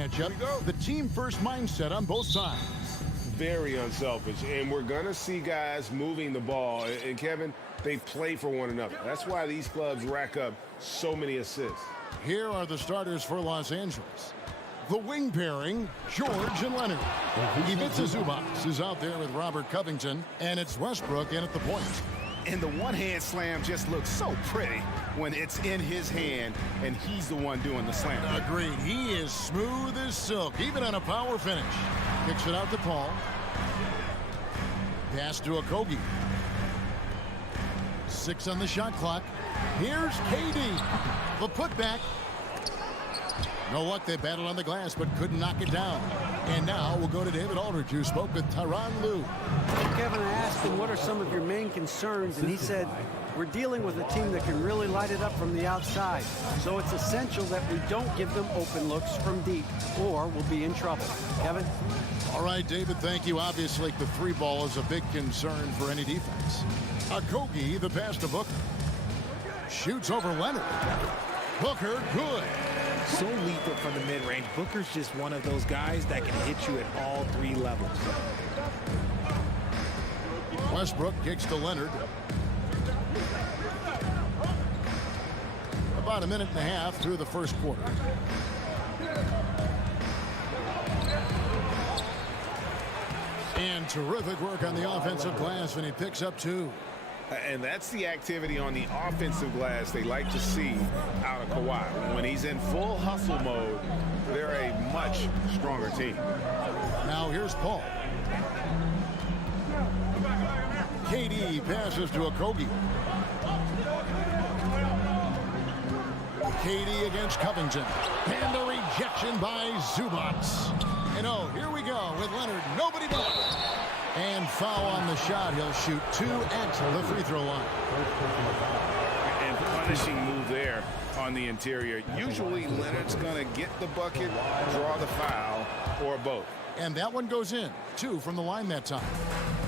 matchup. The team-first mindset on both sides. Very unselfish, and we're going to see guys moving the ball. And Kevin, they play for one another. That's why these clubs rack up so many assists. Here are the starters for Los Angeles. The wing pairing, George and Leonard. Ivica Zubac is out there with Robert Covington, and it's Westbrook in at the point. And the one-hand slam just looks so pretty when it's in his hand, and he's the one doing the slam. Agreed. He is smooth as silk, even on a power finish. Kicks it out to Paul. Pass to Okogie. 6 on the shot clock. Here's KD. The putback. No luck, they battled on the glass, but couldn't knock it down. And now we'll go to David Aldridge, who spoke with Tyronn Lue. Kevin, I asked him, what are some of your main concerns? And he said, we're dealing with a team that can really light it up from the outside. So it's essential that we don't give them open looks from deep, or we'll be in trouble. Kevin? All right, David, thank you. Obviously, the three ball is a big concern for any defense. Okogie, the pass to Booker. Shoots over Leonard. Booker, good. So lethal from the mid-range. Booker's just one of those guys that can hit you at all 3 levels. Westbrook kicks to Leonard. About a minute and a half through the first quarter. And terrific work on the offensive glass, and he picks up 2. And that's the activity on the offensive glass they like to see out of Kawhi. When he's in full hustle mode, they're a much stronger team. Now here's Paul. KD passes to Okogie. KD against Covington. And a rejection by Zubac. And oh, here we go with Leonard. Nobody but. And foul on the shot. He'll shoot 2 at the free throw line. And punishing move there on the interior. Usually Leonard's going to get the bucket, draw the foul, or both. And that one goes in. 2 from the line that time.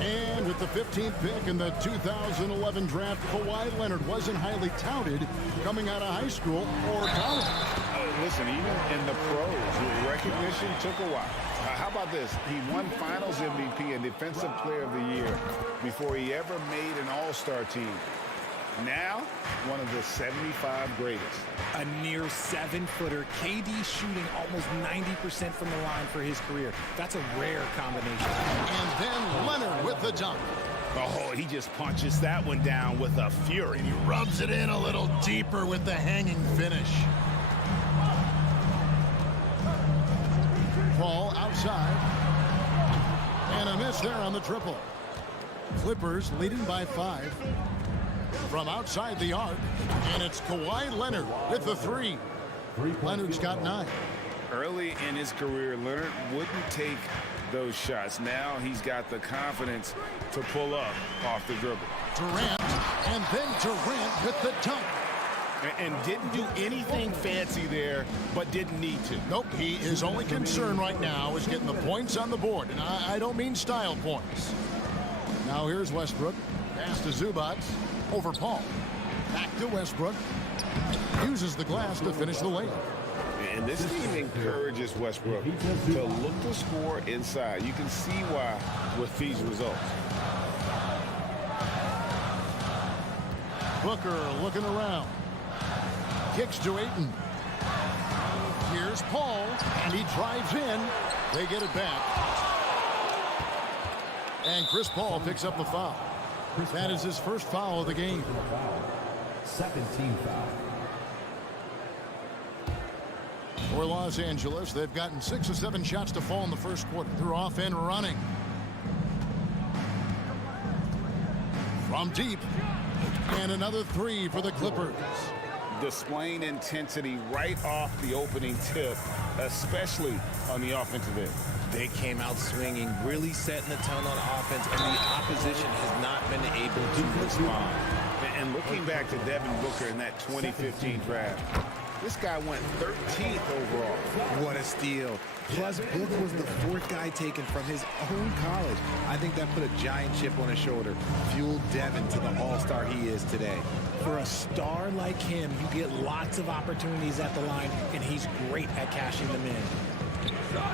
And with the 15th pick in the 2011 draft, Kawhi Leonard wasn't highly touted coming out of high school or college. Listen, even in the pros, recognition took a while. How about this? He won Finals MVP and Defensive Player of the Year before he ever made an All-Star team. Now, one of the 75 greatest. A near 7-footer. KD shooting almost 90% from the line for his career. That's a rare combination. And then Leonard with the dunk. Oh, he just punches that one down with a fury. He rubs it in a little deeper with the hanging finish. Paul outside. And a miss there on the triple. Clippers leading by 5. From outside the arc. And it's Kawhi Leonard with the 3. Leonard's got 9. Early in his career, Leonard wouldn't take those shots. Now he's got the confidence to pull up off the dribble. Durant, and then Durant with the dunk. And didn't do anything fancy there, but didn't need to. Nope, his only concern right now is getting the points on the board. And I don't mean style points. Now here's Westbrook. Pass to Zubac. Over Paul. Back to Westbrook. Uses the glass to finish the layup. And this team encourages Westbrook to look to score inside. You can see why with these results. Booker looking around. Kicks to Ayton. Here's Paul, and he drives in. They get it back. And Paul picks up the foul. That is his first foul of the game. 17 foul. For Los Angeles, they've gotten 6 or 7 shots to fall in the first quarter. They're off and running. From deep. And another 3 for the Clippers. Displaying intensity right off the opening tip, especially on the offensive end. They came out swinging, really setting the tone on offense, and the opposition has not been able to respond. And looking back to Devin Booker in that 2015 draft, this guy went 13th overall. What a steal. Plus, Book was the 4th guy taken from his own college. I think that put a giant chip on his shoulder, fueled Devin to the all-star he is today. For a star like him, you get lots of opportunities at the line, and he's great at cashing them in.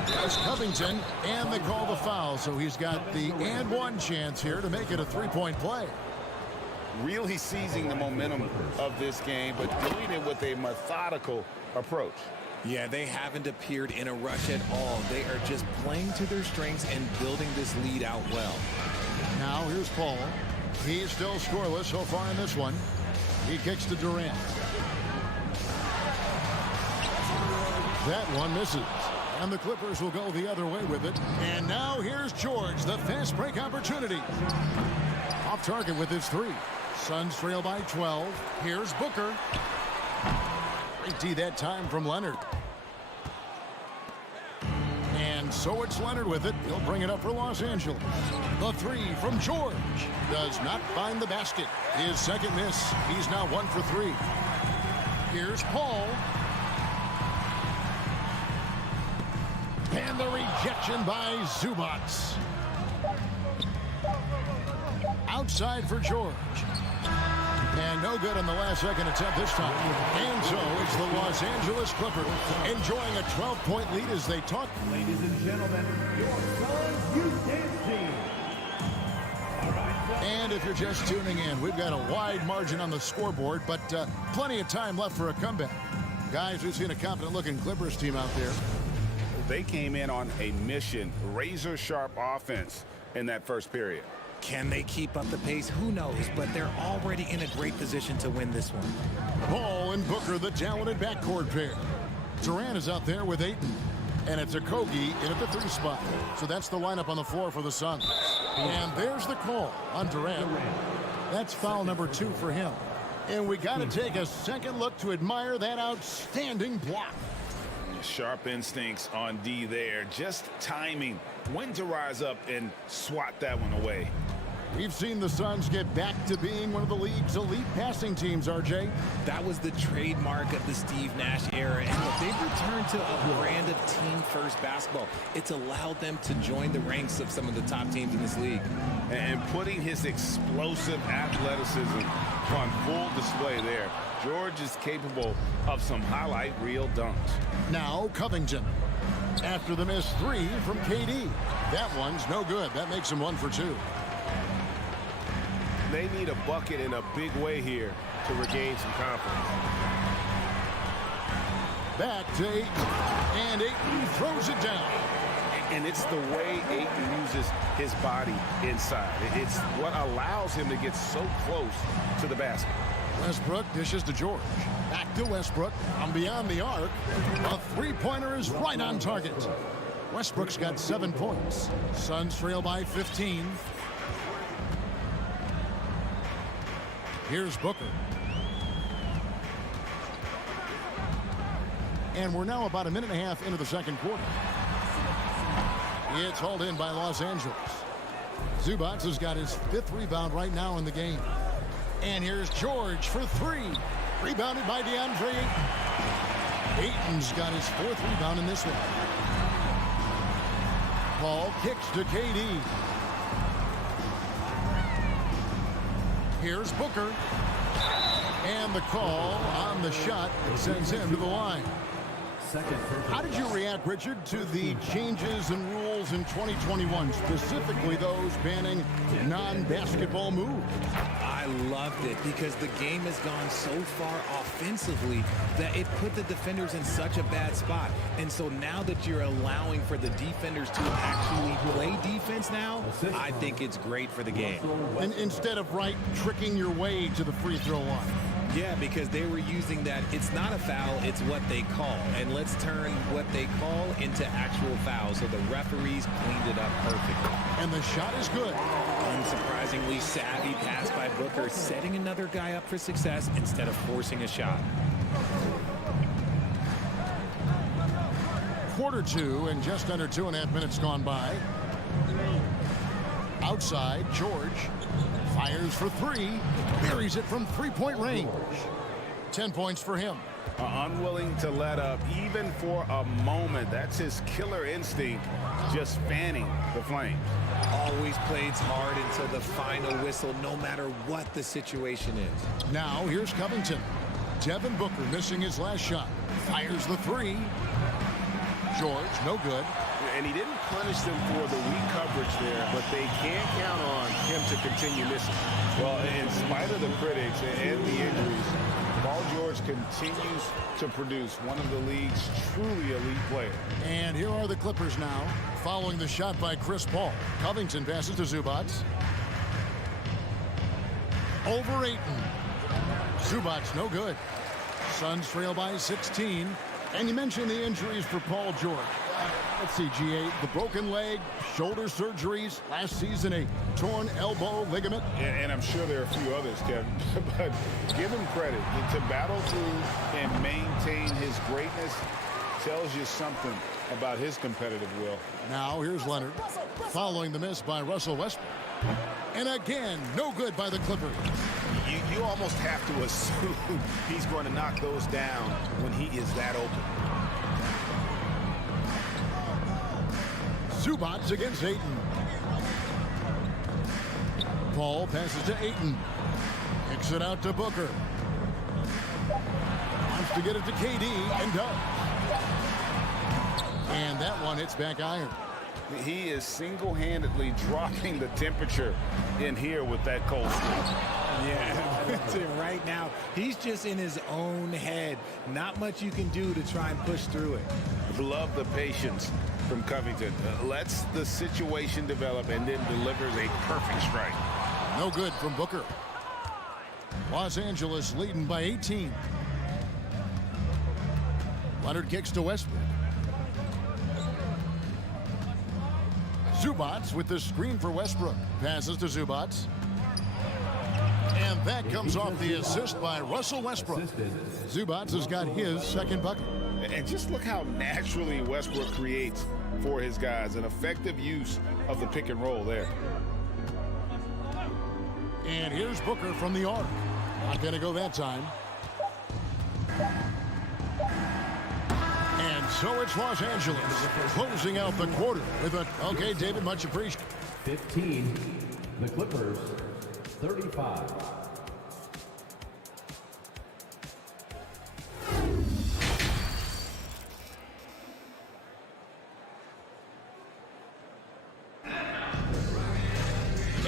There's Covington, and they call the foul, so he's got the and one chance here to make it a three-point play. Really seizing the momentum of this game, but doing it with a methodical approach. Yeah, they haven't appeared in a rush at all. They are just playing to their strengths and building this lead out well. Now here's Paul. He's still scoreless so far in this one. He kicks to Durant. That one misses. And the Clippers will go the other way with it. And now here's George, the fast break opportunity. Off target with his three. Suns trail by 12. Here's Booker. Great D that time from Leonard. And so it's Leonard with it. He'll bring it up for Los Angeles. The three from George does not find the basket. His second miss. He's now 1 for 3. Here's Paul. And the rejection by Zubac. Outside for George. And no good on the last second attempt this time. And so it's the Los Angeles Clippers enjoying a 12-point lead as they talk. Ladies and gentlemen, your Suns Youth Dance Team. And if you're just tuning in, we've got a wide margin on the scoreboard, but plenty of time left for a comeback. Guys, we've seen a confident-looking Clippers team out there. They came in on a mission, razor-sharp offense in that first period. Can they keep up the pace? Who knows, but they're already in a great position to win this one. Paul and Booker, the talented backcourt pair. Durant is out there with Ayton. And it's Okogie in at the 3 spot. So that's the lineup on the floor for the Suns. And there's the call on Durant. That's foul number 2 for him. And we got to take a second look to admire that outstanding block. Sharp instincts on D there. Just timing when to rise up and swat that one away. We've seen the Suns get back to being one of the league's elite passing teams, RJ. That was the trademark of the Steve Nash era, and they've returned to a brand of team-first basketball. It's allowed them to join the ranks of some of the top teams in this league. And putting his explosive athleticism on full display there. George is capable of some highlight reel dunks. Now Covington. After the missed 3 from KD. That one's no good. That makes him 1 for 2. They need a bucket in a big way here to regain some confidence. Back to Ayton. And Ayton throws it down. And it's the way Ayton uses his body inside. It's what allows him to get so close to the basket. Westbrook dishes to George. Back to Westbrook. From beyond the arc. A three-pointer is right on target. Westbrook's got 7 points. Suns trail by 15. Here's Booker. And we're now about a minute and a half into the second quarter. It's hauled in by Los Angeles. Zubac has got his 5th rebound right now in the game. And here's George for 3. Rebounded by DeAndre Ayton. Ayton's got his 4th rebound in this one. Paul kicks to KD. Here's Booker. And the call on the shot that sends him to the line. How did you react, Richard, to the changes and rules in 2021, specifically those banning non-basketball moves? I loved it because the game has gone so far offensively that it put the defenders in such a bad spot. And so now that you're allowing for the defenders to actually play defense now, I think it's great for the game. And instead of tricking your way to the free throw line. Yeah, because they were using that it's not a foul, it's what they call. And let's turn what they call into actual fouls. So the referees cleaned it up perfectly. And the shot is good. Unsurprisingly savvy pass by Booker, setting another guy up for success instead of forcing a shot. Quarter 2 and just under 2.5 minutes gone by. Outside, George fires for 3, buries it from 3-point range. 10 points for him. Unwilling to let up even for a moment. That's his killer instinct, just fanning the flames. Always plays hard until the final whistle, no matter what the situation is. Now here's Covington. Devin Booker missing his last shot. Fires the 3. George, no good. And he didn't punish them for the weak coverage there, but they can't count on him to continue missing. Well, in spite of the critics and the injuries, Paul George continues to produce one of the league's truly elite players. And here are the Clippers now, following the shot by Chris Paul. Covington passes to Zubac. Over Ayton. Zubac, no good. Suns trail by 16. And you mentioned the injuries for Paul George. Let's see, G8, the broken leg, shoulder surgeries, last season a torn elbow ligament. And I'm sure there are a few others, Kevin, but give him credit. To battle through and maintain his greatness tells you something about his competitive will. Now here's Leonard, following the miss by Russell Westbrook. And again, no good by the Clippers. You almost have to assume he's going to knock those down when he is that open. Zubac against Ayton. Paul passes to Ayton. Kicks it out to Booker. Wants to get it to KD and does. And that one hits back iron. He is single-handedly dropping the temperature in here with that cold streak. Yeah, right now, he's just in his own head. Not much you can do to try and push through it. Love the patience from Covington. Lets the situation develop and then delivers a perfect strike. No good from Booker. Los Angeles leading by 18. Leonard kicks to Westbrook. Zubac with the screen for Westbrook. Passes to Zubac. And that comes off the assist by Russell Westbrook. Zubac has got his second bucket. And just look how naturally Westbrook creates for his guys. An effective use of the pick and roll there. And here's Booker from the arc. Not going to go that time. And so it's Los Angeles closing out the quarter with a, okay, David, much appreciated. 15, the Clippers, 35.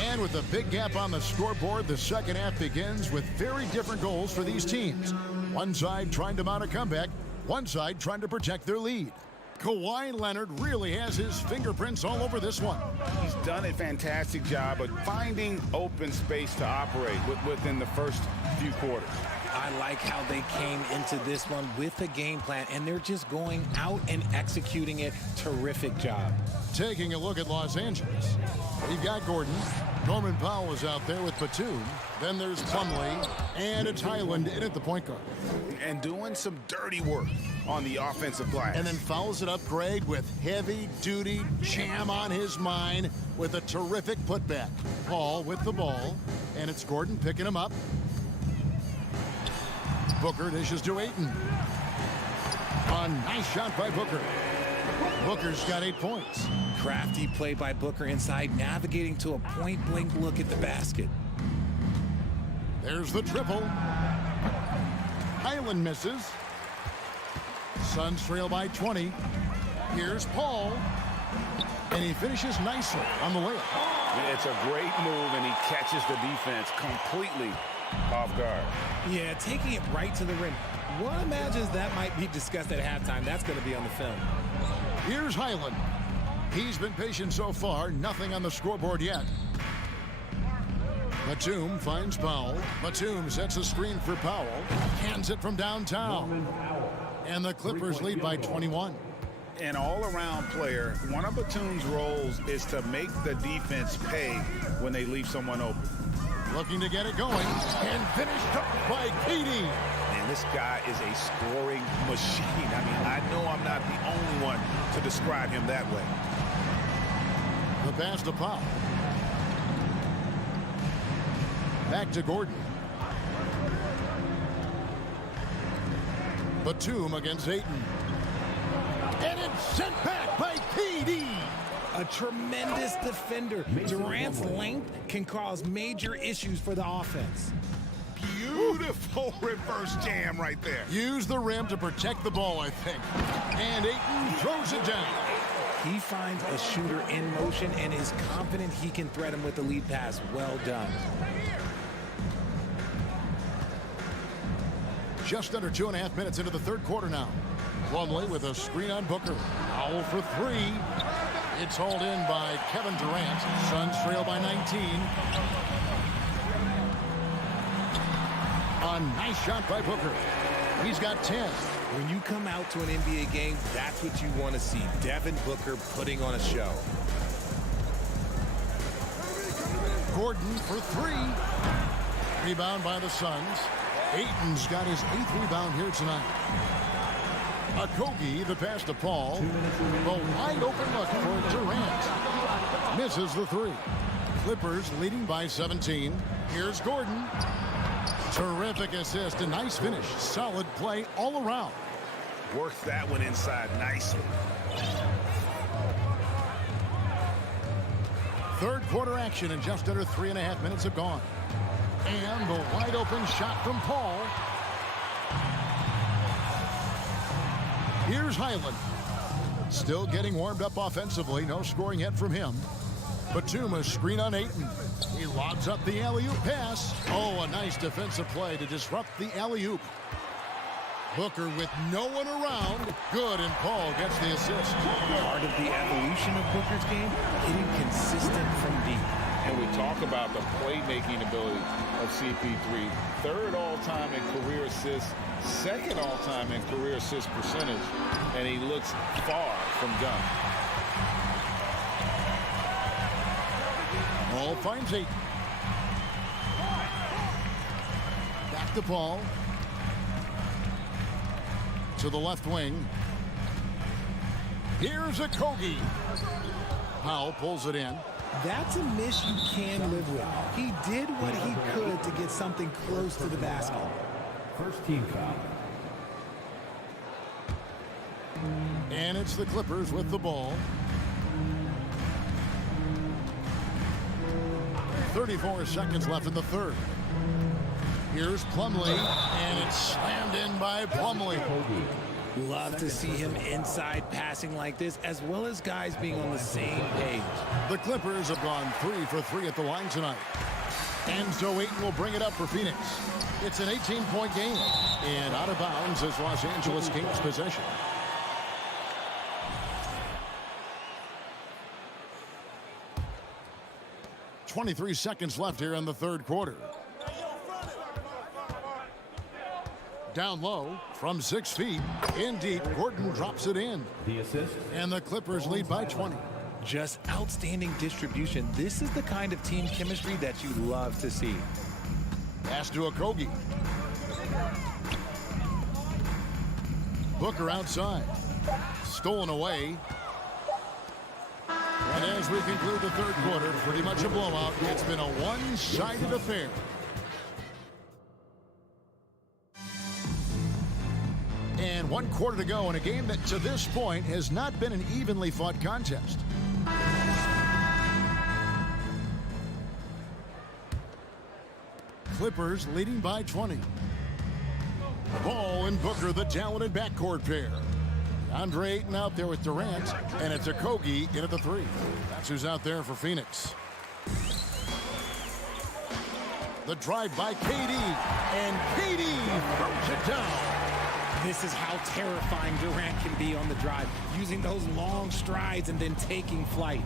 And with a big gap on the scoreboard, the second half begins with very different goals for these teams. One side trying to mount a comeback, one side trying to protect their lead. Kawhi Leonard really has his fingerprints all over this one. He's done a fantastic job of finding open space to operate within the first few quarters. I like how they came into this one with a game plan, and they're just going out and executing it. Terrific job. Taking a look at Los Angeles, we've got Gordon. Norman Powell is out there with Batum. Then there's Plumlee, and it's Highland in at the point guard. And doing some dirty work on the offensive glass. And then fouls it up, Greg, with heavy-duty jam on his mind with a terrific putback. Paul with the ball, and it's Gordon picking him up. Booker dishes to Ayton. A nice shot by Booker. Booker's got 8 points. Crafty play by Booker inside, navigating to a point-blank look at the basket. There's the triple. Highland misses. Suns trail by 20. Here's Paul. And he finishes nicely on the layup. It's a great move, and he catches the defense completely off guard. Yeah, taking it right to the rim. One imagines that might be discussed at halftime. That's going to be on the film. Here's Highland. He's been patient so far. Nothing on the scoreboard yet. Batum finds Powell. Batum sets a screen for Powell. Hands it from downtown. And the Clippers lead by 21. An all-around player, one of Batum's roles is to make the defense pay when they leave someone open. Looking to get it going. And finished up by KD. And this guy is a scoring machine. I mean, I know I'm not the only one to describe him that way. The pass to Powell. Back to Gordon. Batum against Ayton. And it's sent back by KD. A tremendous defender. Durant's length can cause major issues for the offense. Beautiful reverse jam right there. Use the rim to protect the ball, I think. And Ayton throws it down. He finds a shooter in motion and is confident he can thread him with the lead pass. Well done. Just under 2.5 minutes into the third quarter now. Plumlee with a screen on Booker. Foul for three. It's hauled in by Kevin Durant. Suns trail by 19. A nice shot by Booker. He's got 10. When you come out to an NBA game, that's what you want to see. Devin Booker putting on a show. Gordon for three. Rebound by the Suns. Ayton's got his 8th rebound here tonight. Okogie, the pass to Paul. The wide open look for Durant. Misses the three. Clippers leading by 17. Here's Gordon. Terrific assist, a nice finish. Solid play all around. Worked that one inside nicely. Third quarter action and just under 3.5 minutes have gone. And the wide open shot from Paul. Here's Highland. Still getting warmed up offensively. No scoring yet from him. Batum screen on Ayton. He lobs up the alley-oop pass. Oh, a nice defensive play to disrupt the alley-oop. Booker with no one around. Good, and Paul gets the assist. Part of the evolution of Booker's game, getting consistent from deep. And we talk about the playmaking ability of CP3. Third all-time in career assists, second all-time in career assist percentage, and he looks far from done. Paul finds Ayton. Back to Paul. To the left wing. Here's Okogie. Powell pulls it in. That's a miss you can live with. He did what he could to get something close to the basket. First team foul. And it's the Clippers with the ball. 34 seconds left in the third. Here's Plumlee, and it's slammed in by Plumlee. Love to see him inside passing like this, as well as guys being on the same page. The Clippers have gone 3 for 3 at the line tonight. And so Ayton will bring it up for Phoenix. It's an 18-point game, and out of bounds is Los Angeles Kings' possession. .23 seconds left here in the third quarter. Down low from 6 feet. In deep, Gordon drops it in. The assist. And the Clippers lead by 20. Just outstanding distribution. This is the kind of team chemistry that you love to see. Pass to Okogie. Booker outside. Stolen away. And as we conclude the third quarter, pretty much a blowout. It's been a one-sided affair. And 1 quarter to go in a game that to this point has not been an evenly fought contest. Clippers leading by 20. Ball and Booker, the talented backcourt pair. Andre Ayton out there with Durant, and it's Okogie in at the 3. That's who's out there for Phoenix. The drive by KD, and KD throws it down. This is how terrifying Durant can be on the drive, using those long strides and then taking flight.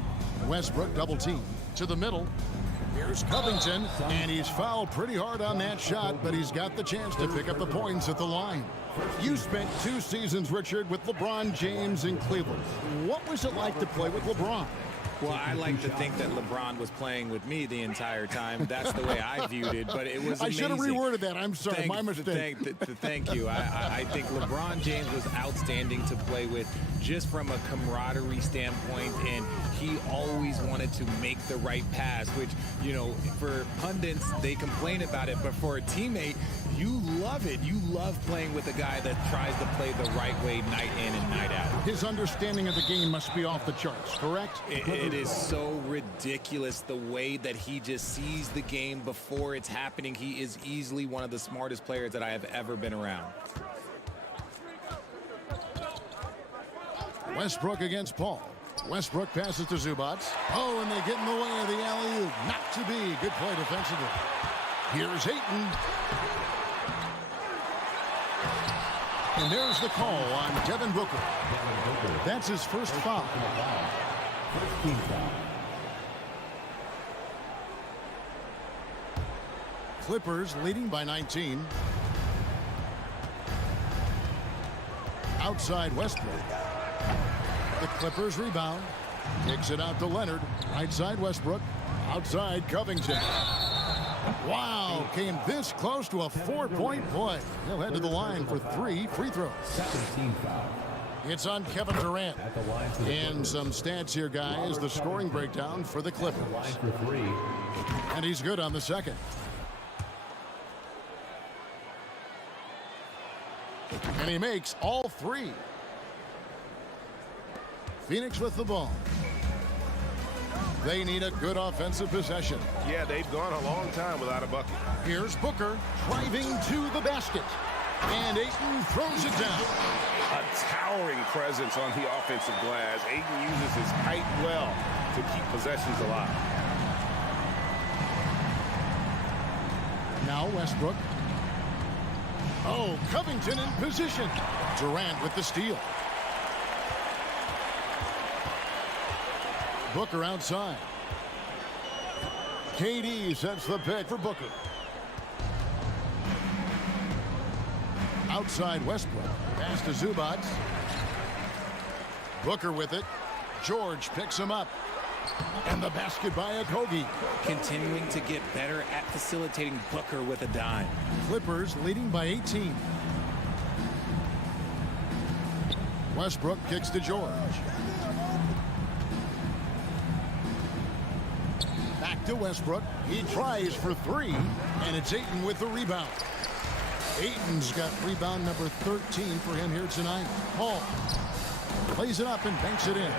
Westbrook double team to the middle. Here's Covington, and he's fouled pretty hard on that shot, but he's got the chance to pick up the points at the line. You spent 2 seasons, Richard, with LeBron James in Cleveland. What was it like to play with LeBron? Well, I like to think that LeBron was playing with me the entire time. That's the way I viewed it, but it was amazing. I should have reworded that. I'm sorry, my mistake. Thank you. I think LeBron James was outstanding to play with just from a camaraderie standpoint, and he always wanted to make the right pass, which, you know, for pundits, they complain about it, but for a teammate, you love it. You love playing with a guy that tries to play the right way night in and night out. His understanding of the game must be off the charts, correct? It It is so ridiculous the way that he just sees the game before it's happening. He is easily one of the smartest players that I have ever been around. Westbrook against Paul. Westbrook passes to Zubac. Oh, and they get in the way of the alley-oop. Not to be. Good play defensively. Here's Ayton. And there's the call on Devin Booker. That's his first foul. Clippers leading by 19. Outside Westbrook. The Clippers rebound. Kicks it out to Leonard. Right side Westbrook. Outside Covington. Wow, came this close to a 4-point play. He'll head to the line for 3 free throws. 17 foul. It's on Kevin Durant. And some stats here, guys. The scoring breakdown for the Clippers. And he's good on the second. And he makes all 3. Phoenix with the ball. They need a good offensive possession. Yeah, they've gone a long time without a bucket. Here's Booker driving to the basket. And Ayton throws it down. A towering presence on the offensive glass. Ayton uses his height well to keep possessions alive. Now Westbrook. Oh, Covington in position. Durant with the steal. Booker outside. KD sets the pick for Booker. Outside Westbrook. Pass to Zubac. Booker with it. George picks him up. And the basket by Okogie. Continuing to get better at facilitating Booker with a dime. Clippers leading by 18. Westbrook kicks to George. Back to Westbrook. He tries for 3, and it's Ayton with the rebound. Ayton's got rebound number 13 for him here tonight. Paul plays it up and banks it in.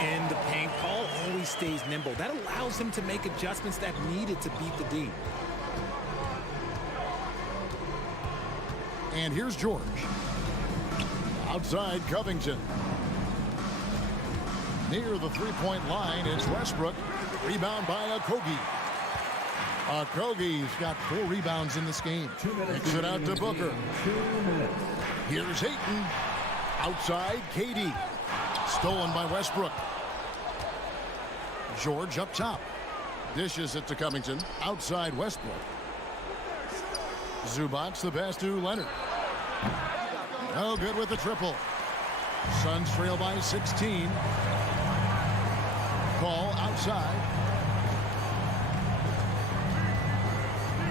In the paint, Paul always stays nimble. That allows him to make adjustments that needed to beat the D. And here's George. Outside Covington. Near the three-point line, it's Westbrook. Rebound by Okogie. Okogie's got 4 rebounds in this game. Kicks it out to Booker. Here's Ayton. Outside KD. Stolen by Westbrook. George up top. Dishes it to Covington. Outside Westbrook. Zubac the pass to Leonard. No good with the triple. Suns trail by 16. Call outside.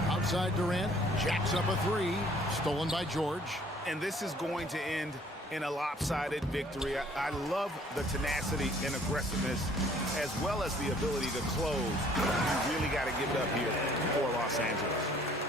Outside Durant. Jacks up a 3. Stolen by George. And this is going to end in a lopsided victory. I love the tenacity and aggressiveness as well as the ability to close. You really got to give it up here for Los Angeles.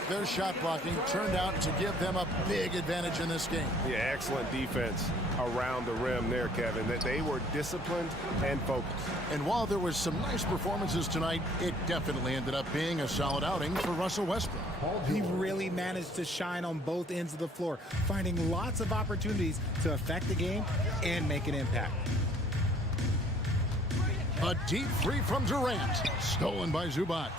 Their shot blocking turned out to give them a big advantage in this game. Yeah, excellent defense around the rim there, Kevin. That they were disciplined and focused. And while there was some nice performances tonight, it definitely ended up being a solid outing for Russell Westbrook. He really managed to shine on both ends of the floor, finding lots of opportunities to affect the game and make an impact. A deep 3 from Durant. Stolen by Zubac.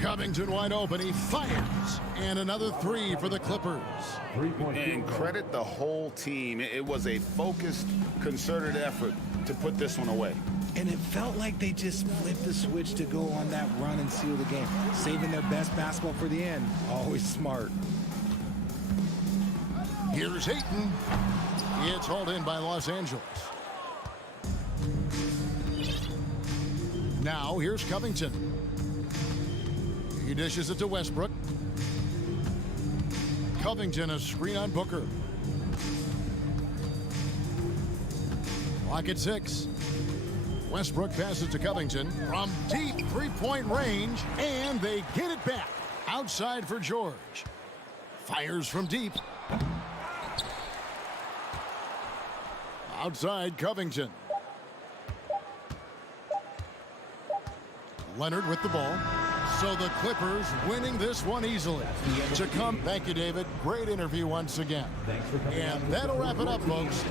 Covington wide open. He fires. And another 3 for the Clippers. And credit the whole team. It was a focused, concerted effort to put this one away. And it felt like they just flipped the switch to go on that run and seal the game. Saving their best basketball for the end. Always smart. Here's Ayton. It's hauled in by Los Angeles. Now here's Covington. He dishes it to Westbrook. Covington a screen on Booker. Clock at 6. Westbrook passes to Covington from deep 3-point range, and they get it back. Outside for George. Fires from deep. Outside Covington. Leonard with the ball. So the Clippers winning this one easily. To come, thank you, David. Great interview once again. And that'll wrap it up, folks.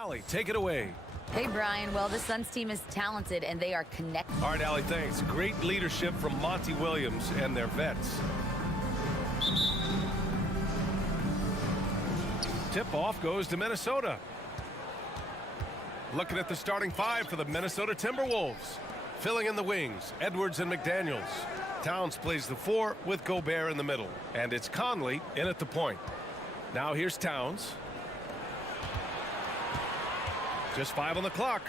Allie, take it away. Hey, Brian. Well, the Suns team is talented, and they are connected. All right, Allie, thanks. Great leadership from Monty Williams and their vets. Tip-off goes to Minnesota. Looking at the starting five for the Minnesota Timberwolves. Filling in the wings, Edwards and McDaniels. Towns plays the 4 with Gobert in the middle. And it's Conley in at the point. Now here's Towns. Just 5 on the clock.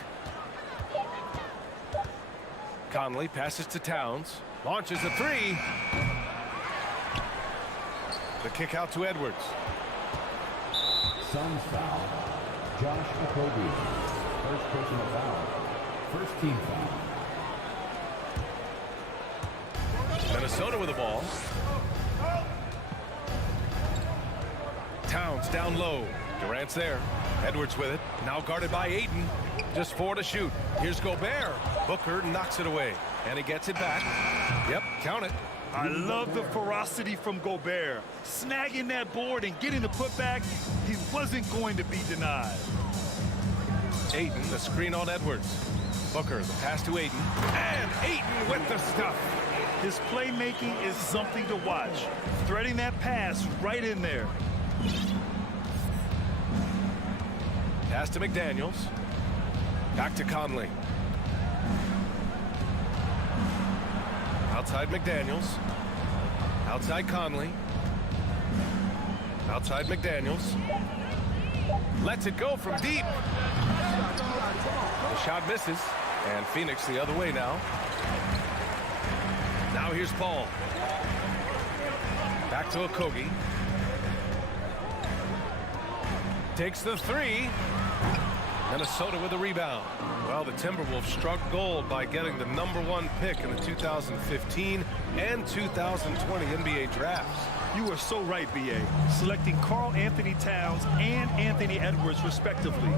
Conley passes to Towns. Launches a 3. The kick out to Edwards. Suns foul. Josh Okogie. First personal foul. First team foul. Minnesota with the ball. Towns down low. Durant's there. Edwards with it. Now guarded by Ayton. Just 4 to shoot. Here's Gobert. Booker knocks it away. And he gets it back. Yep, count it. I love the ferocity from Gobert. Snagging that board and getting the putback, he wasn't going to be denied. Ayton, the screen on Edwards. Booker, the pass to Ayton. And Ayton with the stuff. His playmaking is something to watch. Threading that pass right in there. Pass to McDaniels. Back to Conley. Outside McDaniels. Outside Conley. Outside McDaniels. Lets it go from deep. The shot misses. And Phoenix the other way now. Now here's Paul. Back to Okogie. Takes the 3. Minnesota with the rebound. Well, the Timberwolves struck gold by getting the #1 pick in the 2015 and 2020 NBA drafts. You are so right, B.A. Selecting Karl Anthony Towns and Anthony Edwards, respectively.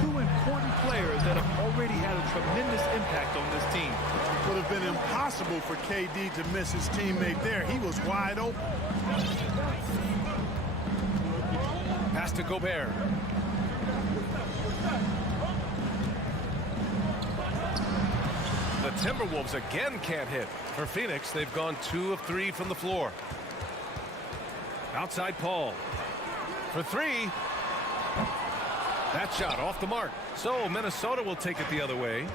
2 important players that have already had a tremendous impact on this team. Would have been impossible for KD to miss his teammate there. He was wide open. Pass to Gobert. The Timberwolves again can't hit. For Phoenix, they've gone 2 of 3 from the floor. Outside Paul. For 3. That shot off the mark. So Minnesota will take it the other way.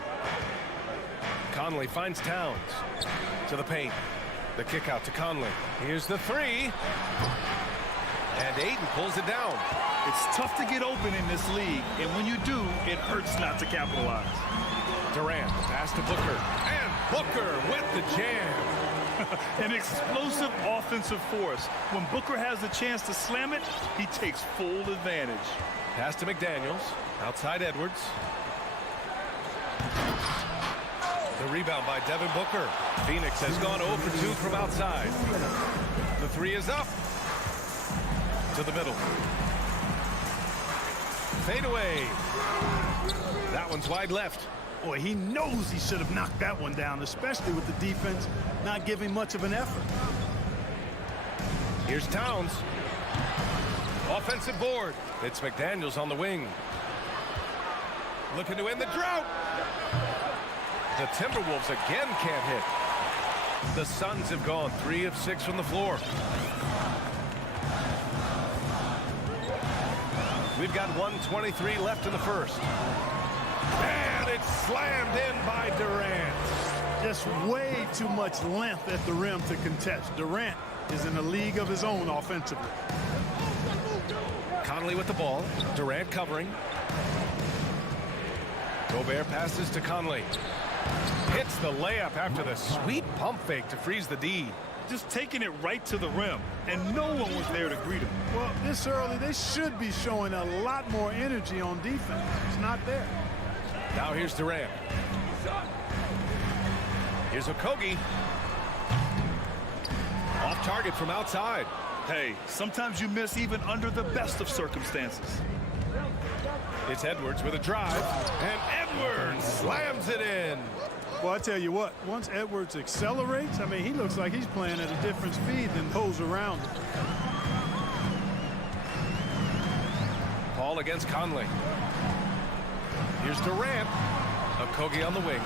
Conley finds Towns. To the paint. The kick out to Conley. Here's the 3. And Ayton pulls it down. It's tough to get open in this league, and when you do, it hurts not to capitalize. Durant, pass to Booker. And Booker with the jam. An explosive offensive force. When Booker has the chance to slam it, he takes full advantage. Pass to McDaniels. Outside Edwards. The rebound by Devin Booker. Phoenix has gone 0 for 2 from outside. The 3 is up. To the middle. Fade away. That one's wide left. Boy, he knows he should have knocked that one down, especially with the defense not giving much of an effort. Here's Towns. Offensive board. It's McDaniels on the wing. Looking to end the drought. The Timberwolves again can't hit. The Suns have gone 3 of 6 from the floor. We've got 1:23 left in the first. And it's slammed in by Durant. Just way too much length at the rim to contest. Durant is in a league of his own offensively. Conley with the ball. Durant covering. Gobert passes to Conley. Hits the layup after the sweet pump fake to freeze the D. Just taking it right to the rim, and no one was there to greet him. Well, this early, they should be showing a lot more energy on defense. It's not there. Now here's Durant. Here's Okogie. Off target from outside. Hey, sometimes you miss even under the best of circumstances. It's Edwards with a drive, and Edwards slams it in. Well, I tell you what, once Edwards accelerates, I mean, he looks like he's playing at a different speed than those around him. Paul against Conley. Here's Durant. Okogie on the wing.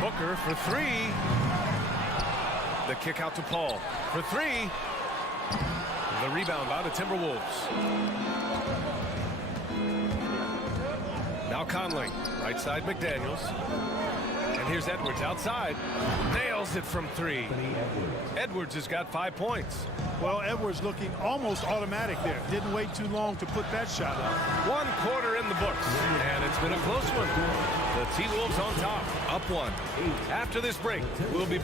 Booker for three. The kick out to Paul for three. The rebound by the Timberwolves. Now Conley. Right side McDaniels. And here's Edwards outside. Nails it from three. Edwards has got 5 points. Well, Edwards looking almost automatic there. Didn't wait too long to put that shot up. 1 quarter in the books, and it's been a close one. The T-Wolves on top, up 1. After this break, we'll be...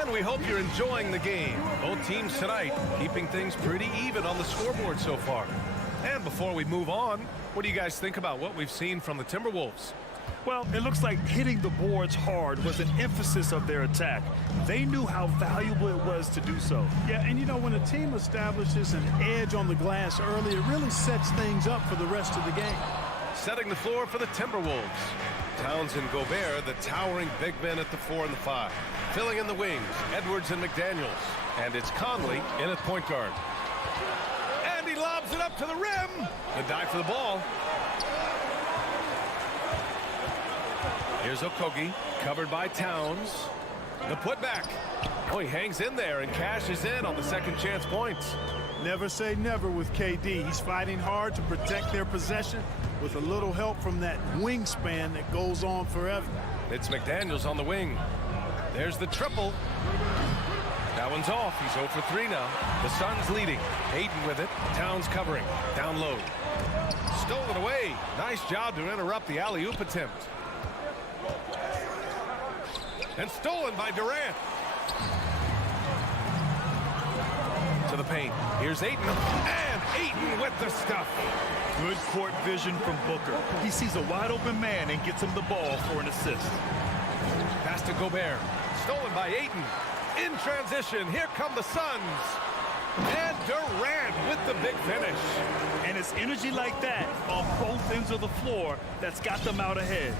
And we hope you're enjoying the game. Both teams tonight keeping things pretty even on the scoreboard so far. And before we move on, what do you guys think about what we've seen from the Timberwolves? Well, it looks like hitting the boards hard was an emphasis of their attack. They knew how valuable it was to do so. Yeah, and you know, when a team establishes an edge on the glass early, it really sets things up for the rest of the game. Setting the floor for the Timberwolves. Towns and Gobert, the towering big men at the 4 and the 5. Filling in the wings, Edwards and McDaniels. And it's Conley in at point guard. And he lobs it up to the rim. The dive for the ball. Here's Okogie, covered by Towns. The putback. Oh, he hangs in there and cashes in on the second chance points. Never say never with KD. He's fighting hard to protect their possession with a little help from that wingspan that goes on forever. It's McDaniels on the wing. There's the triple. That one's off. He's 0 for 3 now. The Suns leading. Ayton with it. Towns covering. Down low. Stolen away. Nice job to interrupt the alley-oop attempt. And stolen by Durant. To the paint. Here's Ayton. And Ayton with the stuff. Good court vision from Booker. He sees a wide-open man and gets him the ball for an assist. Pass to Gobert. Stolen by Ayton. In transition, here come the Suns. And Durant with the big finish. And it's energy like that on both ends of the floor that's got them out ahead.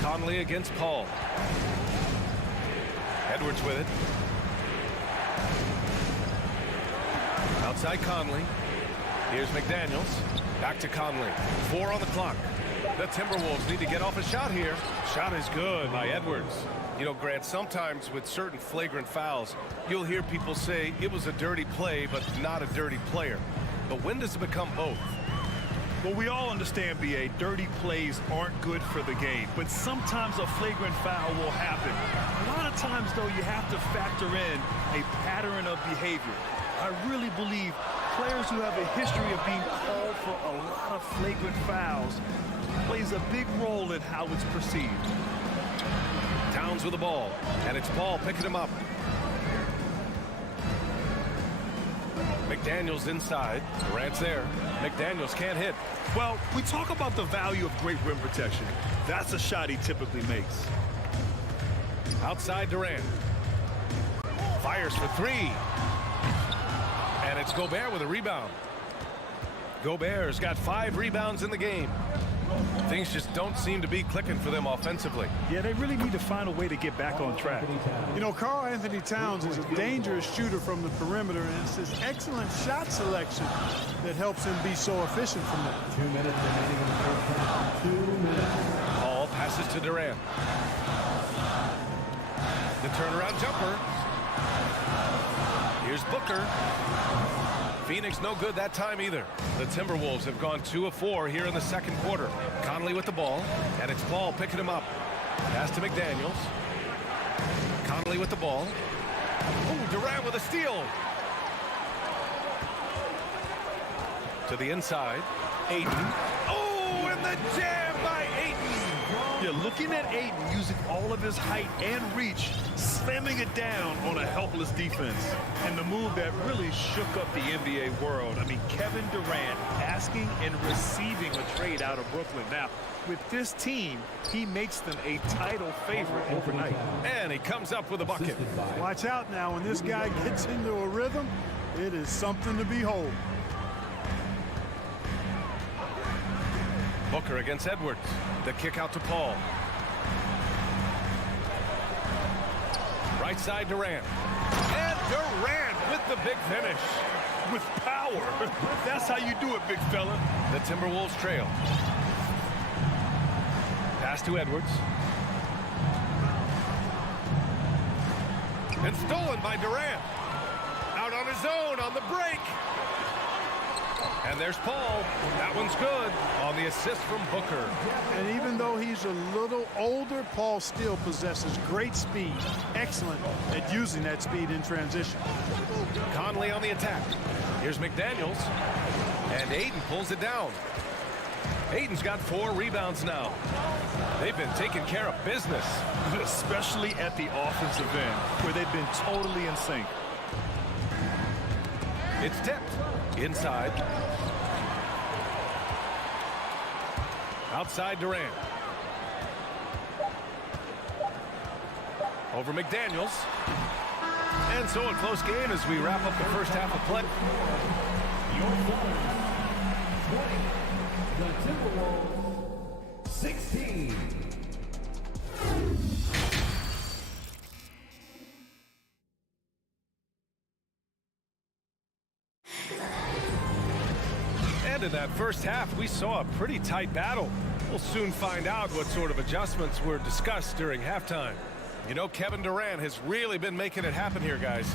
Conley against Paul. Edwards with it. Outside Conley. Here's McDaniels. Back to Conley. 4 on the clock. The Timberwolves need to get off a shot here. Shot is good by Edwards. You know, Grant, sometimes with certain flagrant fouls, you'll hear people say it was a dirty play, but not a dirty player. But when does it become both? Well, we all understand, B.A., dirty plays aren't good for the game, but sometimes a flagrant foul will happen. A lot of times, though, you have to factor in a pattern of behavior. I really believe players who have a history of being called for a lot of flagrant fouls plays a big role in how it's perceived. Towns with the ball, and it's Paul picking him up. McDaniels inside. Durant's there. McDaniels can't hit. Well, we talk about the value of great rim protection. That's a shot he typically makes. Outside Durant. Fires for 3. And it's Gobert with a rebound. Gobert's got 5 rebounds in the game. Things just don't seem to be clicking for them offensively. Yeah, they really need to find a way to get back on track. You know, Karl Anthony Towns is a dangerous shooter from the perimeter, and it's his excellent shot selection that helps him be so efficient from there. 2 minutes remaining in the first half. 2 minutes. Paul passes to Durant. The turnaround jumper. Here's Booker. Phoenix no good that time either. The Timberwolves have gone 2 of 4 here in the second quarter. Conley with the ball, and it's Paul picking him up. Pass to McDaniels. Conley with the ball. Ooh, Durant with a steal. To the inside. Ayton. Oh, and the jam by Ayton. Yeah, looking at Ayton using all of his height and reach, slamming it down on a helpless defense. And the move that really shook up the NBA world. I mean, Kevin Durant asking and receiving a trade out of Brooklyn. Now, with this team, he makes them a title favorite overnight. And he comes up with a bucket. Watch out now. When this guy gets into a rhythm, it is something to behold. Booker against Edwards. The kick out to Paul. Right side Durant. And Durant with the big finish. With power. That's how you do it, big fella. The Timberwolves trail. Pass to Edwards. And stolen by Durant. Out on his own on the break. And there's Paul. That one's good on the assist from Booker. And even though he's a little older, Paul still possesses great speed. Excellent at using that speed in transition. Conley on the attack. Here's McDaniels. And Ayton pulls it down. Ayton's got 4 rebounds now. They've been taking care of business. Especially at the offensive end, where they've been totally in sync. It's tipped. Inside. Outside Durant. Over McDaniels. And so a close game as we wrap up the first half of play. The Timberwolves 16. And in that first half, we saw a pretty tight battle. We'll soon find out what sort of adjustments were discussed during halftime. You know, Kevin Durant has really been making it happen here, guys.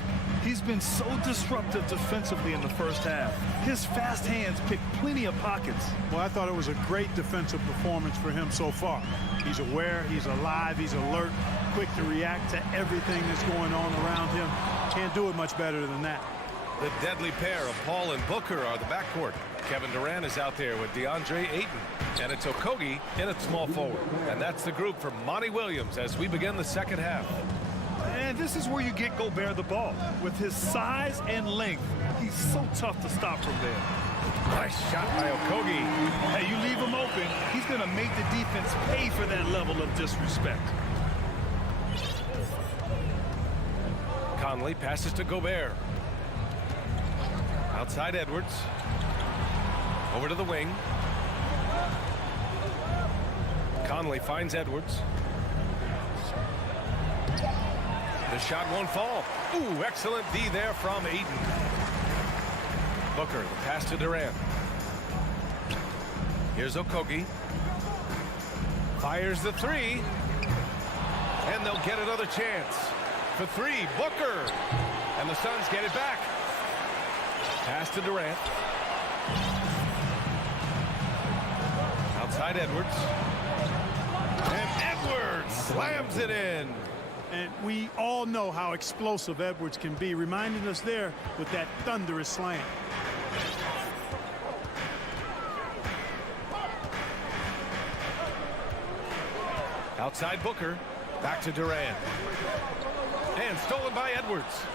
He's been so disruptive defensively in the first half. His fast hands pick plenty of pockets. Well, I thought it was a great defensive performance for him so far. He's aware, he's alive, he's alert, quick to react to everything that's going on around him. Can't do it much better than that. The deadly pair of Paul and Booker are the backcourt. Kevin Durant is out there with DeAndre Ayton. And it's Okogie in at small forward. And that's the group for Monty Williams as we begin the second half. And this is where you get Gobert the ball. With his size and length, he's so tough to stop from there. Nice shot by Okogie. Hey, you leave him open, he's going to make the defense pay for that level of disrespect. Conley passes to Gobert. Outside Edwards. Over to the wing. Conley finds Edwards. The shot won't fall. Ooh, excellent D there from Ayton. Booker, the pass to Durant. Here's Okogie. Fires the 3. And they'll get another chance. For 3, Booker. And the Suns get it back. Pass to Durant. Outside Edwards. And Edwards slams it in. And we all know how explosive Edwards can be, reminding us there with that thunderous slam. Outside Booker. Back to Durant. And stolen by Edwards.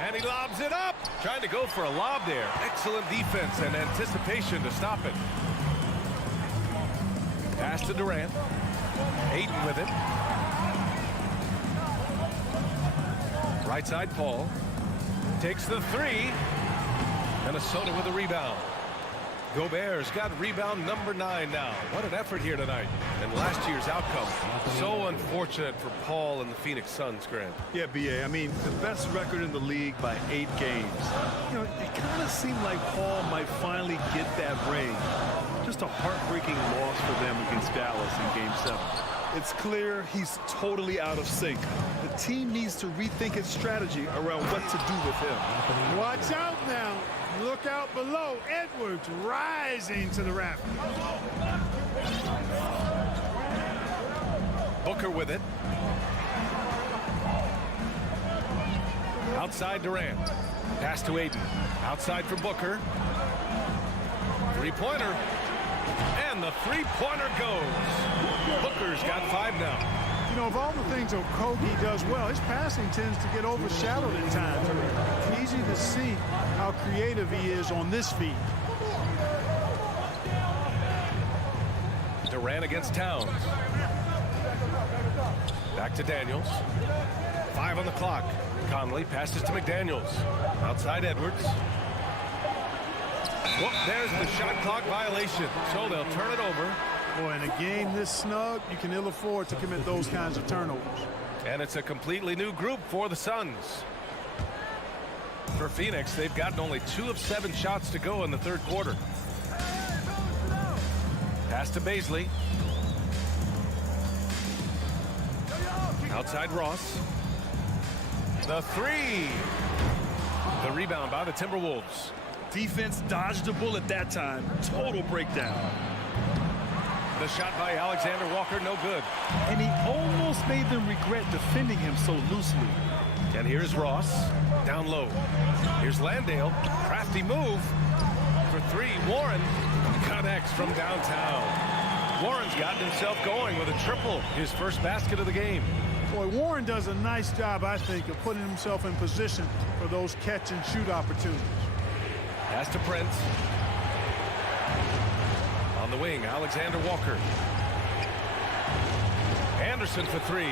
And he lobs it up. Trying to go for a lob there. Excellent defense and anticipation to stop it. Pass to Durant. Ayton with it. Right side Paul. Takes the 3. Minnesota with a rebound. Gobert's got rebound number 9 now. What an effort here tonight. And last year's outcome. So unfortunate for Paul and the Phoenix Suns, Grant. Yeah, B.A. I mean, the best record in the league by 8 games. You know, it kind of seemed like Paul might finally get that ring. Just a heartbreaking loss for them against Dallas in Game 7. It's clear he's totally out of sync. The team needs to rethink its strategy around what to do with him. Watch out now. Look out below. Edwards rising to the raft. Booker with it. Outside Durant. Pass to Ayton. Outside for Booker. Three-pointer. And the three-pointer goes. Booker's got 5 now. You know, of all the things Okogie does well, his passing tends to get overshadowed at times. It's easy to see how creative he is on this feed. Durant against Towns. Back to Daniels. 5 on the clock. Conley passes to McDaniels. Outside Edwards. Well, there's the shot clock violation. So they'll turn it over. Boy, in a game this snug, you can ill afford to commit those kinds of turnovers. And it's a completely new group for the Suns. For Phoenix, they've gotten only 2 of 7 shots to go in the third quarter. Pass to Baisley. Outside Ross. The 3. The rebound by the Timberwolves. Defense dodged the bullet that time. Total breakdown. The shot by Alexander Walker, no good. And he almost made them regret defending him so loosely. And here's Ross, down low. Here's Landale, crafty move. For 3, Warren connects from downtown. Warren's gotten himself going with a triple, his first basket of the game. Boy, Warren does a nice job, I think, of putting himself in position for those catch-and-shoot opportunities. Pass to Prince. On the wing, Alexander Walker. Anderson for 3.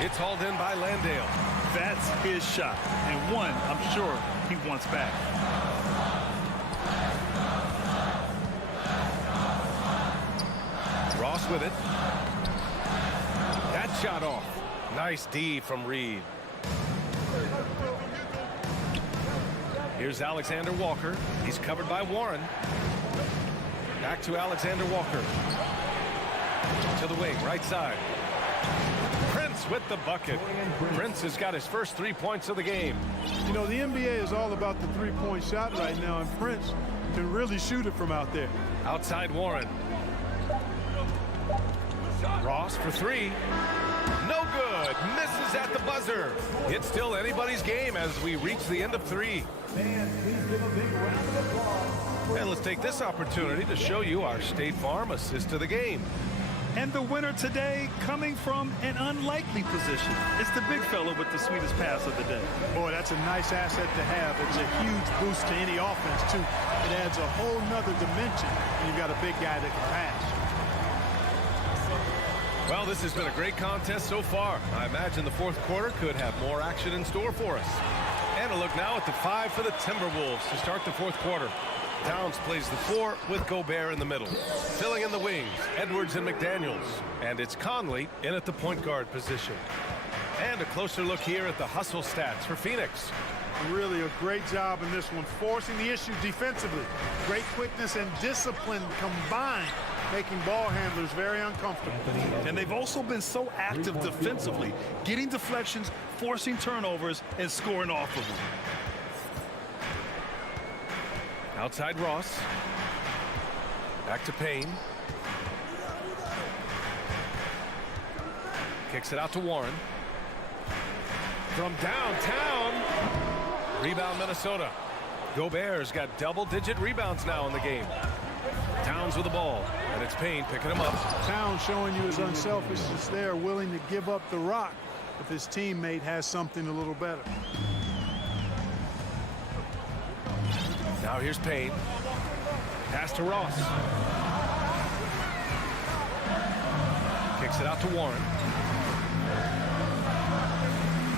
It's hauled in by Landale. That's his shot, and one I'm sure he wants back. Ross with it. That shot off. Nice D from Reed. Here's Alexander Walker. He's covered by Warren. Back to Alexander Walker. To the wing, right side. Prince with the bucket. Prince has got his first 3 points of the game. You know, the NBA is all about the three-point shot right now, and Prince can really shoot it from out there. Outside Warren. Ross for 3. No good. Misses at the buzzer. It's still anybody's game as we reach the end of 3. And let's take this opportunity to show you our State Farm assist to the game. And the winner today coming from an unlikely position. It's the big fella with the sweetest pass of the day. Boy, that's a nice asset to have. It's a huge boost to any offense, too. It adds a whole nother dimension when you've got a big guy that can pass. Well, this has been a great contest so far. I imagine the fourth quarter could have more action in store for us. And a look now at the 5 for the Timberwolves to start the fourth quarter. Towns plays the 4 with Gobert in the middle. Filling in the wings, Edwards and McDaniels. And it's Conley in at the point guard position. And a closer look here at the hustle stats for Phoenix. Really a great job in this one, forcing the issue defensively. Great quickness and discipline combined, making ball handlers very uncomfortable. And they've also been so active defensively, getting deflections, forcing turnovers, and scoring off of them. Outside Ross. Back to Payne. Kicks it out to Warren. From downtown. Rebound Minnesota. Gobert's got double-digit rebounds now in the game. Towns with the ball. And it's Payne picking him up. Towns showing you his unselfishness there, willing to give up the rock if his teammate has something a little better. Now here's Payne. Pass to Ross. Kicks it out to Warren.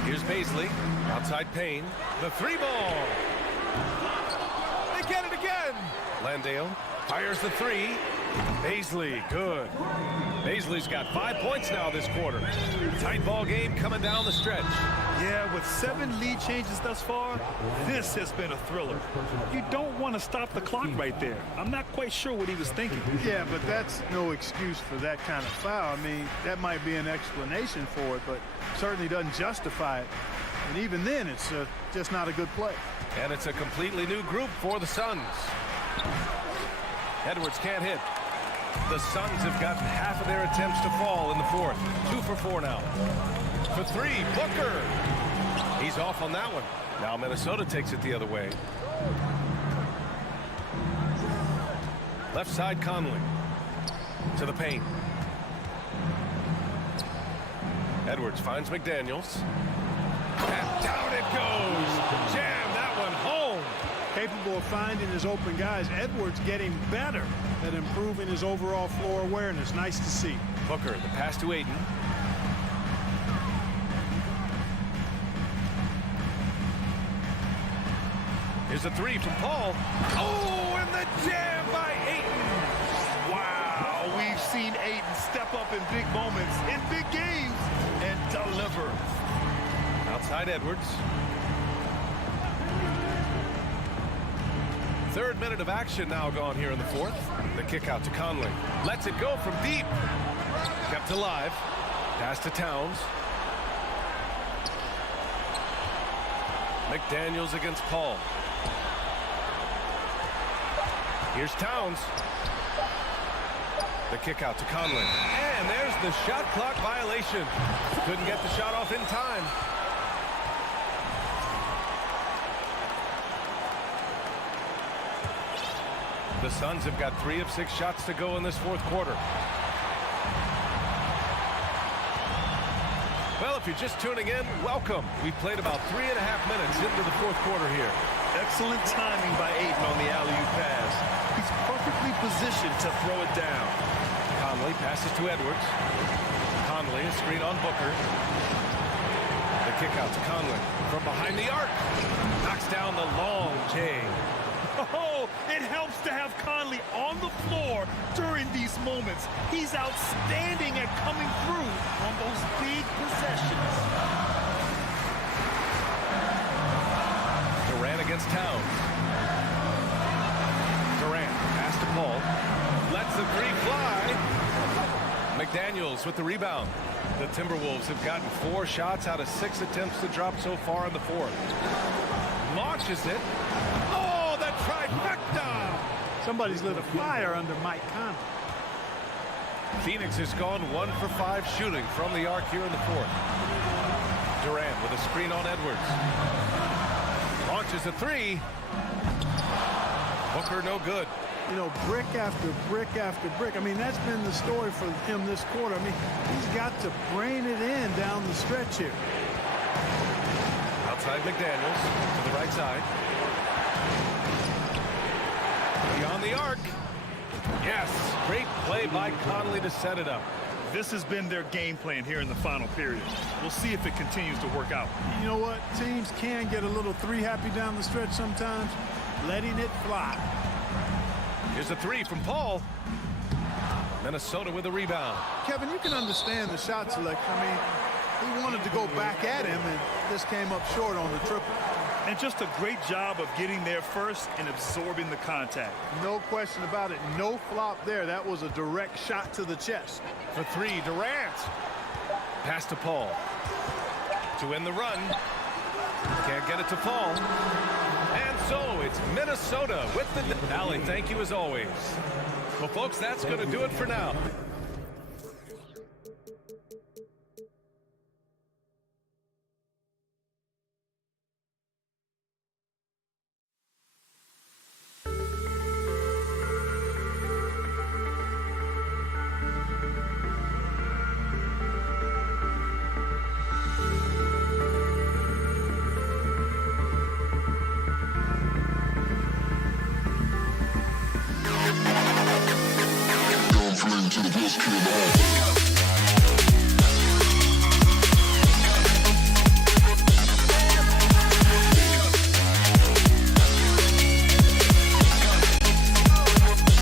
Here's Baisley. Outside Payne. The 3 ball. They get it again. Landale fires the 3. Baisley, good. Baisley's got 5 points now this quarter. Tight ball game coming down the stretch. Yeah, with 7 lead changes thus far, this has been a thriller. You don't want to stop the clock right there. I'm not quite sure what he was thinking. Yeah, but that's no excuse for that kind of foul. I mean, that might be an explanation for it, but certainly doesn't justify it. And even then, it's just not a good play. And it's a completely new group for the Suns. Edwards can't hit. The Suns have gotten half of their attempts to fall in the fourth. 2 for 4 now. For 3, Booker. He's off on that one. Now Minnesota takes it the other way. Left side Conley. To the paint. Edwards finds McDaniels. And down it goes. Jam that one home. Capable of finding his open guys. Edwards getting better at improving his overall floor awareness. Nice to see. Booker, the pass to Aiden. Here's a 3 from Paul. Oh, and the jam by Ayton. Wow, we've seen Ayton step up in big moments, in big games, and Outside Edwards. Third minute of action now gone here in the fourth. The kick out to Conley. Lets it go from deep. Kept alive. Pass to Towns. McDaniels against Paul. Here's Towns. The kick out to Conley. And there's the shot clock violation. Couldn't get the shot off in time. The Suns have got 3 of 6 shots to go in this fourth quarter. Well, if you're just tuning in, welcome. We've played about 3.5 minutes into the fourth quarter here. Excellent timing by Ayton on the alley-oop pass. He's perfectly positioned to throw it down. Conley passes to Edwards. Conley, a screen on Booker. The kick out to Conley from behind the arc. Knocks down the long J. Oh, it helps to have Conley on the floor during these moments. He's outstanding at coming through on those big possessions. Durant against Towns. Durant, pass to Paul. Lets the three fly. McDaniels with the rebound. The Timberwolves have gotten 4 shots out of 6 attempts to drop so far in the fourth. Launches it. Oh, the trifecta! Somebody's lit a fire under Mike Conley. Phoenix has gone 1 for 5 shooting from the arc here in the fourth. Durant with a screen on Edwards. Launches a 3. Booker no good. You know, brick after brick after brick. I mean, that's been the story for him this quarter. I mean, he's got to brain it in down the stretch here. Outside McDaniels to the right side. Beyond the arc. Yes, great play by Conley to set it up. This has been their game plan here in the final period. We'll see if it continues to work out. You know what? Teams can get a little 3-happy down the stretch sometimes. Letting it fly. Here's a 3 from Paul. Minnesota with a rebound. Kevin, you can understand the shot selection. I mean, he wanted to go back at him, and this came up short on the triple. And just a great job of getting there first and absorbing the contact. No question about it. No flop there. That was a direct shot to the chest. For 3, Durant. Pass to Paul. To end the run. Can't get it to Paul. And so it's Minnesota with the Valley. Thank you as always. Well, folks, that's going to do it for now.